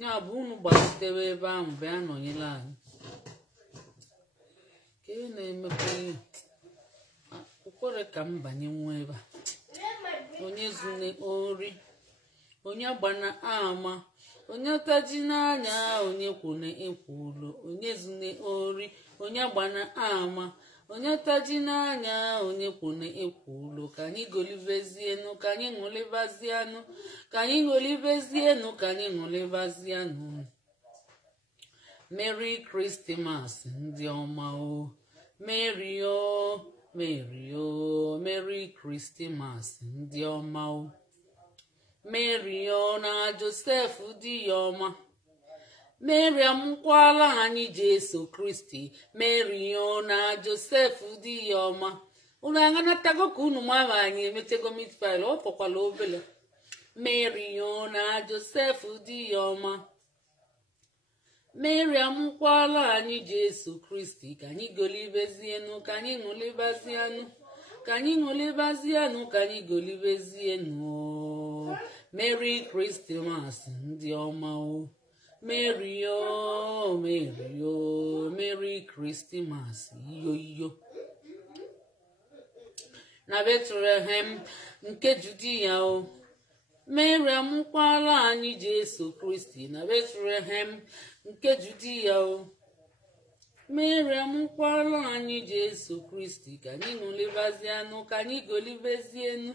ya bụ unu gbazitere ebe ahụ bịa nọnyere anyị ka ị na-emekwa ihe ụkwere ka m banye nwa ebe a onye zune ori onye gbana ama onye taji n'anya onye kwune ekwulo onye zune ori onye gbana ama onye taji n'anya onye kwune ekwulo ka anyị golibezienu ka anyị ṅụlibazianụ ka anyị ṅụlibezienu ka anyị ṅụlibazianụ Merry Christmas ndị ọma o Merry o Merry o Merry Christmas ndị ọma o Merry o na Joseph dị ya ọma Mary amụkwala anyị Jesu Kristi Mary o na Joseph dị ya ọma unu aṅanatago ka unu mara anyị emetego mitfile ọ fọkwala obele Mary o na Joseph dị ya ọma Mary amụkwala anyị Jesu Kristi ka anyị golibezienu ka anyị ṅụlibazianụ ka anyị ṅụlibazianụ ka anyị golibezienu Merry Christmas ndị ọma o Merry o Merry o Merry Christmas iyo na Bethlehem nke Judia o Mary amụkwala anyị Jesu Kristi na Bethlehem nke Judia o Mary amụkwala anyị Jesu Kristi ka anyị ṅụlibazianụ ka anyị golibezienu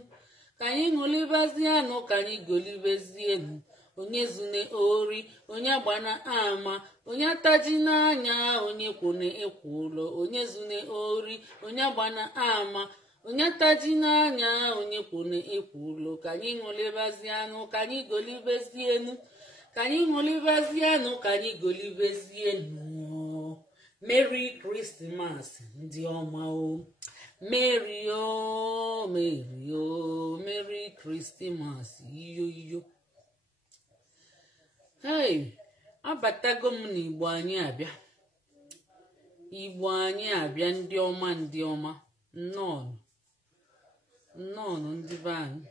ka anyị ṅụlibazianụ ka anyị golibezienu onye zune ori onye gbana ama onye taji n'anya onye kwune ekwulo onye zune ori onye gbana ama onye taji n'anya onye kwune ekwulo ka anyị ṅụlibazianụ ka anyị golibezienu ka anyị ṅụlibazianụ ka anyị golibezienu Merry Christmas ndị ọma o Merry o Merry o Merry Christmas iyo hey abatago m n'Igbo anyị abịa Igbo anyị abịa ndị ọma nnọọ ndị be anyị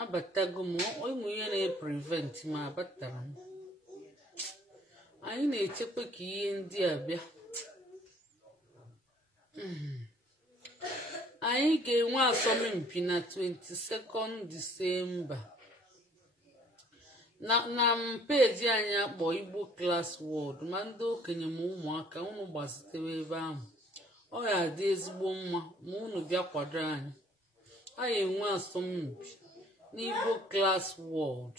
abatago m onwe ihe na-prevent ma abatara m anyị na-echekwa ka ihe ndị a bịa anyị ga-enwe asọmpi na 22nd Disemba na peji anyị akpọ Igbo Class World ma ndị okenye ma ụmụaka unu gbazitewe ebe ahụ ọ ga-adị ezigbo mma ma unu bịa kwado anyị enwe asọmpi n'Igbo Class World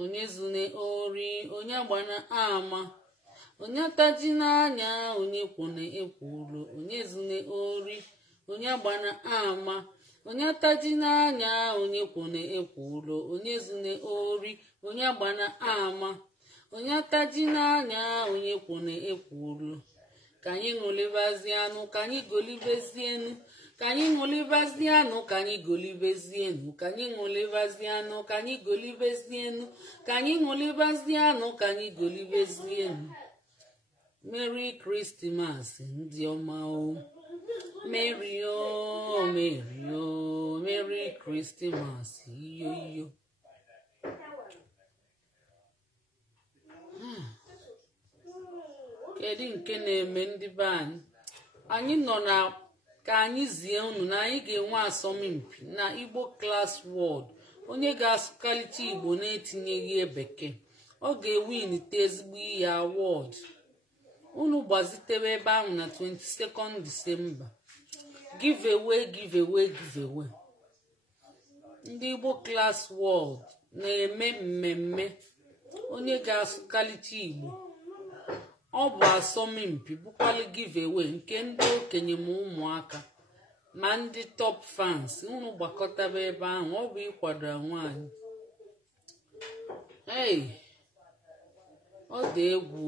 onye zune ori onye gbana ama onye taji n'anya onye kwune ekwulo onye zune ori onye gbana ama onye taji n'anya onye kwune ekwulo onye zune ori onye gbana ama onye taji n'anya onye kwune ekwulo ka anyị ṅụlibazianụ ka anyị golibezienu ka anyị ṅụlibazianụ ka anyị golibezienu ka anyị ṅụlibazianụ ka anyị golibezienu ka anyị ṅụlibazianụ ka anyị golibezienu Merry Christmas ndị ọma o Merry o Merry o Merry Christmas iyo kedu nke na-eme ndị be anyị nọ na ka anyị zie unu na anyị ga-enwe asọmpi na Igbo Class World onye ga-asụkalite Igbo na-etinyeghị bekee ọ ga-ewinite ezigbo ihe award unu gbazitewe ebe ahụ na 22nd Disemba giveaway. Ndị Igbo Class World na-eme mmemme onye ga-asụkalite Igbo. Ọ bụ asọmpi bụkwali giveaway nke ndị okenye ma ụmụaka ma ndị top fans. Unu gbakọtaba ebe ahụ, ọ bụ ịkwado nwaanyị. Ọ dị egwu.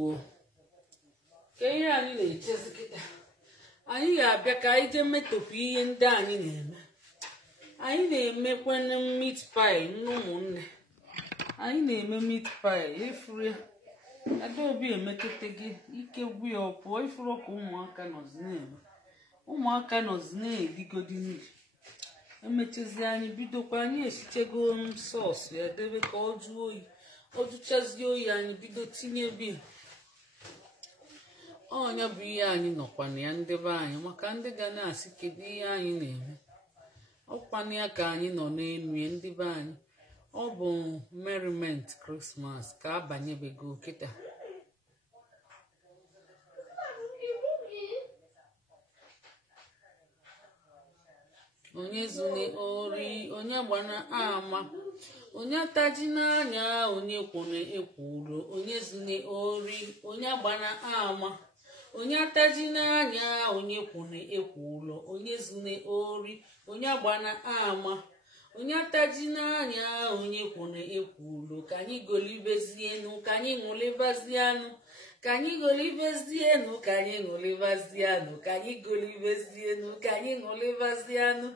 Ka ihe anyị na-echezi kịta, anyị ga-abịa ka anyị jee metọpụ ihe ndị anyị na-eme. Anyị na-emekwana meat pie nne ụmụnne. Anyị na-eme meat pie efuru ya. Adaobi emetụta gị ike gwu ya ọ pụọ ifuru ka ụmụaka nọzi na-eme. Ụmụaka nọzi na-erigodi nri. Emechazi anyị bidokwa anyị esichego sọọsụ ya debe ka ọ jụọ oyi. Ọ jụchazie oyi anyị bido tinye bi. Ọnya bụ ihe anyị nọkwana ya ndebe anyị maka ndị ga na-asị kedu ihe anyị na-eme. Ọkwana ya ka anyị nọ n'elu ya ndebe anyị. Ọ bụ merriment Christmas ka abanyebego kịta. Onye zune ori, onye gbana ama, onye ataji n'anya, onye kwone ekwuro. Onye zune ori, onye gbana ama, onye ataji n'anya, onye kwone ekwuro. Onye zune ori, onye gbana ama, onye ataji n'anya, onye kwone ekwuro. Ka anyị golibezienu, ka anyị ṅụlibazianụ. Ka anyị golibezienu, ka anyị ṅụlibazianụ. Ka anyị golibezienu, ka anyị ṅụlibazianụ.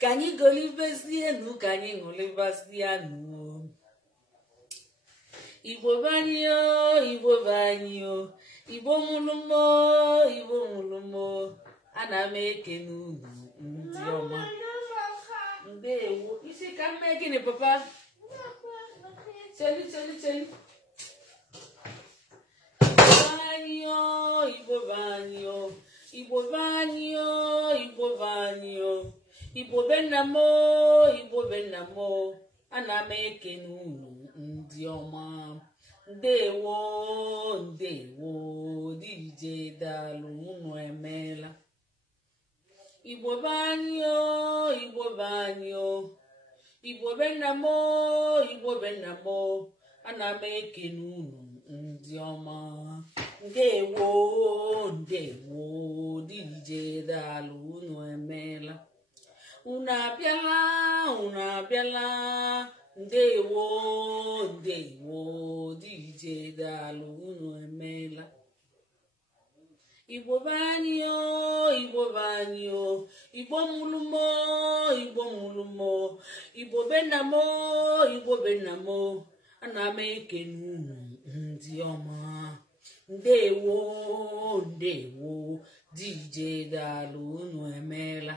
Ka anyị golibezienu, ka anyị ṅụlibazianụ. Igbo banyo, Igbo banyo, Igbo mulumo, Igbo mulumo. Ana m ekene unu ndị ọma. Ndewo. Isi ka m mee gịnị papa? Cheli. Igbo banyo, Igbo banyo, Igbo banyo, Igbo benamo, Igbo benamo. Ana m ekene unu ndị ọma. Ndewo DJ Dalụ unu emeela. Igbo banyo, Igbo banyo, Igbo benamo, Igbo benamo. Ana m ekene unu ndị ọma. Ndewo DJ Dalụ unu emeela. Unu abịala. Ndewo DJ Dalụ unu emeela. Igbo banyo, Igbo banyo, Igbo mulumo, Igbo mulumo, Igbo benamo, Igbo benamo. Ana m ekene unu ndị ọma. Ndewo DJ Dalụ unu emeela.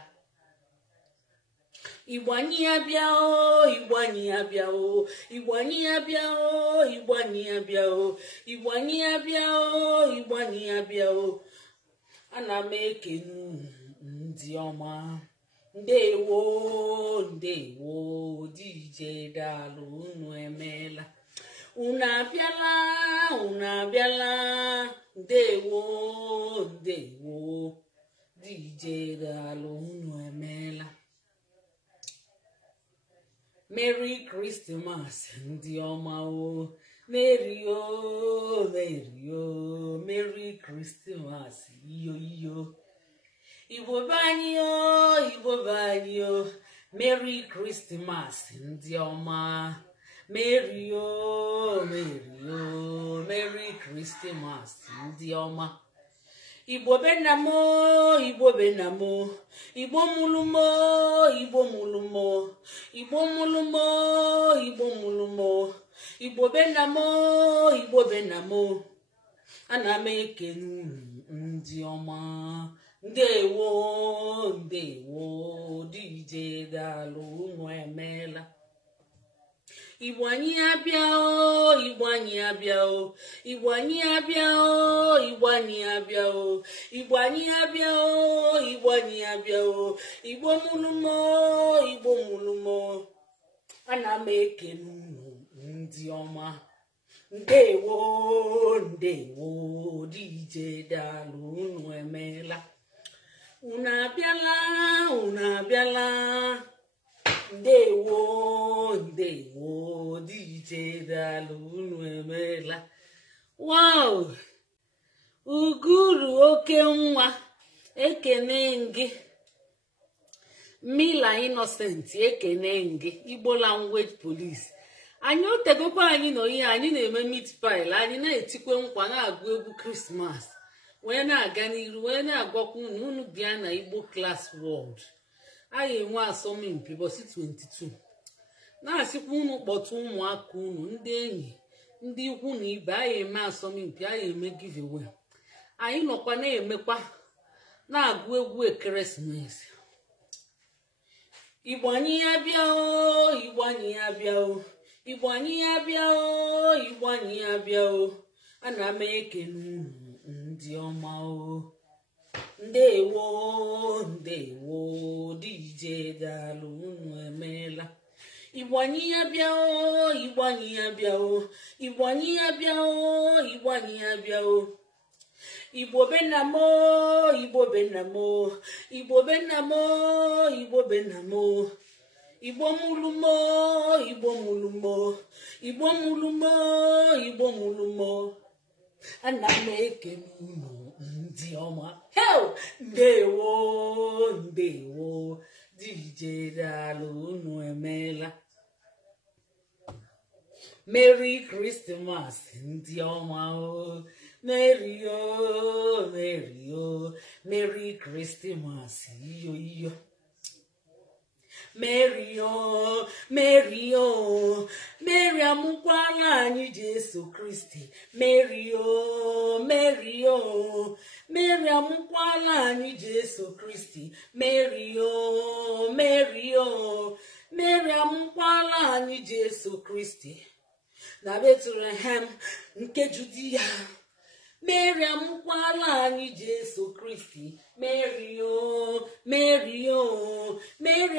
Igbo anyị abịa o, Igbo anyị abịa o, Igbo anyị abịa o, Igbo anyị abịa o, Igbo anyị abịa o, Igbo anyị abịa o. Ana m ekene unu ndị ọma. Ndewo DJ Dalụ unu emeela. Unu abịala. Ndewo DJ Dalụ unu emeela. Merry Christmas ndị ọma o. Merry Christmas iyo. Igbo banyo, Merry Christmas ndị ọma. Merry Christmas ndị ọma. Igbo benamo, Igbo mulumo, Igbo mulumo. Igbo benamo. Ana m ekene unu ndị ọma. Ndewo DJ Dalụ unu emeela. Igbo anyị abịa o, Igbo anyị abịa o, Igbo anyị abịa o, Igbo anyị abịa o, Igbo anyị abịa o, Igbo anyị abịa o. Igbo mulumo. Ana m ekene unu ndị ọma. Ndewo DJ Dalụ unu emeela. unu abịala ndewo DJ daalụ unu emeela. Wow, uguru oke nwa ekene gị. Mila Innocent ekene gị. Igbo language police. Anyị otegokwa anyị nọ ihe anyị na-eme meat pie, anyị na-etikwe nkwa na-agụ egwu Christmas wee na-aga n'iru wee na-agwakwa unu bịa na Igbo Class World. Anyị enwe asọmpi ụbọchị 22 na-asịkwa unu kpọtụ ụmụaka unu, ndị enyi, ndị ikwu na ibe. Anyị eme asọmpi, anyị eme giveaway, anyị nọkwa na-emekwa na-agụ egwu ekeresimesi. Igbo anyị ya bịa o, Igbo anyị ya bịa o, Igbo anyị ya bịa o, Igbo anyị ya bịa o. Ana m ekene unu ndị ọma o. Ndewo DJ daalụ unu emeela. Igbo anyị ya bịa o, Igbo anyị ya bịa o, Igbo anyị ya bịa o, Igbo anyị ya bịa o. Igbo benamo, Igbo benamo, Igbo benamo, Igbo benamo. Igbo mulumo, Igbo mulumo, Igbo mulumo, Igbo mulumo. Ana m ekene unu ndị ọma. Ndewo DJ daalụ unu emeela. Merry Christmas ndị ọma o. Merry Christmas iyo. Mary amụkwala anyị Jesu Kristi. Mary amụkwala anyị Jesu Kristi. Mary amụkwala anyị Jesu Kristi na Bethlehem nke Judia. Mary amụkwala anyị Jesu Kristi. Mary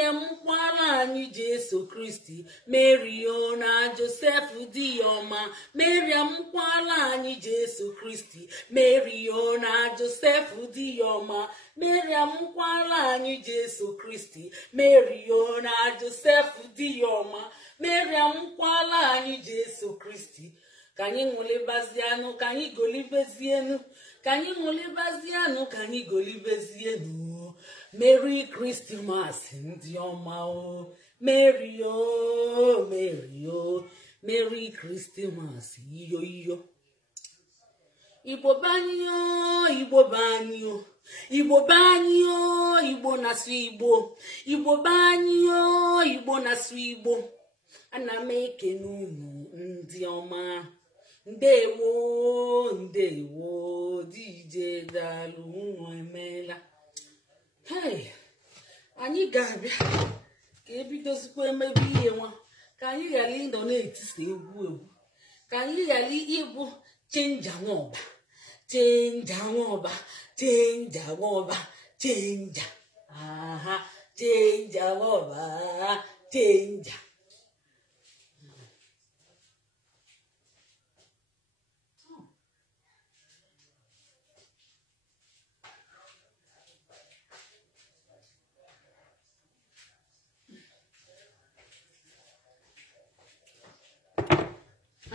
amụkwala anyị Jesu Kristi. Mary na Joseph dị ọma. Mary amụkwala anyị Jesu Kristi. Mary na Joseph dị ọma. Mary amụkwala anyị Jesu Kristi. Mary na Joseph dị ọma. Mary amụkwala anyị Jesu Kristi. Ka anyị ṅụlibazianụ, ka anyị golibezienụ, ka anyị ṅụlibazianụ, ka anyị golibezienụ. Merry Christmas ndị ọma o. Merry Christmas iyo. Igbo banyo, Igbo banyo, Igbo banyo, Igbo na-asụ Igbo. Igbo banyo, Igbo na-asụ Igbo. Ana m ekene unu ndị ọma. Ndewo DJ daalụ unu emeela. Anyị ga-abịa ka ebidozikwa emebe ihe nwa, ka anyị ghara ịnọ na-etisa egwu, ka anyị ghara ịbụ chenja nwaọba, chenja nwaọba, chenja nwaọba, chenja nwaọba, chenja.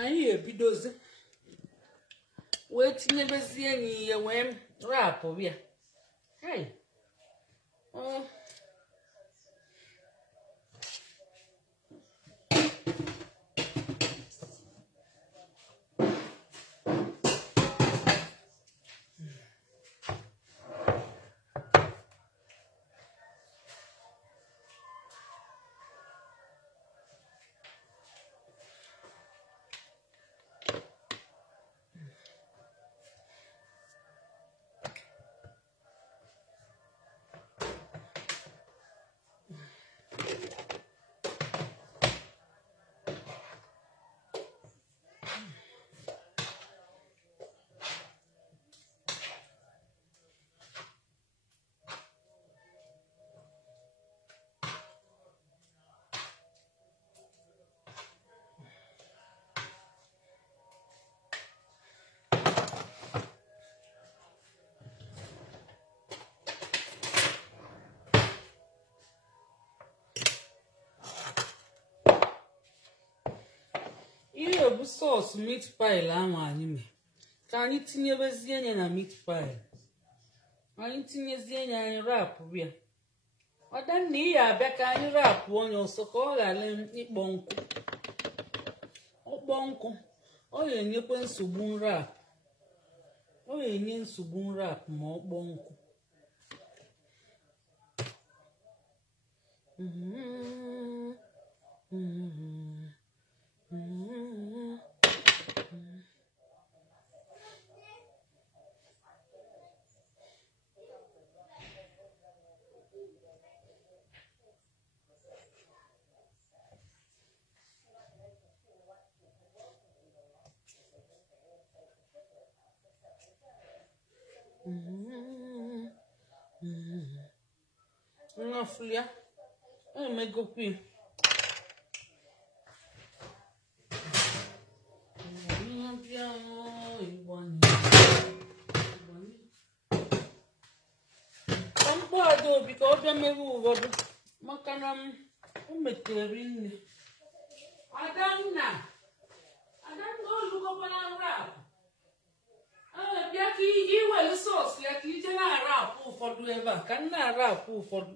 Anyị ebidozi wee tinyebezie n'ihe wee rapụ ya. bụ sọọsụ meat pie ahụ anyị mee ka anyị tinyebezie anya na meat pie anyị tinyezie anya anyị rapụ bịa ọdanna ị ya abịa ka anyị rapụ onye ọsọ ka ọ ghara ịkpọ nkụ ọkpọ nkụ ọ ga-enyekwa nsogbu nrapụ ọ ga-enye nsogbu nrapụ ma ọ kpọọ nkụ Ngafulia emegokwi mkpọado obi ka ọ bịa mere ụfọdụ maka na o metere nne Adanna olugokwala nrapụ bịa ka iwere sọọsụ ya ka ije na-arapụ ụfọdụ ebe a ka m na-arapụ ụfọdụ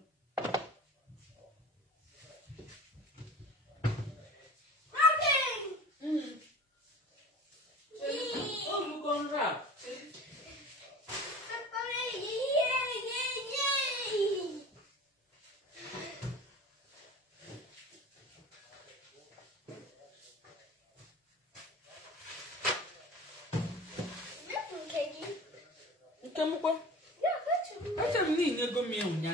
olugo nrapụ Kemukwa? Acha mni nyego mi unya.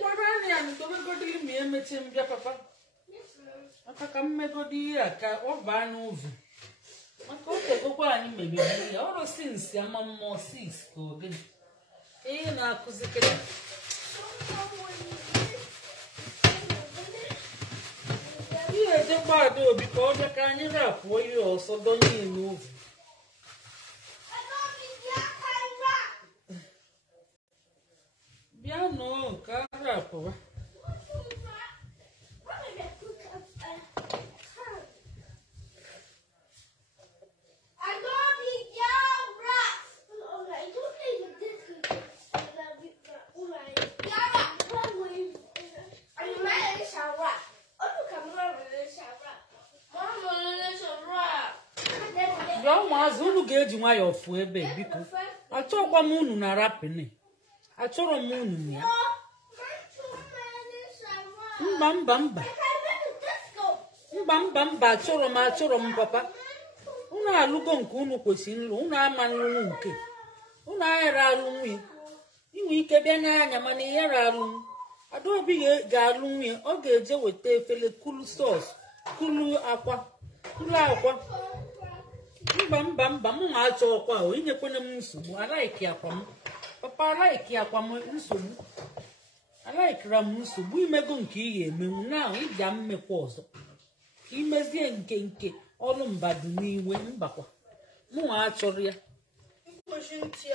Kwara ni ani to begodi mi emeche mbia papa. Aka ka mmegodi aka oba na ovu. Maka o tegokwa ani mebebi ya. Oro since ya mammo 6 ko gini. Na akuzikere. Iye je gbado obi ka o je ka anyi rapu oyi oso donye enu ovu. No, caraca. Bia mas unu ga-eji nwayọ ofu ebe biko. Achọkwa m unu na rapini. Achọrọ m unu ya. Mba achọrọ m papa. Unu alụgo nke unu kwesịrị nlụ, unu ama nlụ nke. Unu ayara alụ nwunye. Inwe ike bịa n'anya mana ịyara alụ. Adaobi ga-alụ nwunye, ọ ga-eje weta efele kulu sọs, kulu akwa. Mba m na-achọ ọkwa o inyekwana m nsogbu. Alaiki akwa m. Papa alaiki akwa m nsogbu. Alaikira m nsogbu imego nke ị ga-emenwu na ị ga mmekwa ọzọ. Ka imezie nke ọrụ mbadu n'iwe mbakwa. Mụ achọrọ ya. Ntị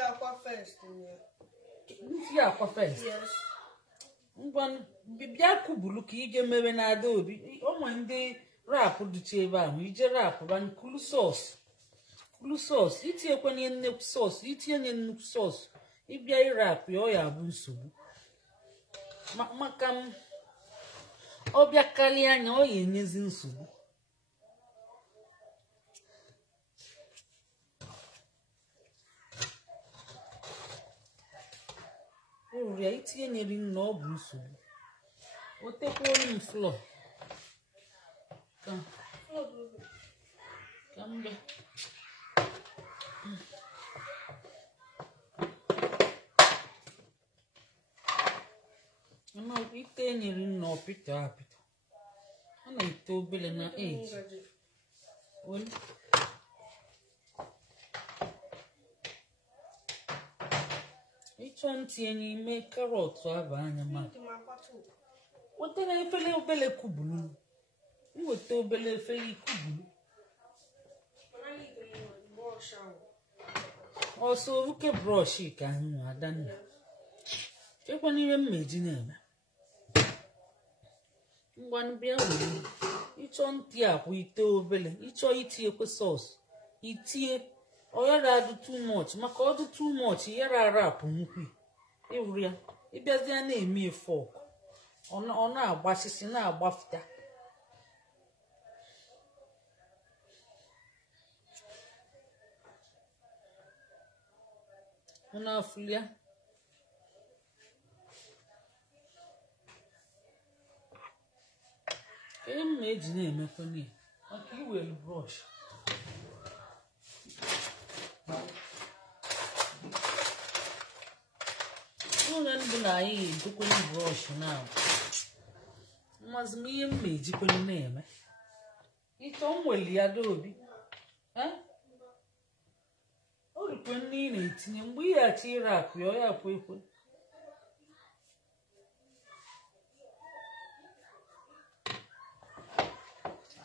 akwa first. Yes. Ngwa bịa kubulu ka ị ga-emebe na Adaobi. Ụmụ ndị rapụ dịcha ebe ahụ ije rapụ banye kulu sọs itinyekwenye nnekwu sọs itinye nnukwu sọs ịbịa ịrapụ ya ọ ya bụ nsogbu maka m ọ bịa karịa anya ọ ya enyezi nsogbu uru ya itinye nyere na ọ bụ nsogbu o tekwuolu m flọ ka mbe ite nyere nna ọpịtọ apịtọ a na-ete obele na eji ịchọ ntị n'ime karọt aba anya ma wetara efere obele kubulu iweta obele efere kubulu ọsọ oruke brọsh ka anyị nwa Adanna chekwa n'ihe mmeji na-eme ngwanụ bịa were ịchọ ntị a bụ ite obele ịchọ itinyekwe sọsụ itie oyara adụ too much maka ọdụ too much yara arapụ nkwi ịwụrụ ya ịbịazie na-eme fọk ọ na-agbasisi na-agbafụta ọ na-afụlia ihe m na-eji na-emekwa n'ihe maka iwere brọsh oge ndụ na anyị ga-edokwanye brọsh na-abụ mmazi m ihe m na-ejikwanye na-eme ịchọ nweli ya dobi o rikwe nne ị na-etinye mgbe ị ghachi ire akụ ya ọ ya kwe ekwe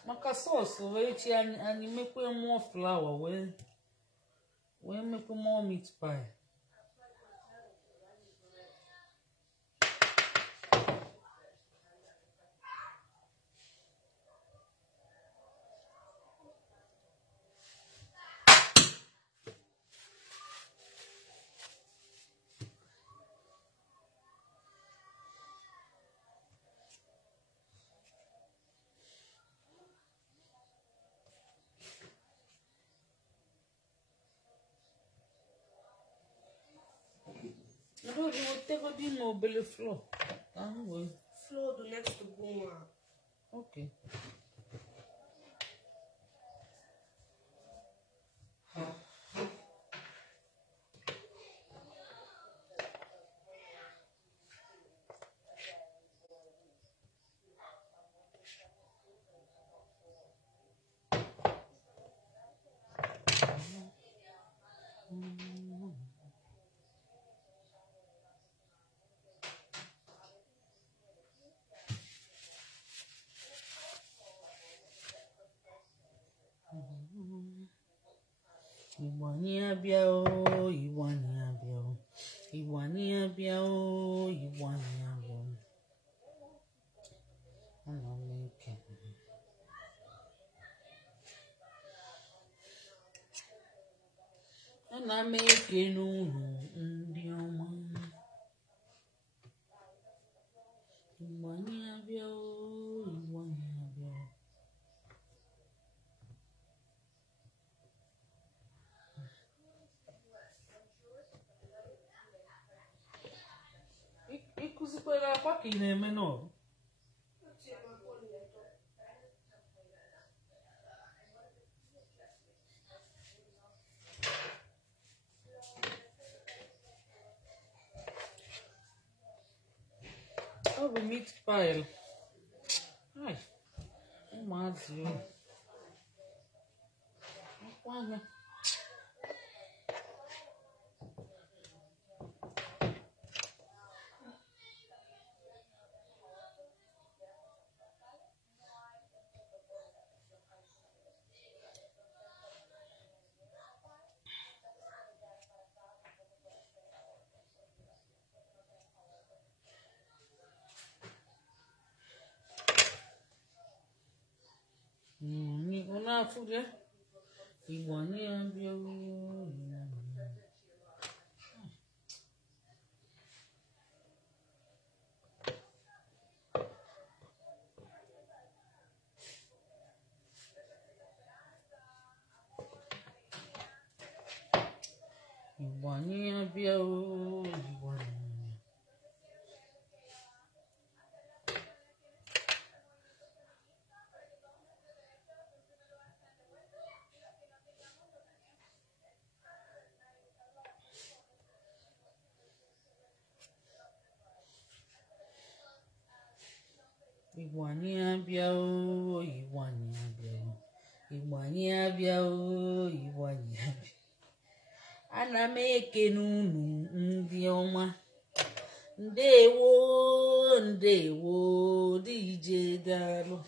maka sọsụ wee chi anyị mekwe mmụọ flawa wee mekwe mmụọ meat pie Take the mobile floor. Floor the next to go. Okay. Iwani abia o, Iwani abia o, Iwani abia o, Iwani abia o. Ana m eke n'ụlọ ndị ọma. Iwani abia o, Iwani abia o. Ịkụzikwara akwa ka ị na-eme n'ọrụ ọ bụ meat pie ụmụazị akwa anya una fude Iwani abia o Iwani abia o Iwani abia o, Iwani abia o, Iwani abia o, Iwani abia. Ana m eke n'ụlọ ndị ọma. Ndewo, ndewo, DJ Dalo.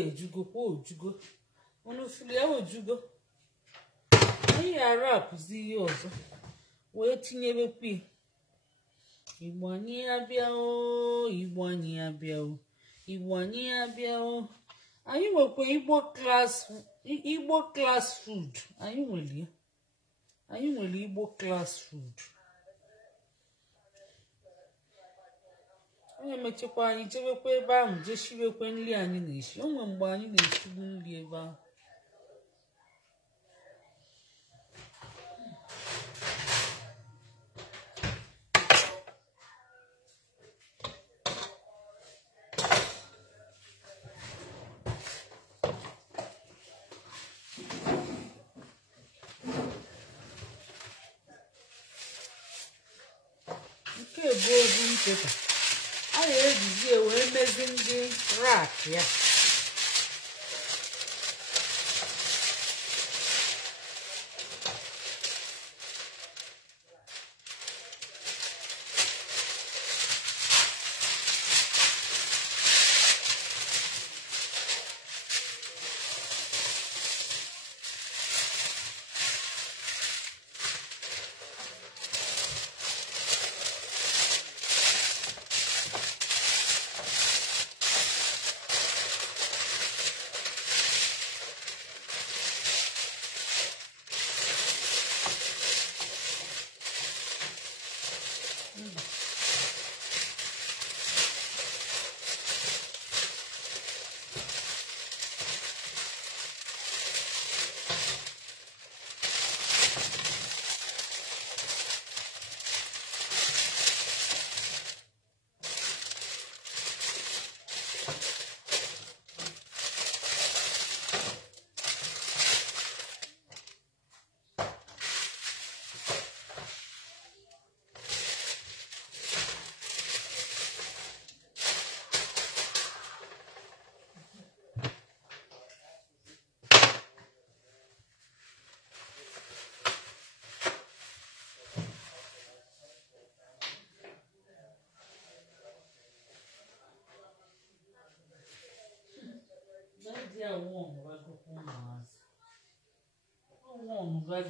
ejugo kwa ojugo unu fili ya ojugo anyị ghara apụzi ihe ọzọ wee tinyebekwa Igbo anyị abịa o Igbo anyị abịa o Igbo anyị abịa o anyị nwekwa Igbo class food anyị nwere Igbo class food onye mechekwa anyị jebekwa ebe ahụ jee shirekwe nri anyị na-eshi o nwere mgbe anyị na-eshigbu nri ebe ahụ nke bụ ozu nkịta a na-ejizi wee mezi ndị rak ya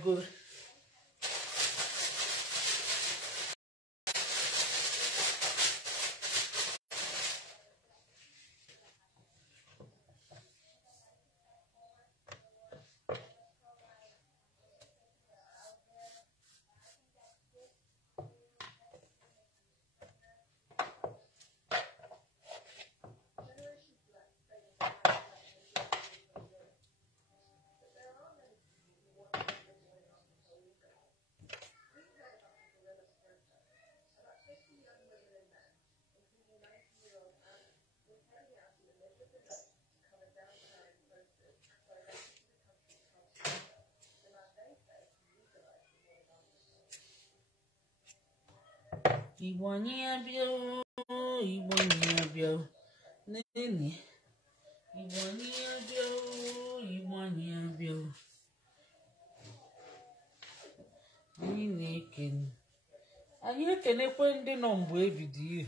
Go. Igbo anyị abịa Igbo anyị abịa nene Igbo anyị abịa Igbo anyị abịa anyị ekenekwe ndị nọ mgbe ebido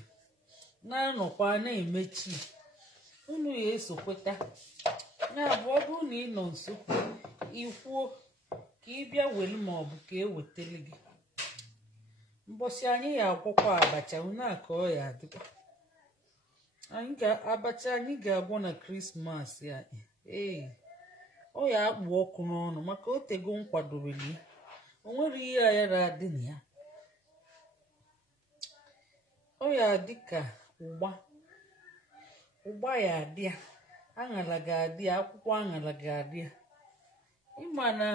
na-anọkwa na-emechi unu ya esokweta ya bụ ọ bụrụ na ị nọ nso ikwuo ka ị bịa welu ma ọ bụ ka e wetele gị mbọsị anyị ya akwụkwọ abacha unu aka ọ ya adịkwa abacha anyị ga-agwọ na krismas ya ọ ya akpụ ọkụ n'ọnụ maka o tego nkwadobeli ya o nwere ihe ayara adị na ya ọ ya dị ka ụgba ya adị ya aṅala ga-adị ya akwụkwọ aṅala ga-adị ya ịma na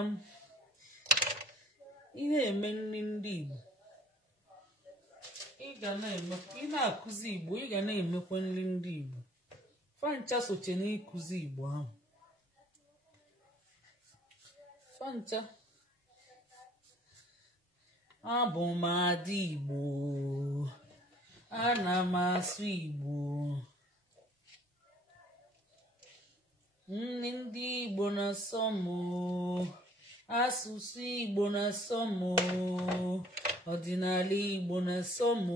ị na-eme nri ndị Igbo ị na-akụzi Igbo ị ga na-emekwa nri ndị Igbo fancha soche n'ịkụzi Igbo ahụ fancha abụ m ada Igbo ana m asụ Igbo nri ndị Igbo na-asọ m asụsụ Igbo na-asọ m ọdịnala Igbo na-asọ m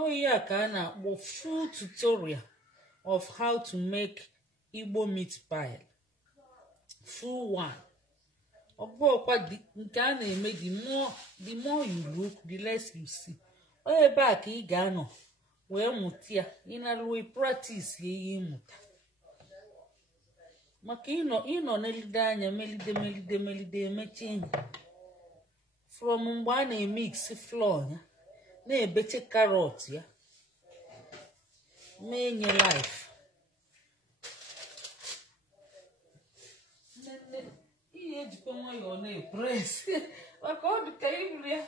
ọ ihe a ka a na-akpọ full tutorial of how to make Igbo meat pie. Full one. Nke a na-eme the more you look, the less you see. Onye back ị ga-anọ wee mụta ya, ị na-alụ practice ihe ịmụta. Maka ịnọ n'elide anya melide emechi enyi. From mgbe a na-emix flour ya, na-ebeche carrot ya, mee nye life. Ihe ejikwa nwayọọ na-epres maka ọ dịka iburu ya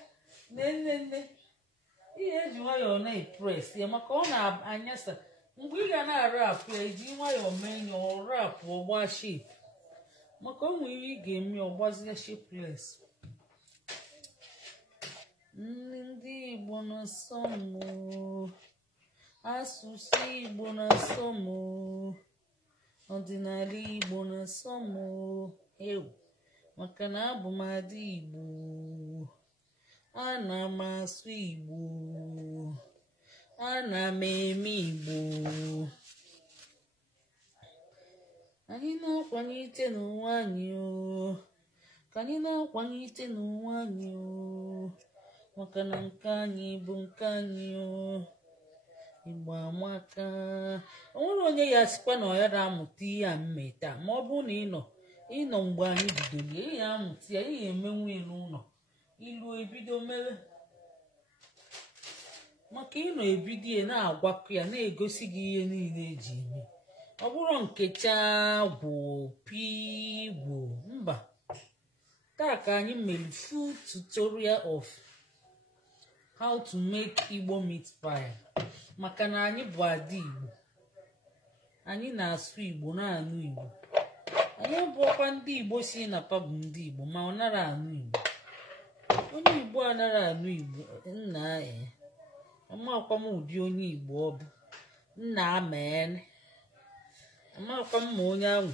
nne ihe eji nwayọọ na-epres ya maka ọ na-anyasa mgbe ị ga na-arapụ ya iji nwayọọ mee nye ọ rapụ ọgba shape maka ọ nwere ị ga-eme ọgbazie shapeless. Ndị Igbo na-asọ m, asụsụ Igbo na-asọ m, ọdịnala Igbo na-asọ m ewu maka na abụ m ada Igbo, ana m asụ Igbo, ana m eme Igbo. Anyị na-akwanyite n'onwe anyị o, ka anyị na-akwanyite n'onwe anyị o, maka na nke anyị bụ nke anyị o. Igbo amaka. O nwere onye ya sikwa na ọ ya na-amụta ihe a mmeta ma ọ bụrụ na ịnọ mgbe anyị bidoro ihe amụta ya ihe emenwe n'ụlọ ilu ebido mere maka ịnọ ebido ya na-agwakọ ya na-egosi gị ihe niile eji eme ọ bụrụ nkecha gwụ mba taa ka anyị mere full tutorial of how to make Igbo meat pie maka na anyị bụ ada Igbo, anyị na-asụ Igbo na-anụ Igbo. Anyị bụkwa ndị Igbo si na pabụ ndị Igbo ma ọ nara anụ Igbo. Onye Igbo anara anụ Igbo nna amakwa m ụdị onye Igbo ọ bụ nna amene amakwa m ma onye ahụ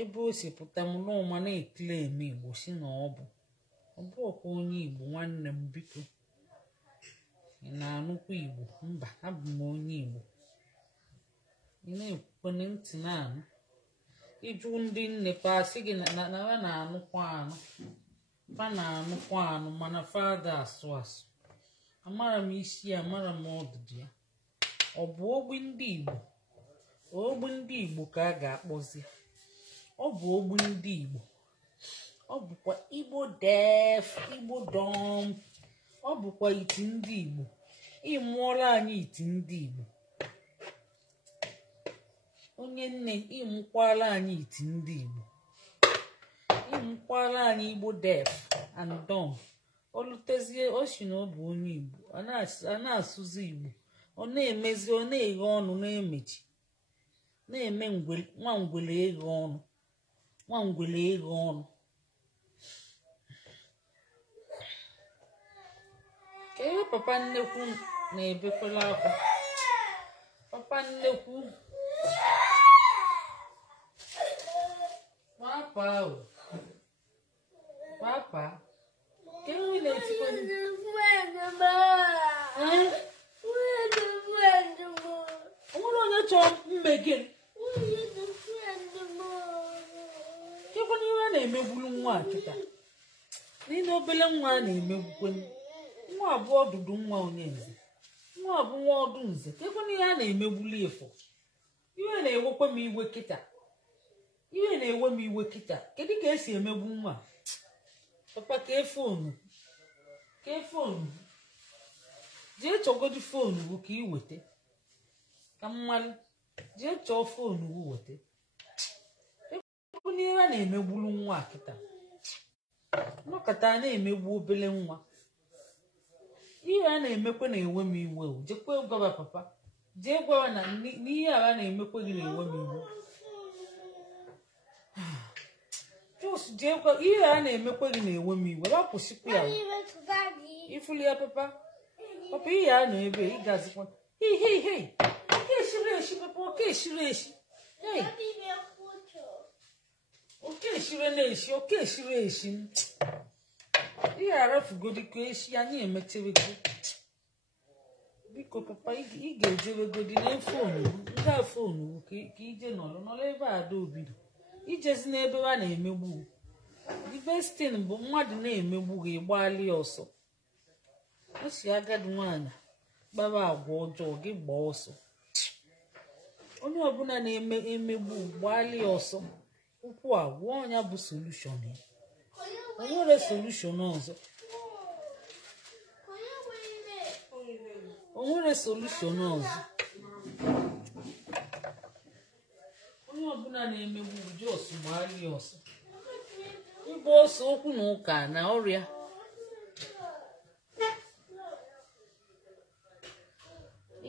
ebe o si pụta m n'ụma na-ekele eme Igbo si na ọ bụ ọkwa onye Igbo nwanne m biko ị na-anụkwa Igbo mba abụ m onye Igbo ị na-ekwukwana ntị na-anụ ịjụ ndị nne pa asị gị na ha na-anụkwa anụ fa na-anụkwa anụ mana fada asụ amara m isi ya amara m ọdụdụ ya ọ bụ ogbi ndị Igbo ka a ga-akpọzi ọ bụ ogbi ndị Igbo ọ bụkwa Igbo def Igbo dom ọ bụkwa iti ndị Igbo ịmụọla anyị iti ndị Igbo onye nne ịmụkwala anyị iti ndị Igbo ịmụkwala anyị Igbo def and dom olutezie o si na ọ bụ onye Igbo a na-asụzi Igbo ọ na-emezi ọ na-eghe ọnụ na-emechi na-eme nwa ngwele eghe ọnụ ka ihe papa nnekwu na-ebekwala akwa papa nnekwu papa ka ihe na-etikwa onwere onye chọrọ mmege kekwana ihe a na-emegbulu nwa kịta n'ile obele nwa a na-emegbukwe nwa abụọ ọdụdụ nwa onye nze nwa abụ nwa ọdụ nze kekwana ihe a na-emegbuli efo ihe na-ewekwa m iwe kịta kedu ka esi emegbu nwa papa kee fonu jee chọgodi fonu bụ ka ị weta ka mmalụ jee chọọ fonu bụ weta kekwana ihe a na-emegbulu nwa kịta nọkọta na-emegbu obele nwa ihe a na-emekwe na-enwe m iwe jekwe gwaba papa jee gwawa na n'ihe a na-emekwe gị na-enwe m iwe jee gwa ihe a na-emekwe gị na-enwe m iwe rapụsịkwa ya ifuli ya papa ihe a nọ ebe ị gazikwa ihe oke eshiri eshi papa oke eshiri eshi oke eshiri eshi ihe arafugodiko eshi anyị emechiri gị biko papa ị ga-ejewegodi na fonu nga fonu ka ije nọrọ ebe ada obido ijezi n'ebe a na-emegbu the best thing bụ mmadụ na-emegbu gị ịgbali ọsọ osi agadi nwaanyị kpara agwa ọjọọ gị gbaa ọsọ onye ọbụla na-emegbu gbali ọsọ ụkwụ a gwụọ ọnya bụ solushon ya o nwere solushon ọzọ onye ọbụla na-emegbu ụdị ọsọ gbali ọsọ ịgba ọsọ okwu na ụka na ọrịa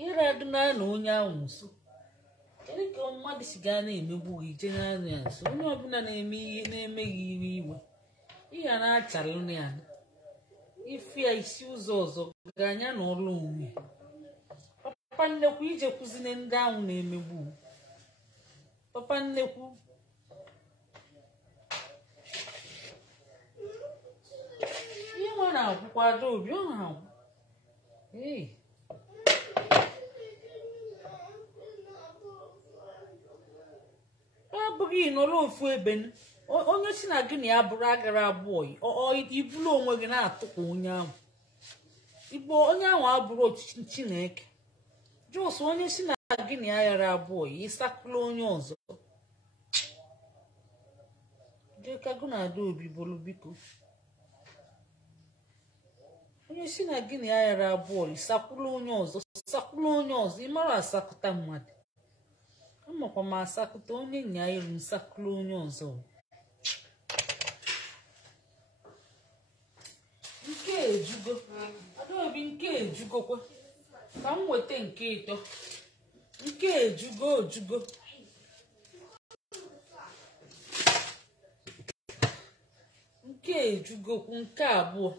ire adịna na onye ahụ nso kedu ka mmadụ si gaa na-emegbu gị ije n'anya ya nso onye ọbụla na-eme ihe na-emeghị iwe ihe na-achalụ ya ife ya isi ụzọ ọzọ ga-anya na ọrụ onwe papa nnekwu ije kwụzine ndị ahụ na-emegbu papa nnekwu ihe nwe na-akwụkwa Adaobi ọ na-agwụ abụghị nọrọ ofu ebe onye si na gị na ya bụrụ agara abụọ ibulu onwe gị na-atụkwa onye ahụ igbo onye ahụ abụrụ ọchịchị Chineke jos onye si na gị na ya ghara abụọ ịsakụla onye ọzọ jekago na Adaobi bụrụ biko onye si na gị na ya ghara abụọ ịsakwụla onye ọzọ ịmara asakụta mmadụ amakwa m asakụta onye nya iru nsakụla onye ọzọ nke ejugo Adaobi nke ejugokwa ka m weta nke ịtọ nke ojugo nke ejugokwu nke abụọ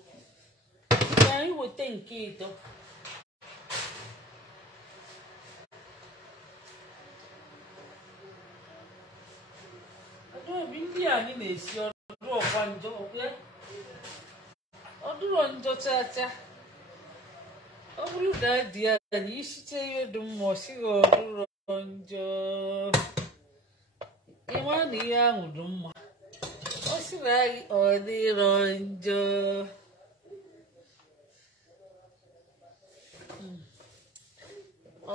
ka anyị weta nke ịtọ Adaobi ndị anyị na-esi ọdụ ọkwa njọ ọdụrọ njọ chacha ọ bụrụ na dị anyị isiche ihe dị mma ọsịghị ọdụrọ njọ ịma na ihe ahụ dị mma ọ sịrị anyị ọ dịrọ njọ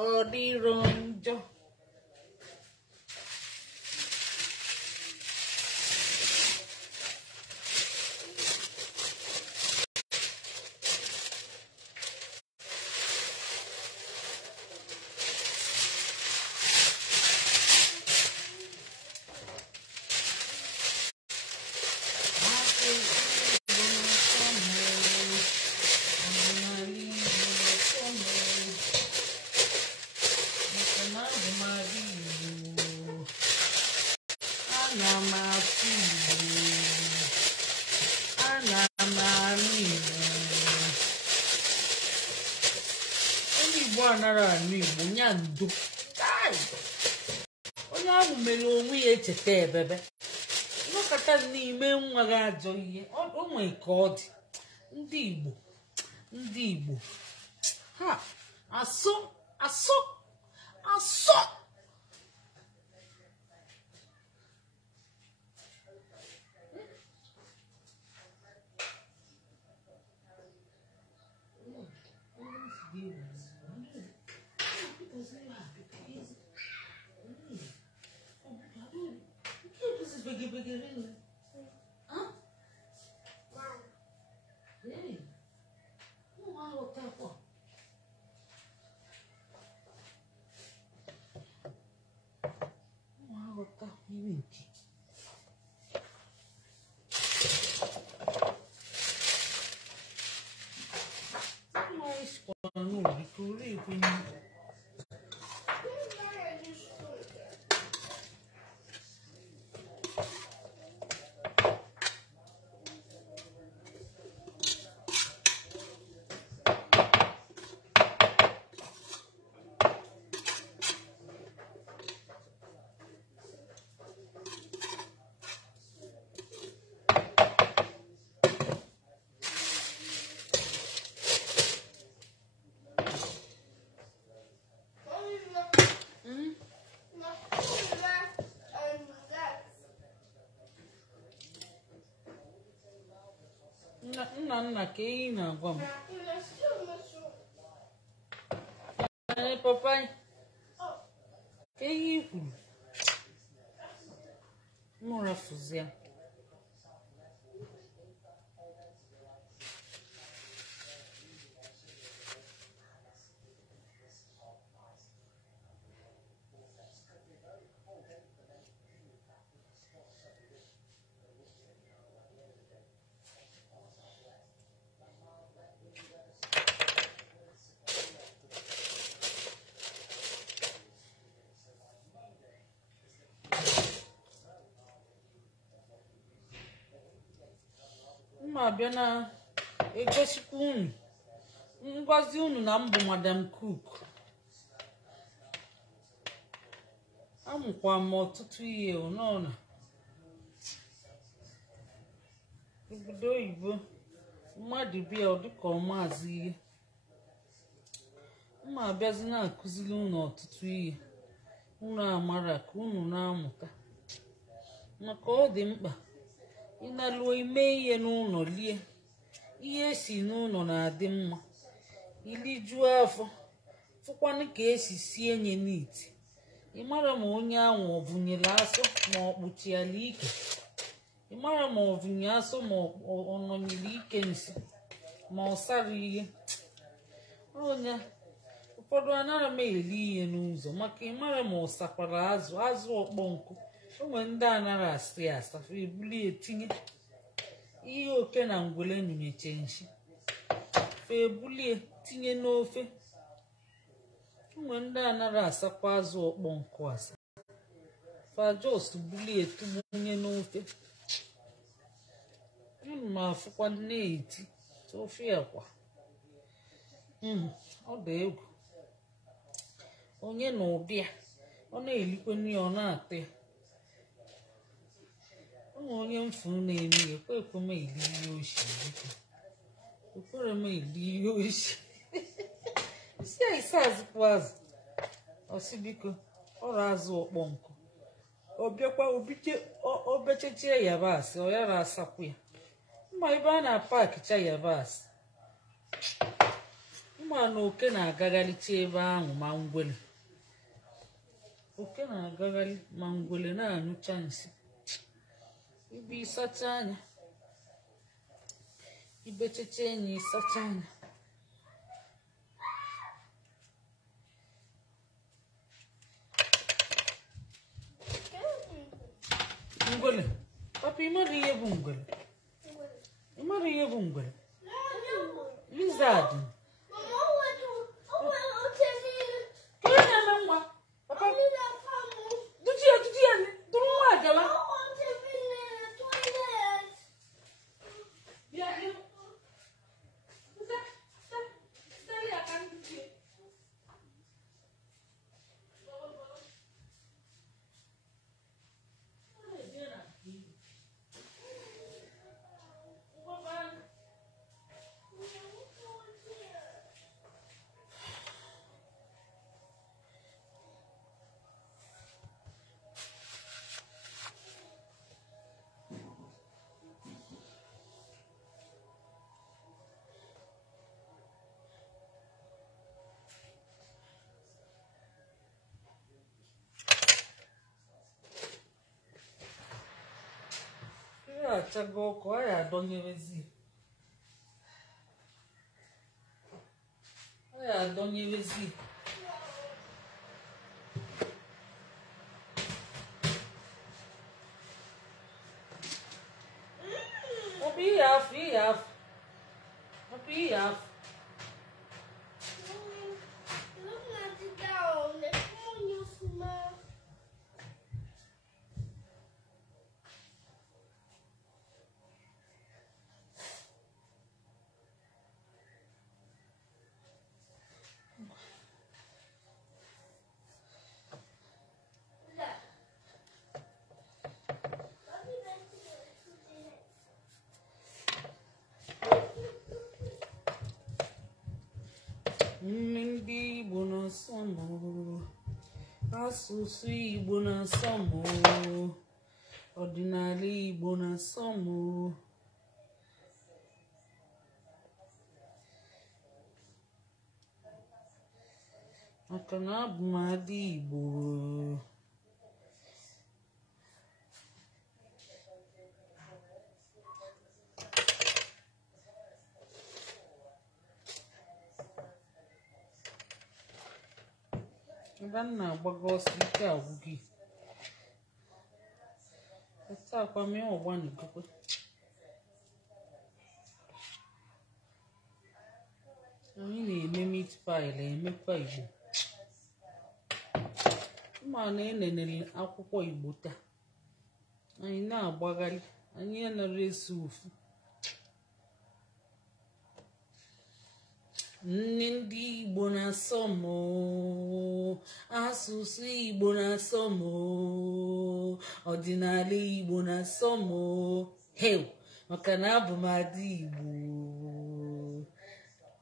ọ dịrọ njọ anara anụ Igbo nya ndo onye ahụ mere onwe ya echeta ebebe nnọkọta n'ime nwa gị ajọ ihe o nwee ka ọ dị ndị Igbo ha asọ nna ka ehi na-agwa m. Papa ka ehi kwuru m rafuzi ya. Ma bịa na egosikwa unu ngwazi unu na mbụ Madam Cook. Amụkwa m ọtụtụ ihe n'ọna obodo oyibo mmadụ bịa ọ dịka ọmaazị ihe. Mma abịazi na-akụziri unu ọtụtụ ihe unu amara ka unu na-amụta, maka ọ dị mkpa ịnaluo ime ihe n'ụlọ lie ihe esi n'ụlọ na-adị mma, ilijuo afọ fụkwanụ ka esi sie nye n'iti. Ịmara ma onye ahụ ọ bụnyere asọ ma ọ kpụchiala ike, ịmara ma ọ bụnye asọ ma ọ nọnyere ike nsị ma ọ sara ihe. Onye ụfọdụ anaghị m eri ihe n'ụzọ maka ịmara ma ọ sakwara azụ ọkpọ nkụ. Onwe ndị anaghị asị asafa ebuli etinye ihe oke na ngwele nụnyeche nshi fa ebulie tinye n'ofe. Onwe ndị anaghị asakwa azụ ọkpọ nkụ asa fa jos bulie tụgbunye n'ofe. Unu ma afụkwa na-eti ofe akwa. Ọ dị egwu onye na ụdị ya ọ na-elikwe nri ọ na-atọ ya. Onye mfu na-eme ekwe m eli ihe oshi ekwere m eli ihe oshi isi ise azụkwa azụ ọsị biko ọrụ azụ ọkpọ nkụ ọ bịakwa obechechie yabasị ọ yara asapụ ya. Mma ebe a na-apakịcha yabasị mma na oke na-agagharịcha ebe ahụ ma ngwele oke na-agagharị ma ngwele na-anyụcha nsị. Ibe ịsacha anya ibechecha enyi ịsacha anya. Ngwele papa ịmara ihe bụ ngwele? Ịmara ihe bụ ngwele? Lizard. Achago ọkụ a ya adọnyerezi ọbụ ihe afọ ndị Igbo na-asọ m asụsụ Igbo na-asọ m ọdịnala Igbo na-asọ m maka na abụ m ada Igbo. ebe m na-agbago ọsọ ike agwụ gị taa akwa mee ọgba n'ikokwe anyị na-eme meat pie emekwa Igbo ma na-enenere akwụkwọ Igbo taa anyị na-agbagharị anyị anaghị esi ofu nne ndị Igbo na-asọ m asụsụ Igbo na-asọ m ọdịnala Igbo na-asọ m heu maka na abụ m ada Igbo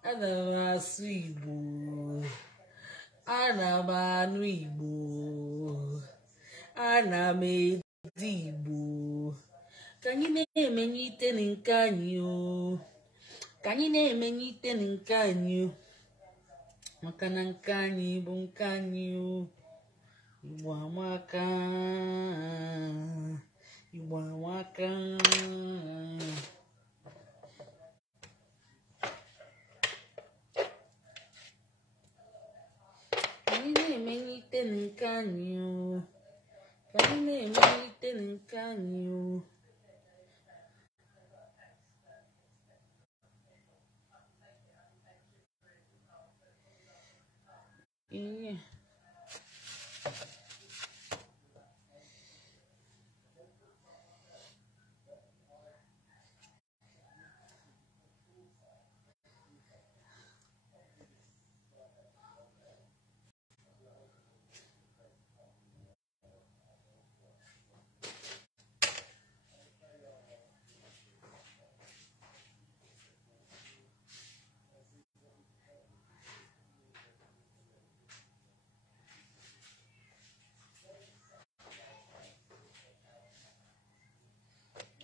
ana m asụ Igbo ana m anụ Igbo ana m ede Igbo ka anyị na-emenye ite nke anyị ka anyị na-emenye ite nke anyị maka na nke anyị bụ nke anyị Igbo amaka Igbo amaka anyị na-emenye ite nke anyị ka anyị na-emenye ite nke anyị yeah.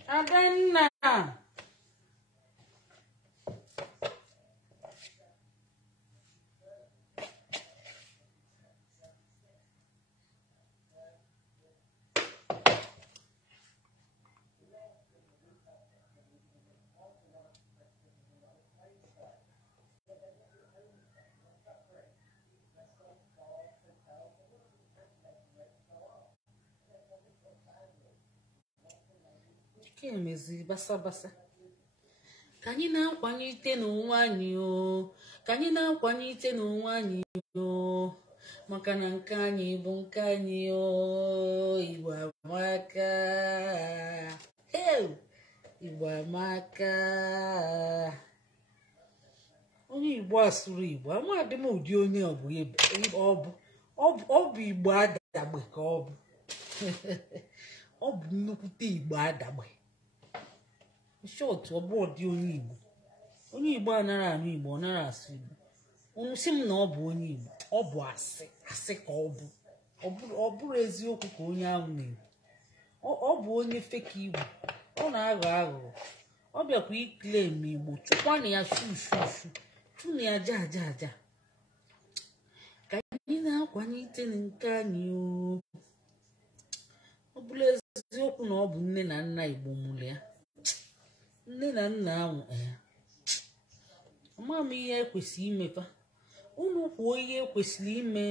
Adanna emezi basa basa ka anyị na-akwanye ite n'onwe anyị ka anyị na-akwanye ite n'onwe anyị maka na nke anyị bụ nke anyị Igbo amaka Igbo amaka onye Igbo asụrụ Igbo amadị m ụdị onye ọ bụ Igbo adagbe ka ọ bụ ọ bụ nnukwute Igbo adagbe short ọ bụ ọdị onye Igbo anaghị anụ Igbo ọ naghị asụ Igbo unu sị m na ọ bụ onye Igbo ọ bụ asị ka ọ bụrụ eziokwu ka onye ahụ na-ekwu ọ bụ onye fake Igbo ọ na-aghọ aghụghọ ọ bịakwa iklem Igbo chụkwana ya shushu chụna ya aja ka anyị na-akwanye ite nke anyị ọ bụrụ eziokwu na ọ bụ nne na nna Igbo mụrụ ya nne na nna ahụ ama m ihe ekwesịrị imepa unu kwuo ihe ekwesịrị ime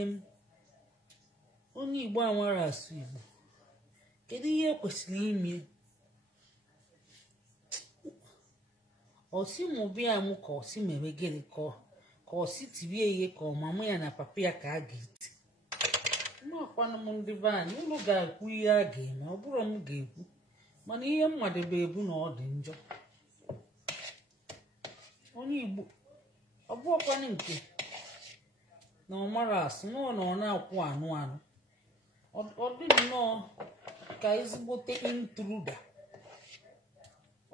onye Igbo anwara asụ Igbo kedu ihe ekwesịrị ime ọsị mụ bịa mụ ka ọsị mere gịnị ka ọsị tibie ihe ka ọmamụ ya na papa ya ka a ga-eti makwana m ndị be anyị unu ga-ekwu ihe a ga-eme ọ bụrụ m ga-ekwu mana ihe mmadebe ebu na ọ dị njọ onye Igbo ọ bụọkwanụ nke na ọ mara asụ na ọ na-akwụ anụ ọ dị nnọọ ka ezigbote intruda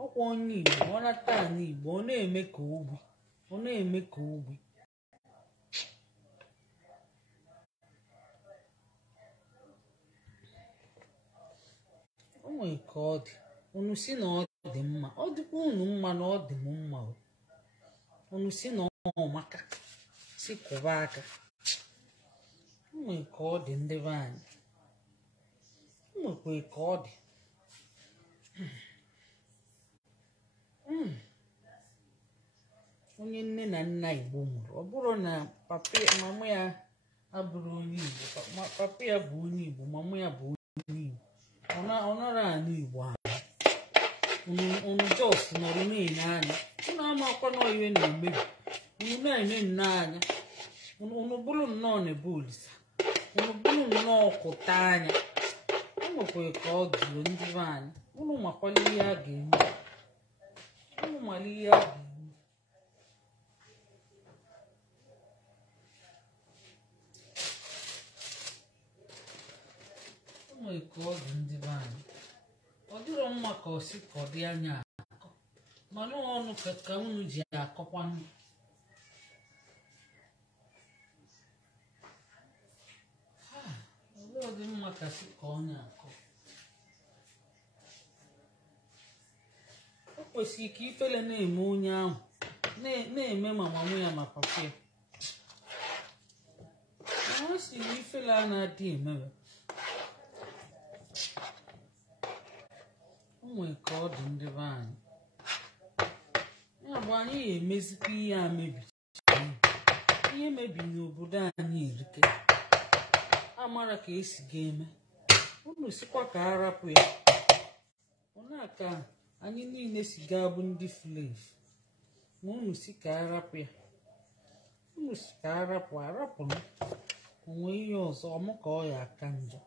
ọkwa onye Igbo ọ nata ana Igbo ọ na-eme ka ogbi o nwere ka ọ dị unu si na ọ dị mma ọ dịkwa unu mma na ọ dị m mma unu si na ọ maka si kwụba aka ụmụ ka ọ dị ndị be anyị ụmụkwe ka ọ dị onye nne na nna Igbo mụrụ ọ bụrụ na mama ya abụrụ onye Igbo papa ya bụ onye Igbo mama ya bụ onye Igbo ọ nọrọ anụ Igbo ahụ unu jos nọrọ na-enye anya unu amakwa na iwe na-emebi unu na-enye nnọọ anya unu bụrụ nnọọ na-ebe olisa unu bụrụ nnọọ kụta anya ụmụkwe ka ọ dị ndị be anyị unu makwala ihe a ga-eme unu mara ihe a ga-eme ụmụ ka ọ dị ndị be anyị ọ dịrọ mma ka ọ si ka ọ dị anya akọ mana ọnụ ka unu ji akọkwa ndụ ọ dị mma ka si ka ọ na-akọ o kwesịrị ka ifele na-eme onye ahụ na-eme ma mama ya ma papa ya ọ si na ifele a na-adị emewe ụmụ ka ọ dị ndị be anyị ya bụ anyị ga-emezikwa ihe a mebiri ihe mebiri n'obodo anyị erike amara ka esi ga-eme unu sikwa ka arapụ ya ọna ka anyị niile si ga-abụ ndị flev ma unu si ka arapụ ya unu si ka arapụ onwe ihe ọzọ ọmụ ka ọ ya aka njọ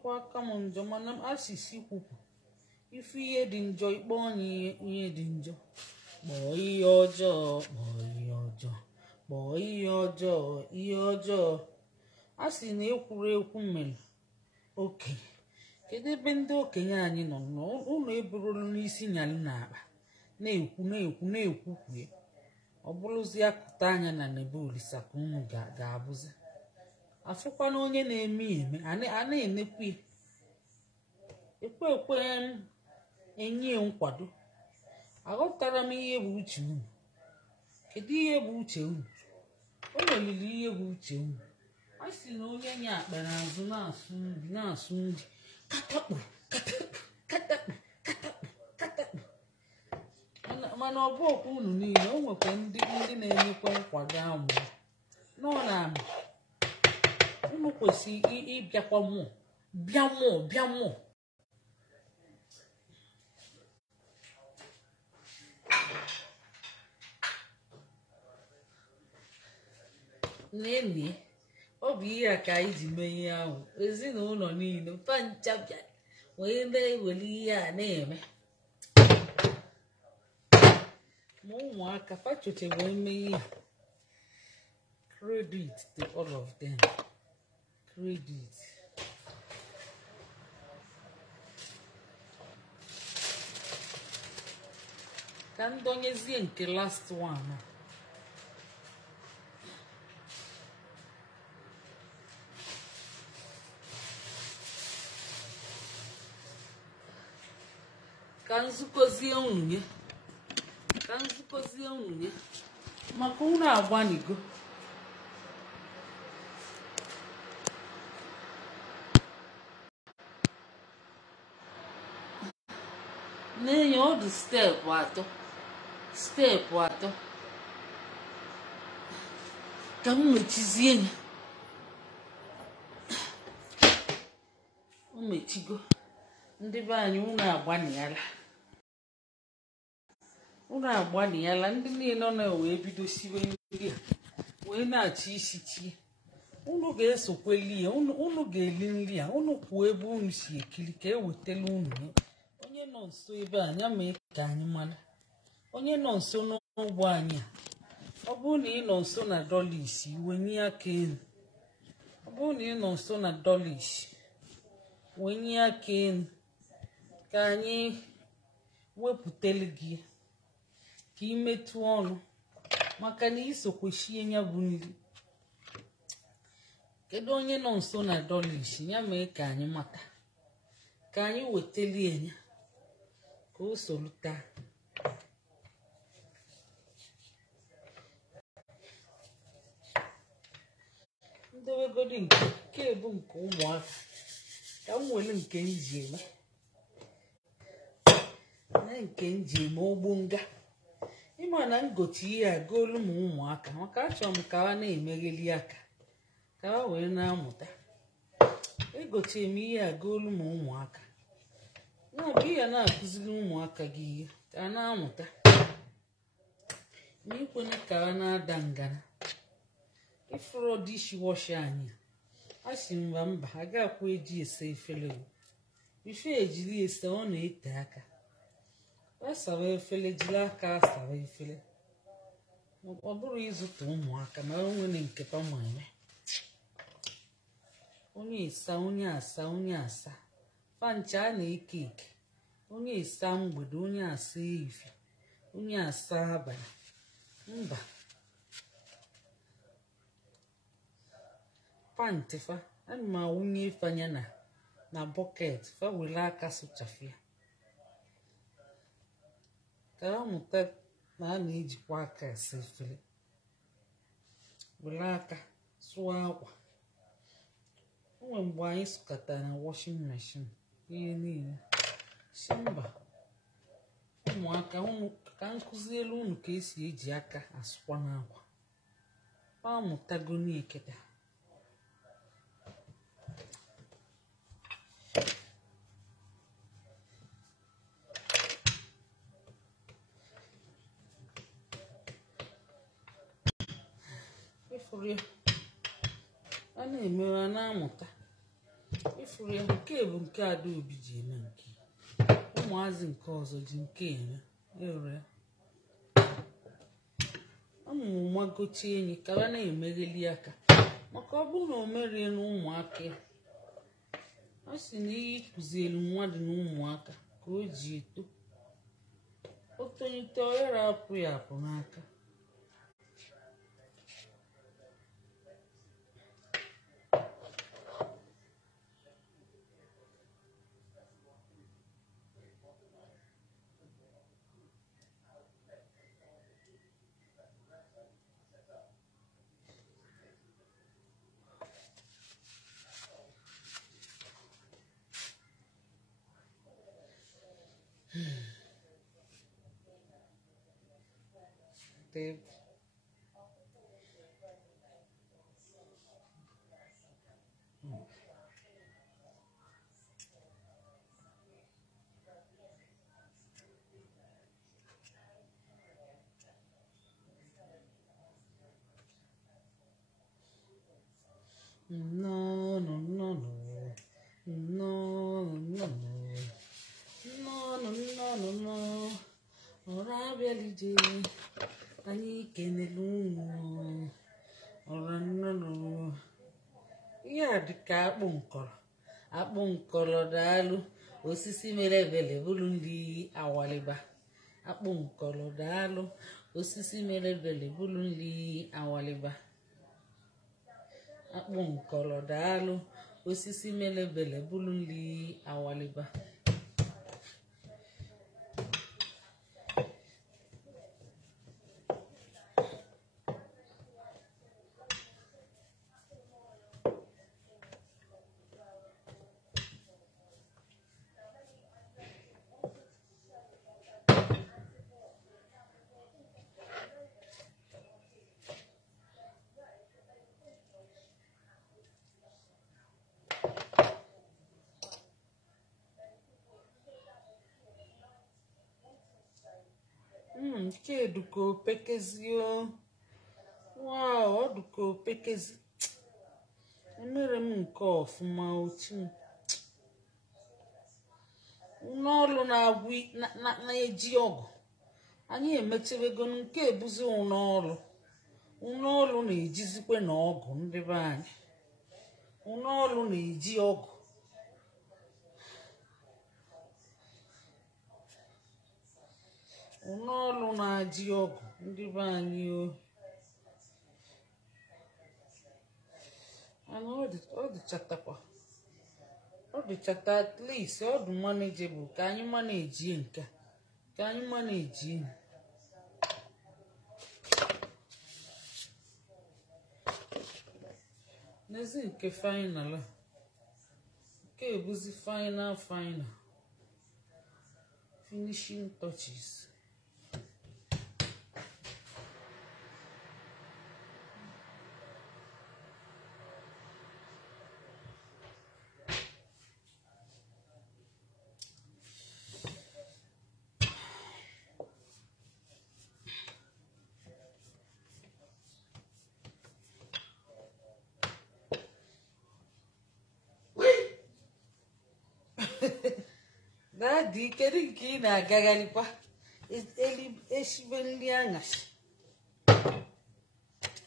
kwa aka m njọ mana asịsị kwupụ ife ihe dị njọ ikpe onye ihe dị njọ kpọọ ihe ọjọọ kpọọ ihe ọjọọ a sị na ekwuru ekwu mere okenye kedu ebe ndị okenye anyị nọ ụlọ eburulu n'isi nyalị na akpa na-ekwukwue ọ bụrụzi akụta anya na nebe olisa ka unu ga-abụzi afụkwana onye na-eme eme a na-enekwu ekwe enye nkwado aghọtara m ihe bụ uche unu kedu ihe bụ uche unu o meliri ihe bụ uche unu a sị na onye nye akpa n'azụ na-asụ nri katakpu mana ọ bụ okwu unu niile o nwekwa ndị na-enyekwa nkwado ahụ nọ na unu kwesịrị ịbịakwa bịa mmụọ n'elie ọ bụ ihe a ka anyị ji mee ihe ahụ ezinụlọ niile pancha bịa wee na-ewere ihe a na-eme ma ụmụaka fachoche wee mee ihe credit to all of them credit ka ndonyezie nke last one ka nzukọzie unu maka unu agbanigo na-enye ọdụ steepụ atọ ka m mechizie ya o mechigo ndị be anyị unu agbaniala ndị niile na wee bido siwe nri a wee na-achị isi chie unu ga-esokweli ya unu ga-eli nri a unu kwuo ebe unu si ekiri ka ewetela unu onye nọ nso ebe a ya mee ka anyị mara onye nọ nso n'ụgbọ anyị ọ bụrụ na ị nọ nso na dọlis wenye aka elu ọ bụrụ na ị nọ nso na dọlis wenye aka elu ka anyị wepụtelu gị ka imetụ ọnụ maka na isokwesie ya bụ nri kedu onye nọ nso na dọlis ya mee ka anyị mata ka anyị weteli ya ka o soluta ndewegodi nke bụ nke ụmụaka ka m nwere nke nji eme ogbo nga ịma na ngochi ihe a goolu m ụmụaka maka achọrọ m ka ha na-emegheli aka ka ha wee na-amụta egochi m ihe a goolu m ụmụaka na-abụ ihe na-akụziri ụmụaka gị ihe ka ha na-amụta ma ikwene ka ha na-ada ngana ifuru dishwasher anyị a sị mba a ga-akwa eji ese efere ife ejiri ese ọ na-ete aka asawa efere jiri aka asawa efere ọ bụrụ ịzụta ụmụaka ma o nwere nke pama eme onye esa onye asa fancha a na-eke eke onye esa mgbede onye asa efi onye asa abalị mba pantị fa ana m awụnye ifanya na bọket fa were aka sụchafịa ka ha mụta na a na-ejikwa aka asa efere were aka sụọ akwa onwe mgbe anyị sụkọtara na washing machine ihe niile si mba ụmụaka ka m kụzielu unu ka esi eji aka asụkwa n'akwa ha mụtago n'eketa ifuru ya a na-emewe a na-amụta ifuru ya nke bụ nke Adaobi ji eme nke ụmụazị nke ọzọ ji nke eme ere amụmụ magochi enyi ka ha na-emegheli aka maka ọ bụrụ na o merie na ụmụaka ya a sị na ihe ịkụzielu mmadụ na ụmụaka ka o ji eto o tolite ọghara apụ ya apụ n'aka Babe. No. Ọra abịalije anyị kenelu unu ọra nnụnụ ihe a dịka akpụ nkọrọ daalụ osisi mere ebele bụrụ nri awaliba akpụ nkọrọ daalụ osisi mere ebele bụrụ nri awaliba akpụ nkọrọ daalụ osisi mere ebele bụrụ nri awaliba nke duka opekezio wow ọ duka opekezi emere m nke ọfụma ochi n'ọlụ na-agwụ na-eji ọgụ anyị emechewego nke ebuzi ụnọọlụ na-ejizikwe na ọgụ ndị be anyị ụnọọlụ na-eji ọgụ ụnọọlụ na-ajị ọgụ ndị be anyị ọ dịchata at least ọ dị manageable ka anyị maneji nke ka anyị maneji Nezi nke final a. Nke ebuzi final. Finishing touches. Daddy, kedu nke ị na-agagharịkwa eshibe nri anyasị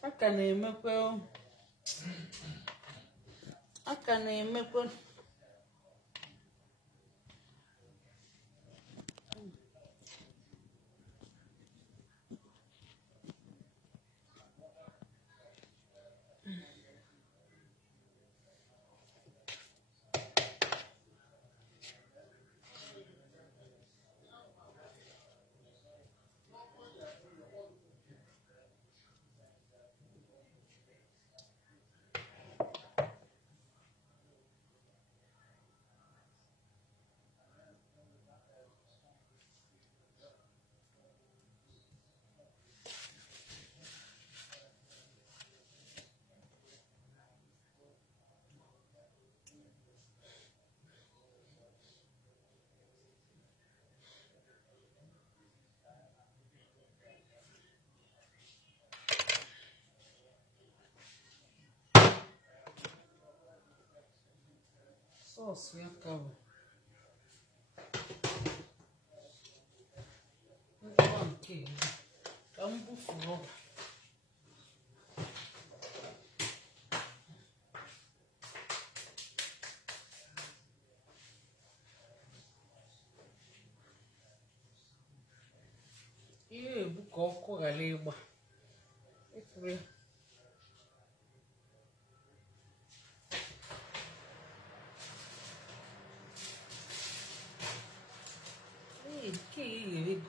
aka na-emekwe sauce ya kawo. Ngwa nke ka m bufuru ọba. Ihe ebu ka ọkụ ghara ịgba. Efere que ele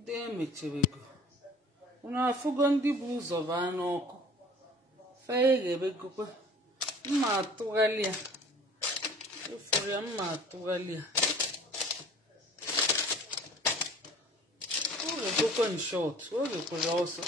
ndị emechebego unu afụgo ndị bụ ụzọ baa n'ọkụ fee ga-ebegokwa mma atụghalị ya efuru ya mma atụghalị ya oge gokwe n short oge kwere ọsọ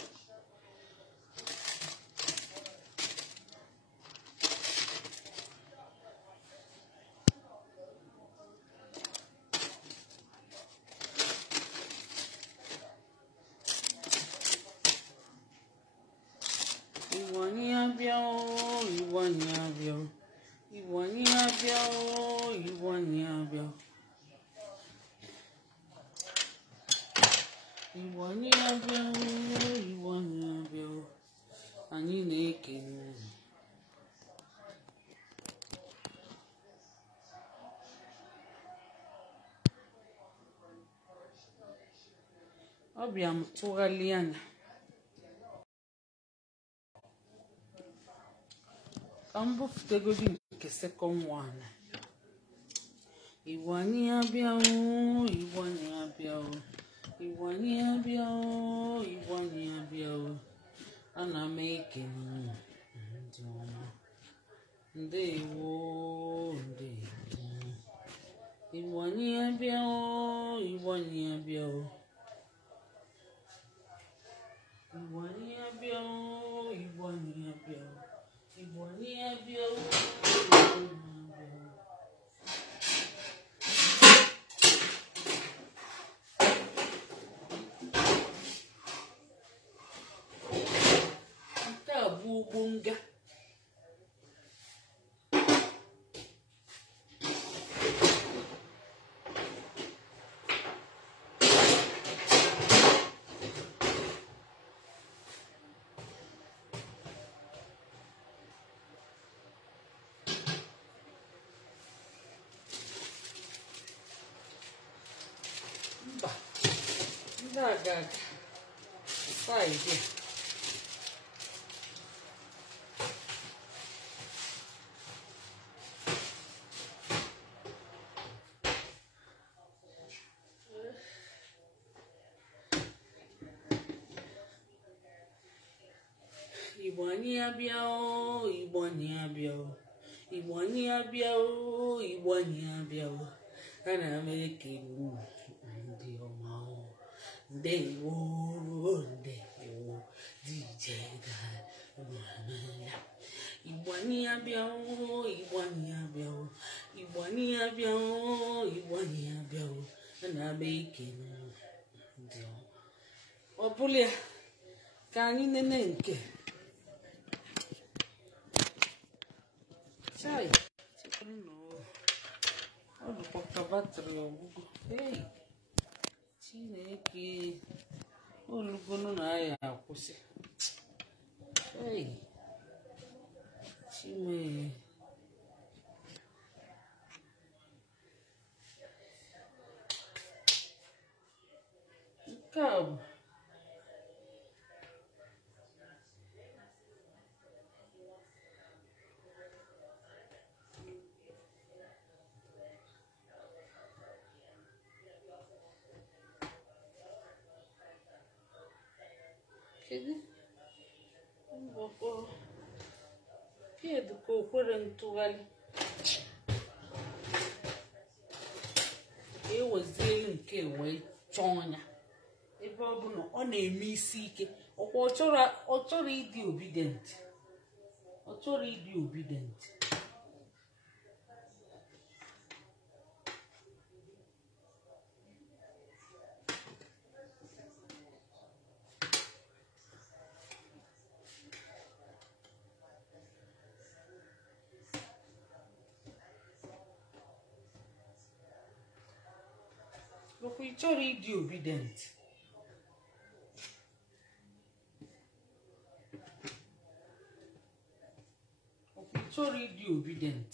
anyị na-ekene ọbịa m tụghalị anya ka m bupụtegodi nke second one. Igbo anyị abịa Igbo anyị abịa Igbo anyị abịa Igbo anyị abịa ana m ekene ndị ọma ndewo Igbo anyị abịa Igbo anyị abịa Igbo anyị abịa Igbo anyị abịa Igbo anyị abịa bunga Gaga. Side. Igbani abiao, Igbani abiao, Igbani abiao, Igbani abiao. Ana meke mu ndi omao, ndewo, DJ da, Igbani abiao, Igbani abiao, Igbani abiao, Igbani abiao. Ana meke mu ndi omao. Obulia, ka anyị nene nke. Chai, no. Oh, the porta battery. Hey, Chineke. Oh, look, no, I pussy. Hey, Chime. Come. Kedu ka okwere ntụgharị ewezielu nke wee chọọ ya ebe ọ bụ na ọ na-eme isi ike ọkwa ọ chọrọ ịdị obedient Look, we chọrọ ịdị obedient. We chọrọ ịdị obedient.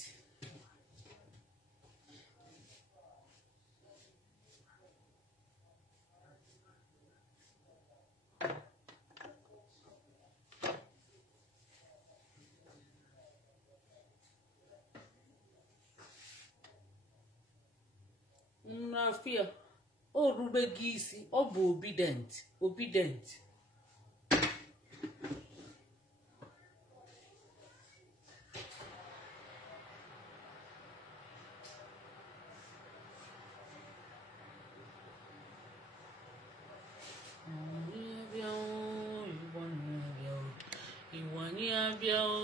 Fear. O rube gị isi ọ bụ obedient Igbani abịao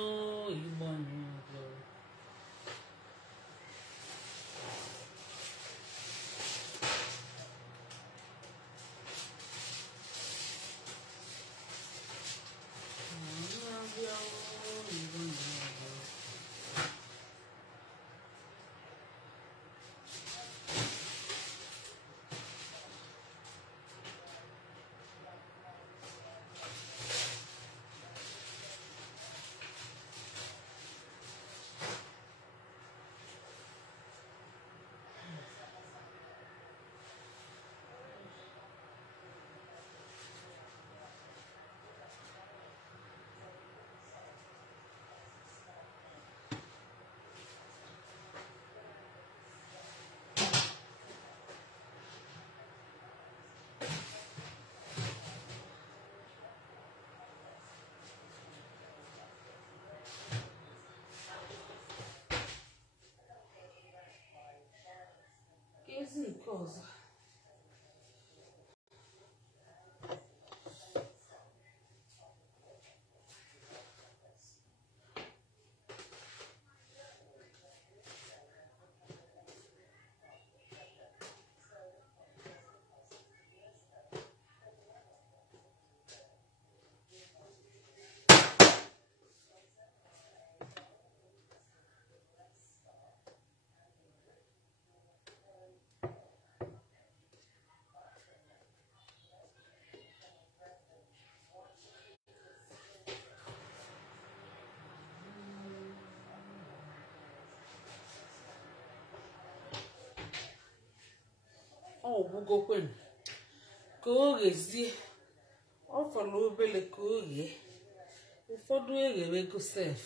ezi nke ọzọ ọ bụgokwen ka o ghezie ọ fọrọ obere ka o ghee ụfọdụ eghewego sef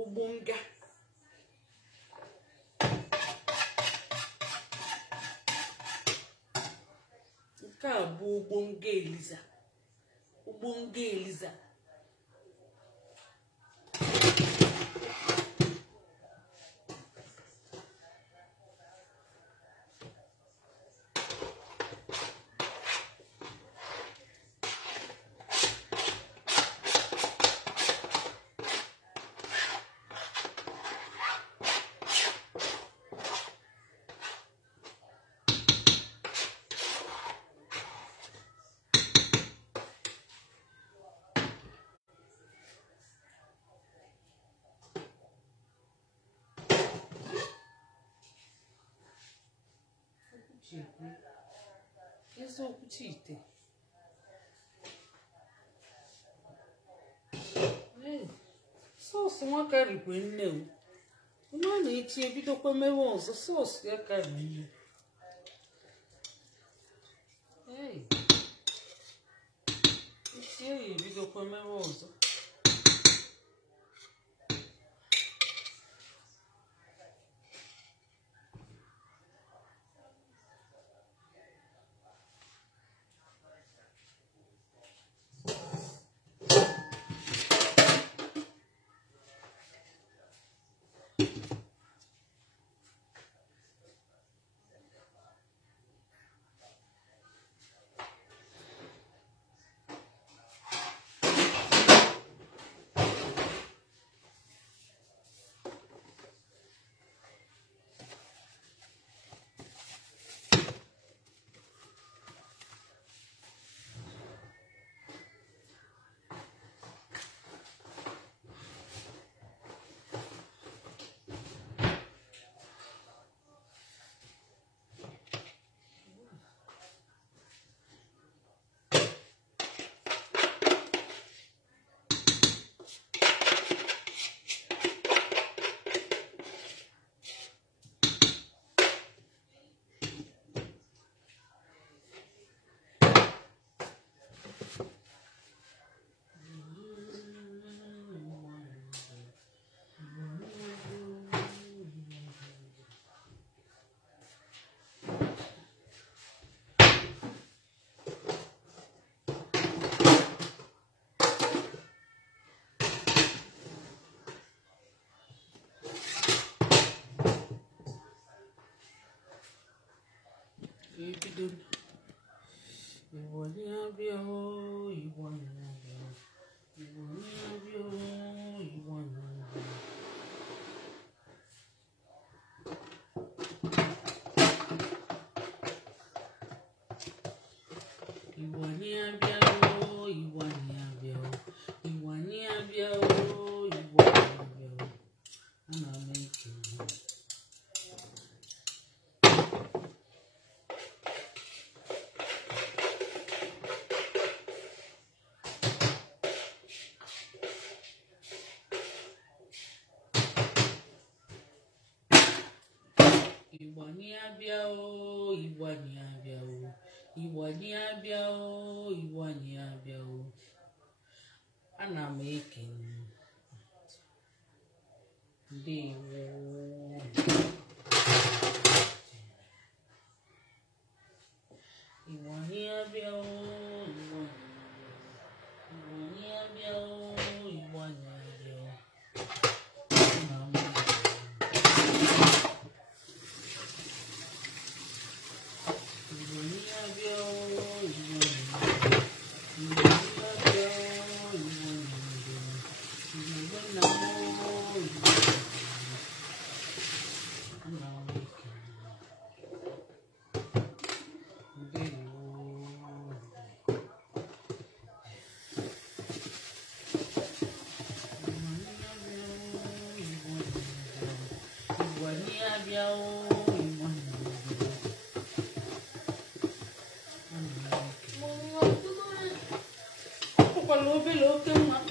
ugbo nga nke a bụ ugbo nga eliza eziokwu chite sọọsụ nwa karịkwe nne o onye a na-echi ebidokwa mewe ọzọ sọọsụ ya karị nne ichie ya ebidokwa mewe ọzọ ana m ekene ndewo Igbo anyị abịa o Igbo anyị abịa o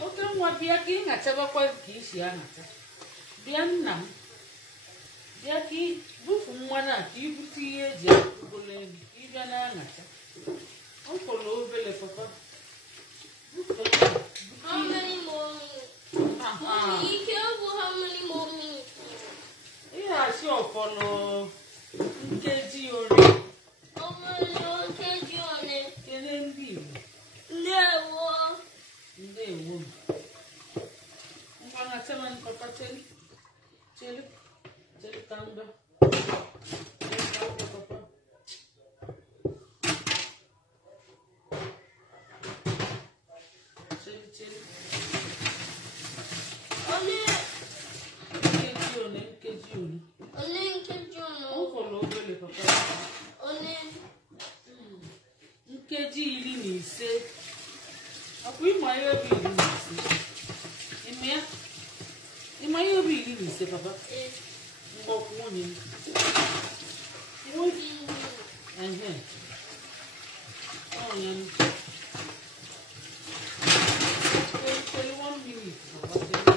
oke nwa bịa ka ị na-achọbakwa ka isi a na-acha bịa nna m bịa ka bufu mmanụ a ka ibute ihe eji akụgolo elu ịbịa na-aṅacha ọkọlọ obele papa How many more minutes? Mommy, you can't go how many more minutes? ihe achị ọkọlọ nkeji ori How many more can you on it? kele ndị Igbo Never. ndewo ngwa na chema papa cheli kanga papa cheli Only can you know? ọkọlọ obele papa Only. nkeji 15 akwa ịma ihe obi 15 ịma ihe obi 15 papa mgbọkwụ nwunye ehe ọnya tell 1 minute papa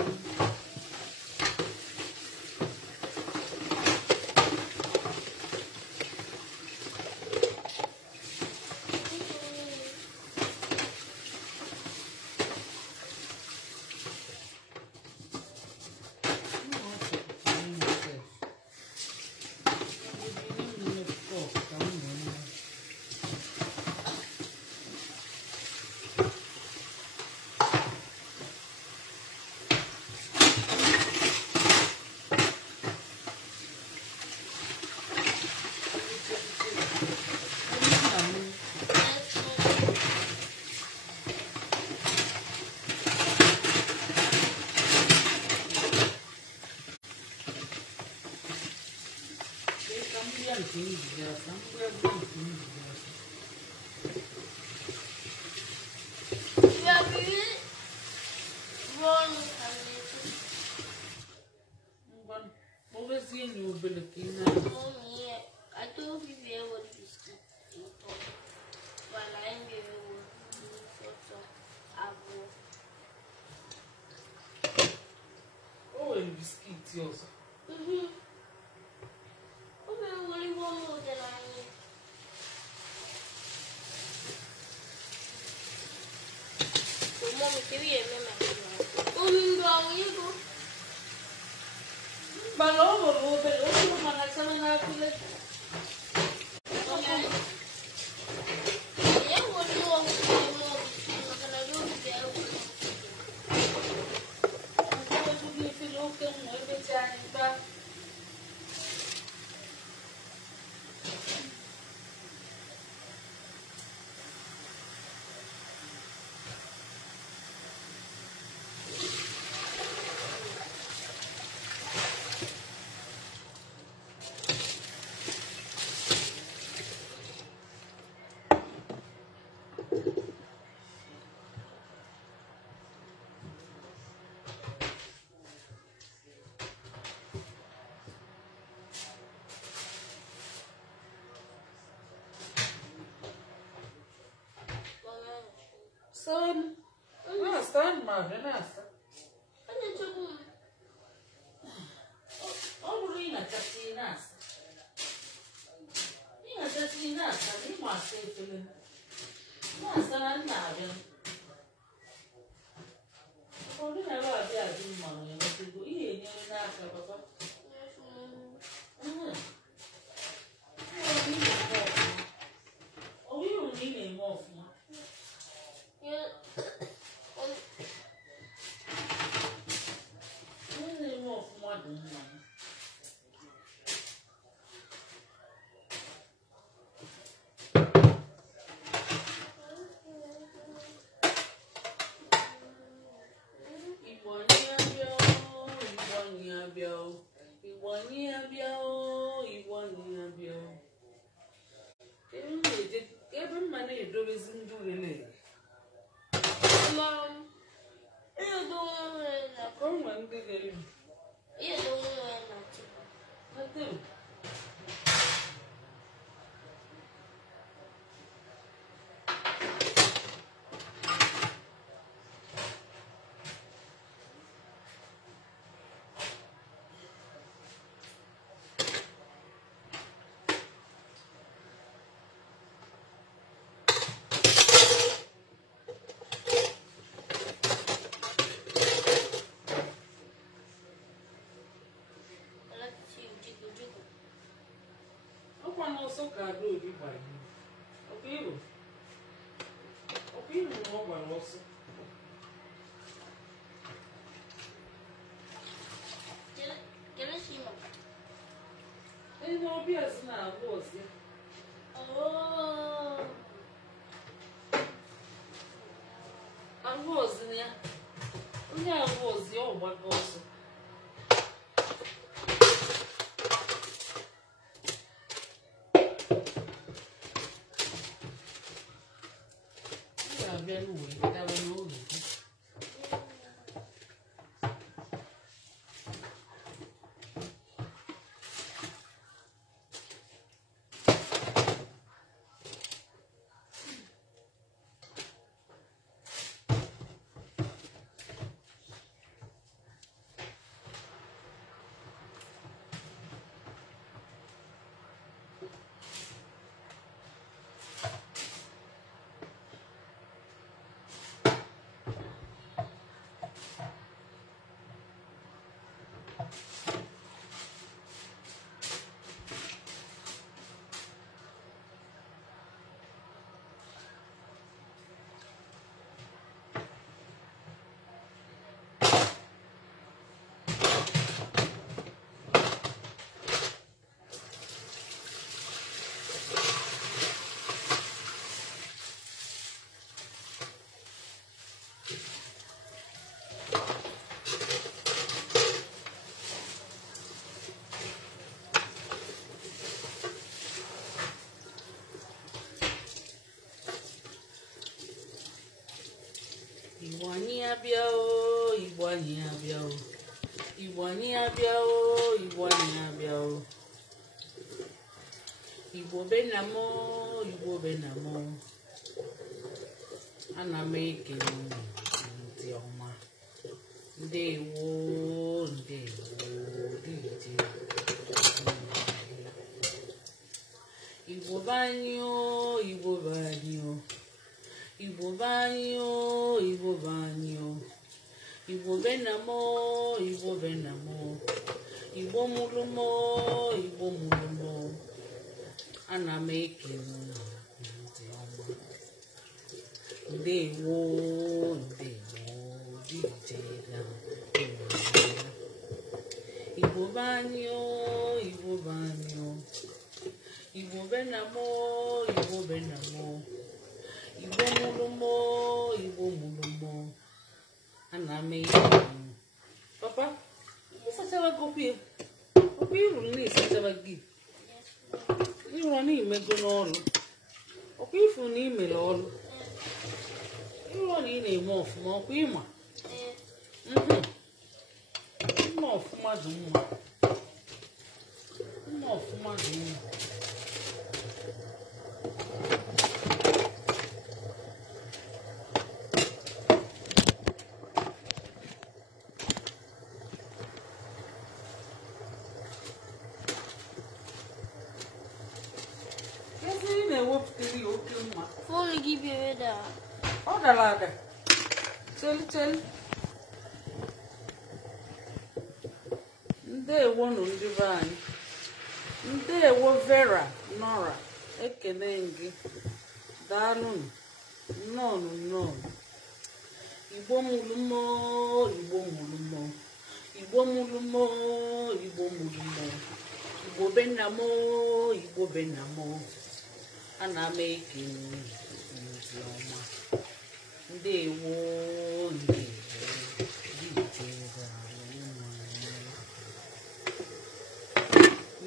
Mommy, I told you there was biscuit in top. But I ain't be able to do so. Oh, and biscuit also. Okay, only one more than I need. So, Mommy, can you remember? You go. Balongo obele oku manachana na kule Okay. Yeah, what do you want? Stand madre nasta. Olurina chatinasa. Ina chatinasa ni masefele. Nasa na nabia. Olurina ba bia di manu ya tigo iye ni nasa papa. Oh, you don't need any more. Yeah. Mom, you don't want to. You don't want ọsọ ka Adaobi gbara ọkụ iru na ọ gbara ọsọ onye ọbịa si na-ahụ ọsị ahụ ọzọ ya onye ahụ ọzọ ọ gbaga ọsọ ga-abịa n'uwe dara n'oge Igbo anyị abịa o Igbo anyị abịa o Igbo anyị abịa o Igbo anyị abịa o Igbo be na m Igbo be na m ana m ekele ndị ọma ndewo dịje Igbo be anyị o Igbo be anyị o Igbo banyo, Igbo banyo, Igbo benamo, Igbo benamo, Igbo mulumo, Igbo mulumo, ana make ndewo, dijela, Igbo banyo, Igbo banyo, Igbo benamo, Igbo benamo. Igbo mulumo, ana m papa, ịsachara kopi iru na ịsachara gị ịrụ na imego n'ọrụ ọkwa ifu na imere ọrụ ịrụ na ị na-eme ọfụma ọkwa ịma mma ọfụma dị mma Phone give you the ọ dara ada cheli ndewo nụ ndị be anyị ndewo Vera Nora ekele gị daalụ nnọọ Igbo mulumo Igbo mulumo Igbo mulumo Igbo mulumo Igbo benamo Igbo benamo ana m ekele ndị ọma ndewo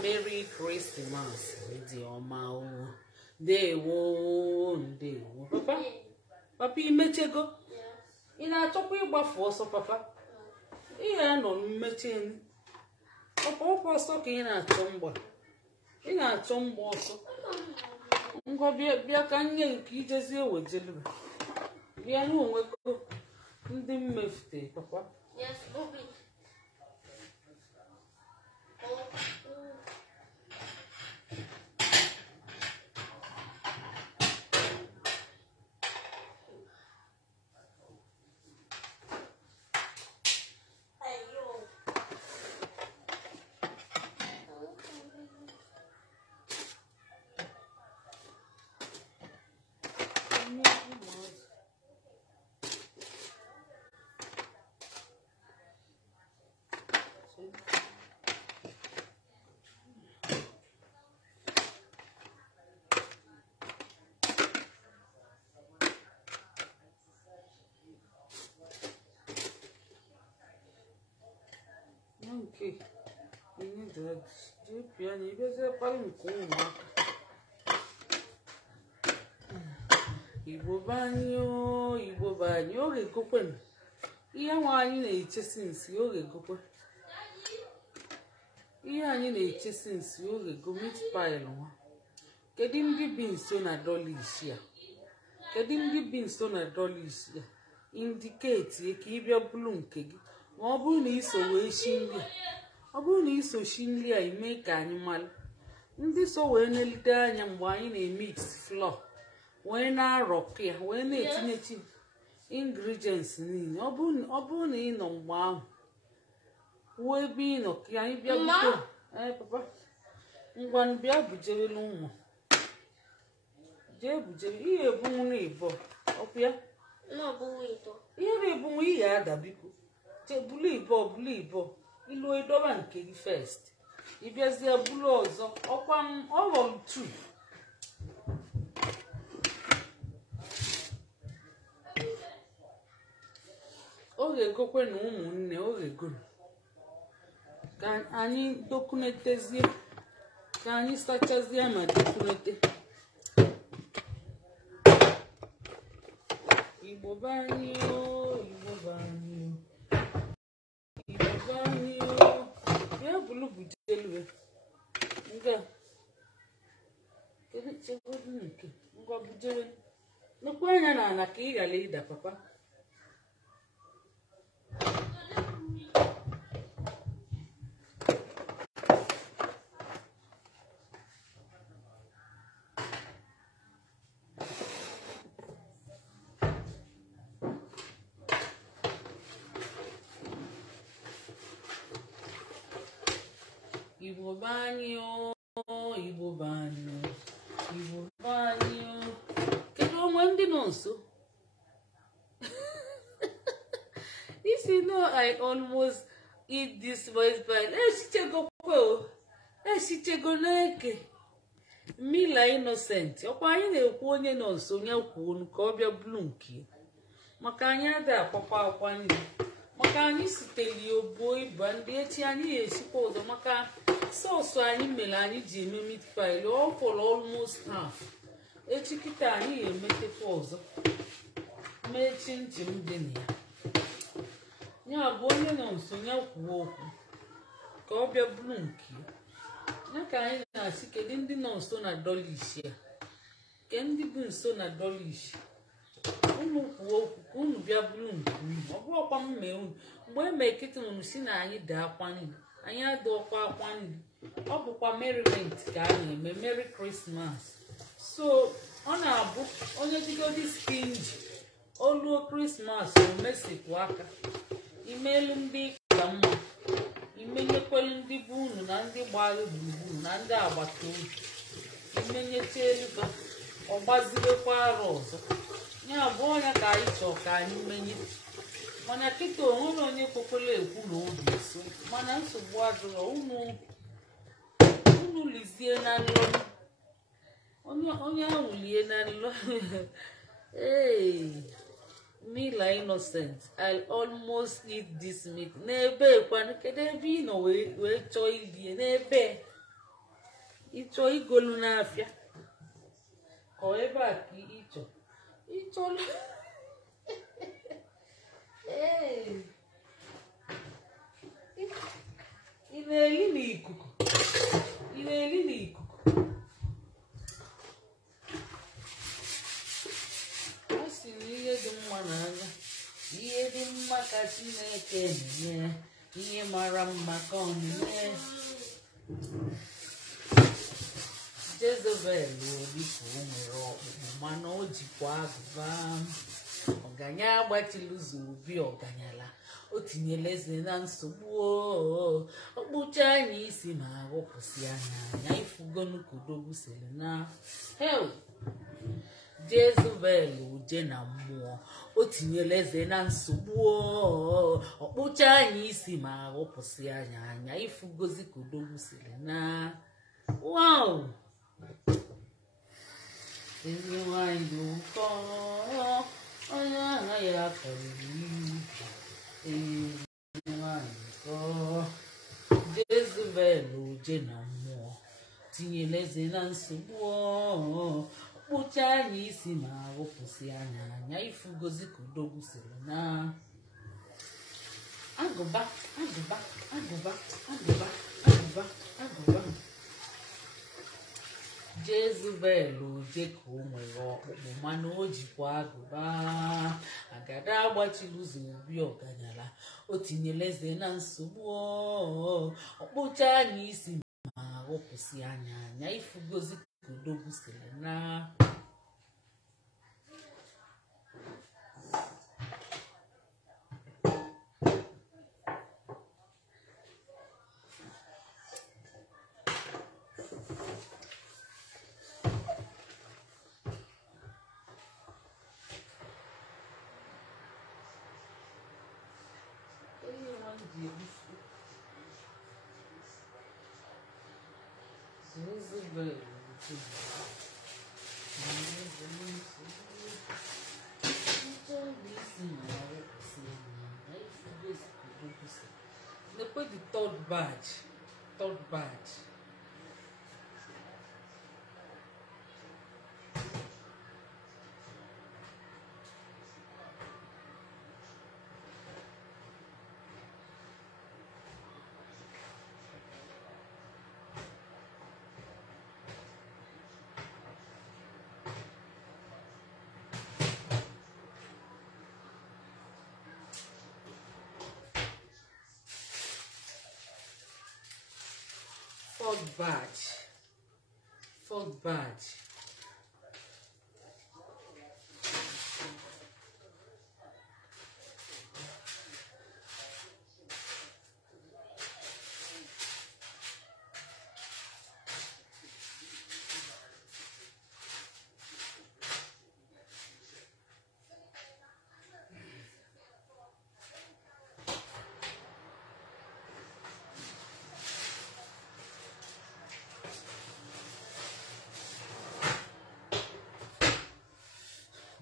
Merry Christmas ndị ọma o ndewo papa imechego ị na-achọkwa ịgbafu ọsọ papa ihe nọ mmeche ọkwa ọsọ ka ị na-achọ mgba ọsọ ngwa bịa ka nye nke ijezi ewejelu bịa n'onwego ndị mmefute papa yes, Bobby. Okay, we need that. JP, you better pay me cool. Igbo banyo, oge kokwen. Ihe nwa anyị na-eche since oge kokwe. Ihe anyị na-eche since oge go meat pie nwa. Kedu ndị bi nso na $1 ya? Kedu ndị bi nso na $1 ya? Indicate ka ị bịa bulu nke gị. Ma ọ bụrụ na iso wee shi nri, ọ bụrụ na iso shi nri a ime ka anyị malụ. Ndị so wee nelite anya mgbe anyị na-emix flour. Wee na-arọkụ ya, wee na-etinyechi ingredients niile. Ọ bụrụ na ị nọ mgbe ahụ, wuo ebe ị nọ ka anyị bịa bute. Papa, ngwanụ bịa bujerelu ụmụ. Jee bujere, ihe ebunwu na ịbọ. Ọkụ ya? Ihe na-ebunwu ihe ada biko. Bulu ịbọ. Ilu edoba nke gị first. Ị bịazie bulu ọzọ. Ọkwa m ọghọm 2. Oge gokwe na ụmụnne oge gonu ka anyị dokunetezie, ka anyị sachazie ma dokunete. Igbo banyo, ya bulu bujelue nga kedu chegodu nke ngwa bujere nekwa anya na ana ka ị ghara ịda papa. Igbo banyo. Kedu onwe ndị nọ nso? If you know, I almost eat this voice bite. Esichego n'eke. Mila innocent. Ọkwa anyị na-ekwu onye nọ nso onye kwuo ka ọ bịa bulu nke. Maka anyị ada akwakwa akwa nri. Maka anyị siteli obo ịba ndị echi anyị esikwa ụzọ maka sọọsụ anyị mere anyị ji eme meat pie. Ọ fọrọ almost half. Echi kịta anyị emetekwa ọzọ. Mee chinchin dị na ya. Ya bụ onye nọ nso ya kwuo okwu ka ọ bịa bulu nke. Ya ka anyị na-asị kedu ndị nọ nso na $1 ya? Ke ndị bụ nso na $1? Unu kwuo okwu ka unu bịa bulu nke unu. Ọ bụ ọkwa mme unu. Mgbe eme kịta unu si na anyị daa akwa nri. Anyị adọkwa akwa nri. Ọ bụkwa merriment ka a na-eme. Merry Christmas. So ọ na-abụ onye digodi stingy oluo Christmas o mesikwu aka. Imelu ndị ka mma. Imenyekwelu ndị bụ unu na ndị gbara gburugburu na ndị agbata obi. Imenyecha eluba ọ gbazibekwa arụ ọzọ. Ya bụ onye ka anyị chọọ ka anyị menye. Mana kịta onwe na onye kwekwela ekwu na obi nso. Mana nsogbu adịrọ unu lizie na nlọ. Onye ahụ lie na nlọ. Hey, Mila innocent. I'll almost eat this meat. N'ebe kwanụ kedu ebe ị nọ wee chọọ ilie n'ebe ịchọ igolu n'afịa. Ka ebe a ka ịchọlụ. Ị na-eli n'ikuku. A sị na ihe dị mma n'anya. Ihe dị mma ka Chineke na-enye. Ihe mara mma ka ọ na-enye. Jezebel obi ka o nwere ọkpụkpụ mana o jikwa agụba. Ọganya agbachila ụzọ obi ọganyala. O tinyela eze na nsogbu. Ọkpụcha anya isi ma aghọpụsị anya. Anya ifugonu kodogwu siri na hell. Jezebel uje na mmụọ o tinyela eze na nsogbu ọkpụcha anyị isi ma ghọpụsị anya anya ifugozi ka odogwu siri na wow ezi nwanyị dị ụkọ onye agha ya karịrị ezi nwanyị ụkọ Jezebel uje na mmụọ tinyela eze na nsogbu kpụcha anya isi ma ghọpụsị anya anya ifugozi ka odogwu siri na agụba agụba agụba agụba agụba agụba Jezebel oje ka o nwere ọkpụkpụ mana o jikwa agụba agada agbachiri ụzọ obi ọganyala o tinyela eze na nsogbu ọkpụcha anya isi ma ghọpụsị anya anya ifugozi ka odogwu siri na Jezebel depois de third batch fourth batch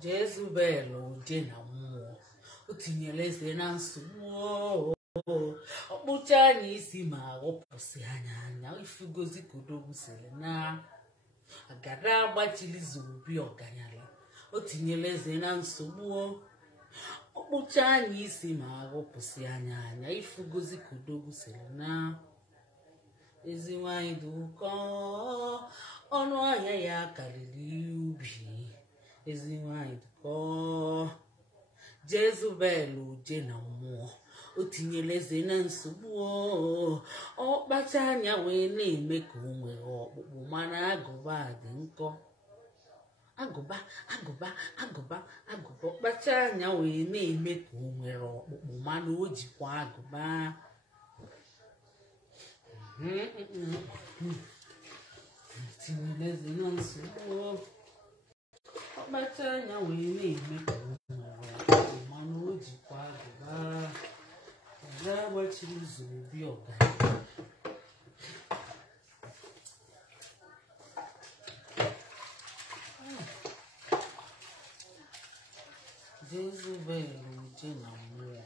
Jezebel uje na mmụọ o tinyela eze na nsogbu ọkpụcha anya isi ma ghọpụsị anya anya ifugozi ka odogwu siri na agada agbachiri zobi ọganyala o tinyela eze na nsogbu ọkpụcha anya isi ma ghọpụsị anya anya ifugozi ka odogwu siri na ezi nwanyị dị ụkọ ọnụ ahịa ya karịrị ubi ezi nwanyị dịkọ Jezebel uje na mmụọ o tinyela eze na nsogbu ọkpacha anya wee na-eme ka o nwere ọkpụkpụ mana agụba dị nkọ agụba agụba agụba agụba ọkpacha anya wee na-eme ka o nwere ọkpụkpụ mana o jikwa agụba tinyela eze na nsogbu ọkpacha anya wee na-eme ka o nwere ọkpụkpụ mana o jikwa agụba agada agbachiri ụzọ obi ọgaranya Jezebel uje na mmụọ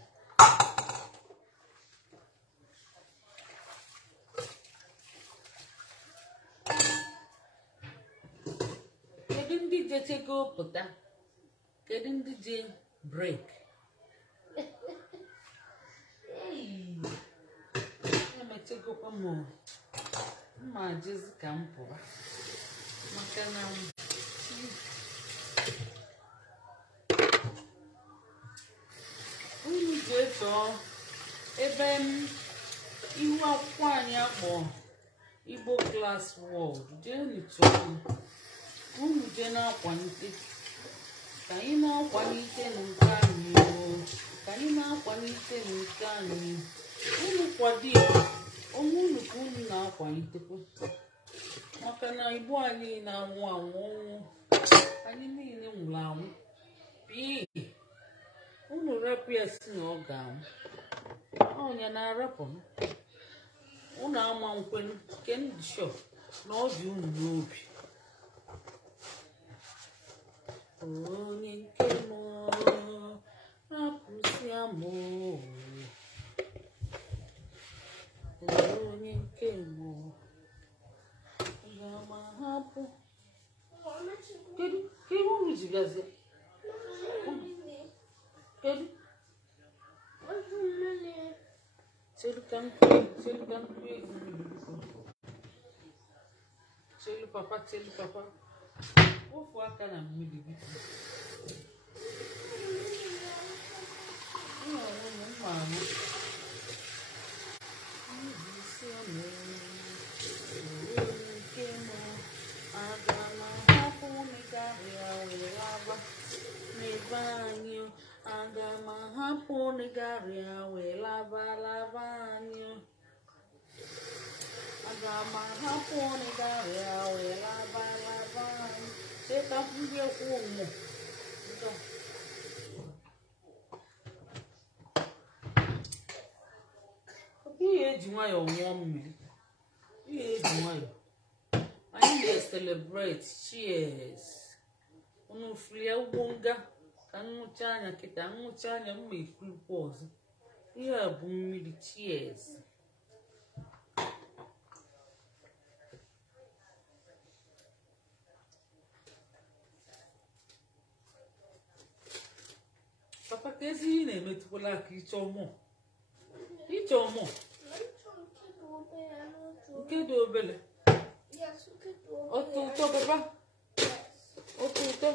kedu ndị je chego pụta kedu ndị je break emechegokwa m mma jezi ka m pụwa maka na unu ji eto ebe ihu akwụkwọ anyị akpọ Igbo Class World jee nụchọọ unu jee na-akwalite ka anyị na-akwalite nke anyị ka anyị na-akwalite nke anyị unu kwado ya onwe unu ka unu na-akwalitekwa maka na Igbo anyị na-anwụ anwụ anyị niile nwụrụ anwụ pii unu repụ ya si na ọ ga-anwụ ọnya na-arapụ unu ama nkwenu nke ndị shọ na ọ dị unu n'obi onye nke mụ rapụsi amụ onye nke mụ ga-ama hapụ kedu ka iwe unu ji bịazie kedu Chelu papa, chelu papa. Ofu aka na mmiri biko. Mama. Isi ọmụ. Kemo. Aga na hapụ n'ịgarị wee laba n'ebe anyị. Aga m ahapụ n'ịgarị wee laba anyị. Aga m ahapụ n'ịgarị wee laba anyị. Cheta ndị ekwu ụmụ. Ihe eji nwayọọ ṅụọ mmiri. Ihe eji nwayọọ. Anyị na-celebrate. Cheers. Unu flie ugbo nga. Ka nnụcha anya kịta nnụcha anya mma ekwulukwa ọzọ. Ihe a bụ mmiri. Cheers. Papa ka ezi ihe na-emetụkwala aka ịchọ ọmụ. Ịchọ ọmụ. Nke dị obele. Ọtọ ụtọ papa. Ọtọ ụtọ.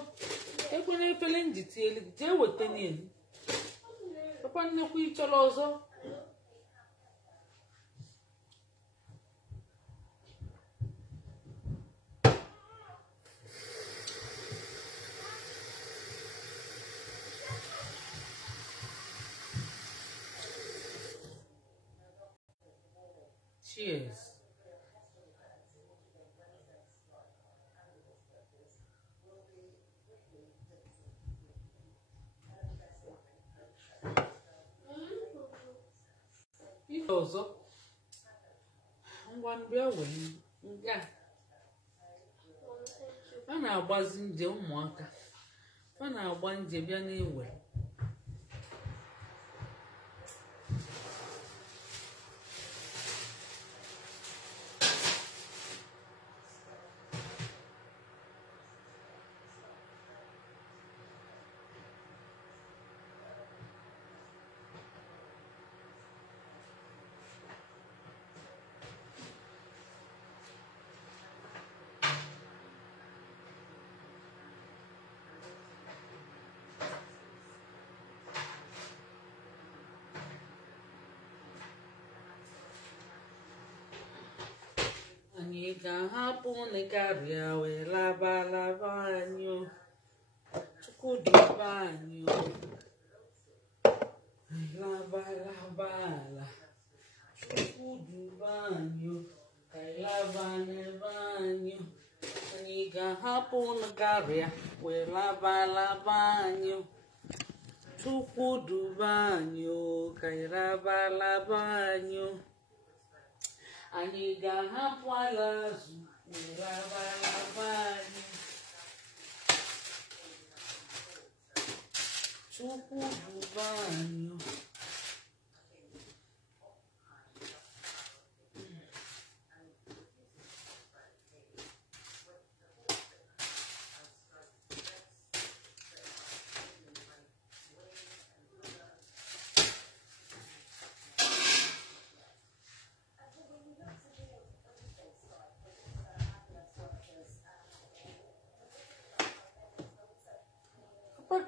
Ekwe na efele njiti elu jee weta n'elu. Papa nnekwu ịchọrọ ọzọ. Cheers. Ihe ọzọ ngwa mbịa wee nga a na-agbazi nje ụmụaka a na-agba nje bịa na-ewe anyị ga-ahapụ n'ịgarị wee laba anyị Chukwu duba anyị laba ala Chukwu duba anyị ka laba n'ebe anyị anyị ga-ahapụ n'ịgarị wee laba anyị Chukwu duba anyị ka laba anyị anyị ga-ahapụ ala azụ wee laba anyị Chukwu duba anyị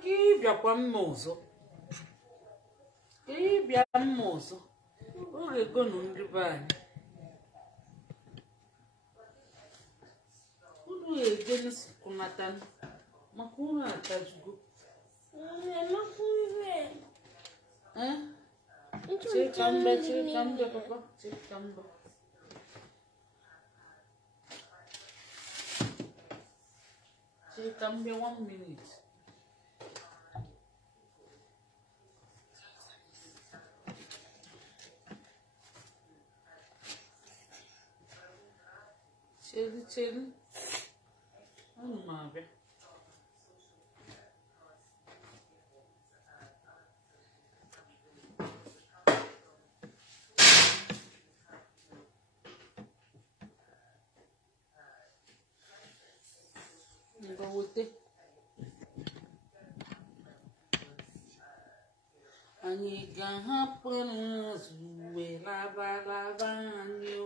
ka ịbịakwa mma ọzọ ka ịbịa mma ọzọ oge gonu ndị be anyị unu eje n'isikunata maka unu atajugo chekambe papa chekambe She can be 1 minute. Chill. Oh my God. Go with it. Anyị ga-ahapụ n'ụzọ laba anyị.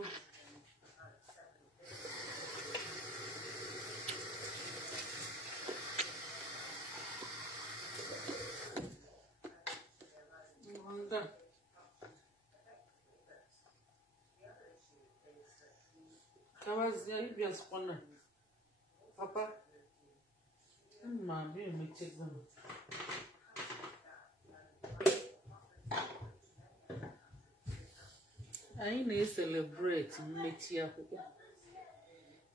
Kawazia ibia spona. Papa. Ma bi me check them. Anyị na-celebrate mmechi akwụkwọ.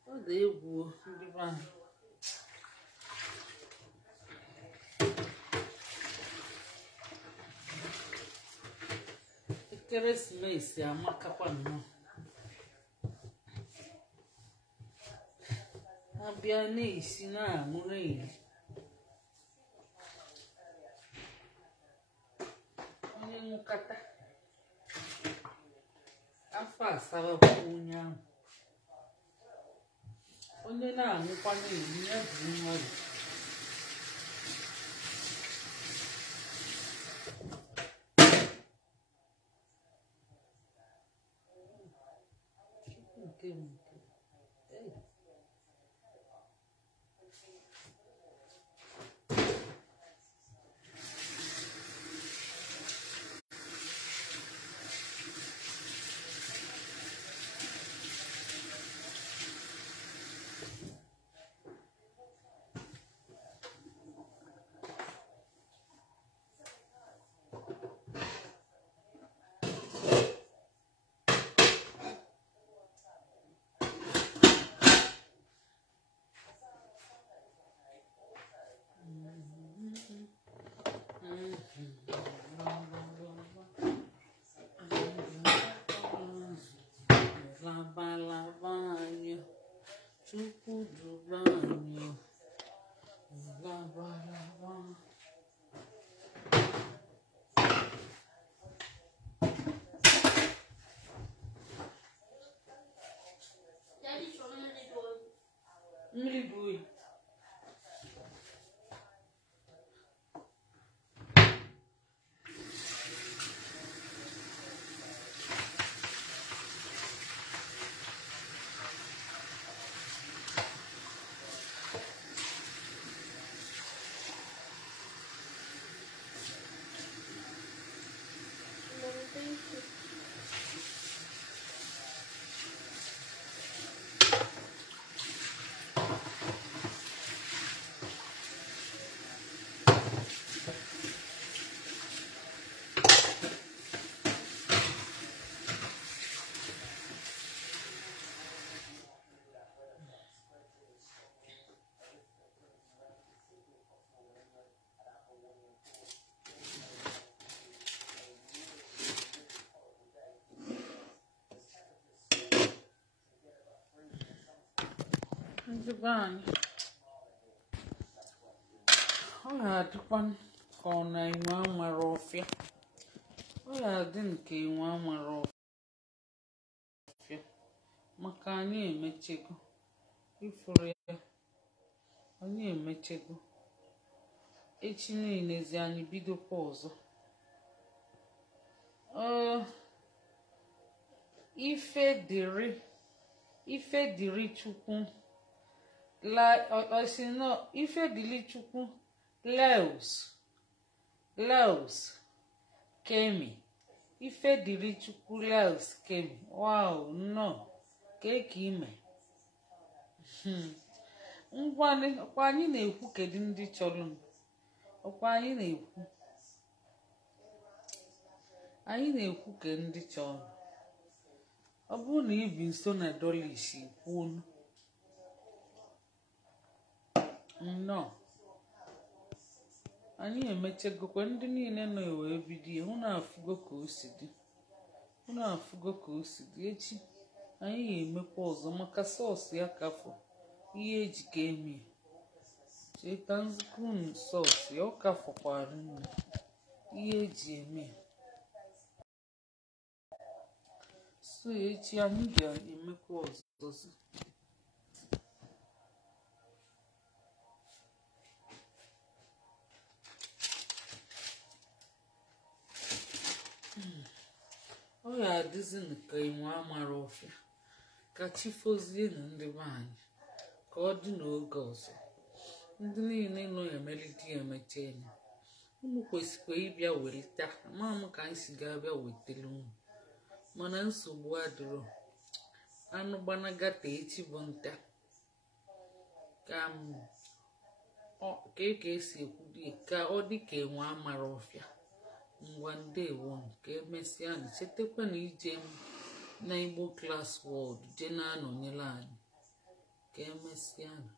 Ọ dị egwu ndị ba. Ekeresimesi amakakwa nnọọ. Abịa na-esi na-amụrụ ihe. Onye nkata afọ asaba bụ onye ahụ. Onye na-aṅụkwa na-eri ya bụ mmadụ. Really do it. Divine. Ọ ga-adịkwa ka ọ na-enwe amara ọfịa. Ọ ga-adị nke enwe amara ọfịa maka anyị emechego ifuru ya. Anyị emechego echi niilezi anyị bidokwa ọzọ. Ife dịrị Chukwu. Ife dịrị Chukwu Laos Kemi. Ife dịrị Chukwu Laos Kemi. Wow, no. Keke ime. Ọkwa anyị na-ekwu kedu ndị chọrọ m. Ọkwa anyị na-ekwu. Anyị na-ekwu ke ndị chọrọ. Ọ bụrụ na ibi nso na $1 kwuo. nnọọ anyị emechagokwa ndị niile nọ wee bido ya unu afụgo ka o si dị echi anyị ga-emekwa ọzọ maka sọọsụ ya kafọ ihe eji ka emie cheta nzukọ unu sọọsụ ya ọ kafọkwara nne ihe eji eme so echi anyị ga-emekwa ọzọ ọ ga-adịzi ka enwe amara ọfịa ka chi fozie na ndị be anyị ka ọ dị n'oge ọzọ ndị niile nọ emelite emecha enyi unu kwesịkwa ịbịa welite ama m ka anyị si ga-abịa wetara unu mana nsogbu adịrọ anụ gbanagata echi bụ nta ka esi ekwudi ka ọ dị ka enwe amara ọfịa ngwa ndewo ka emesịa anyị chetakwa na ije na Igbo Class World je na-anọnyere anyị ka emesịa anyị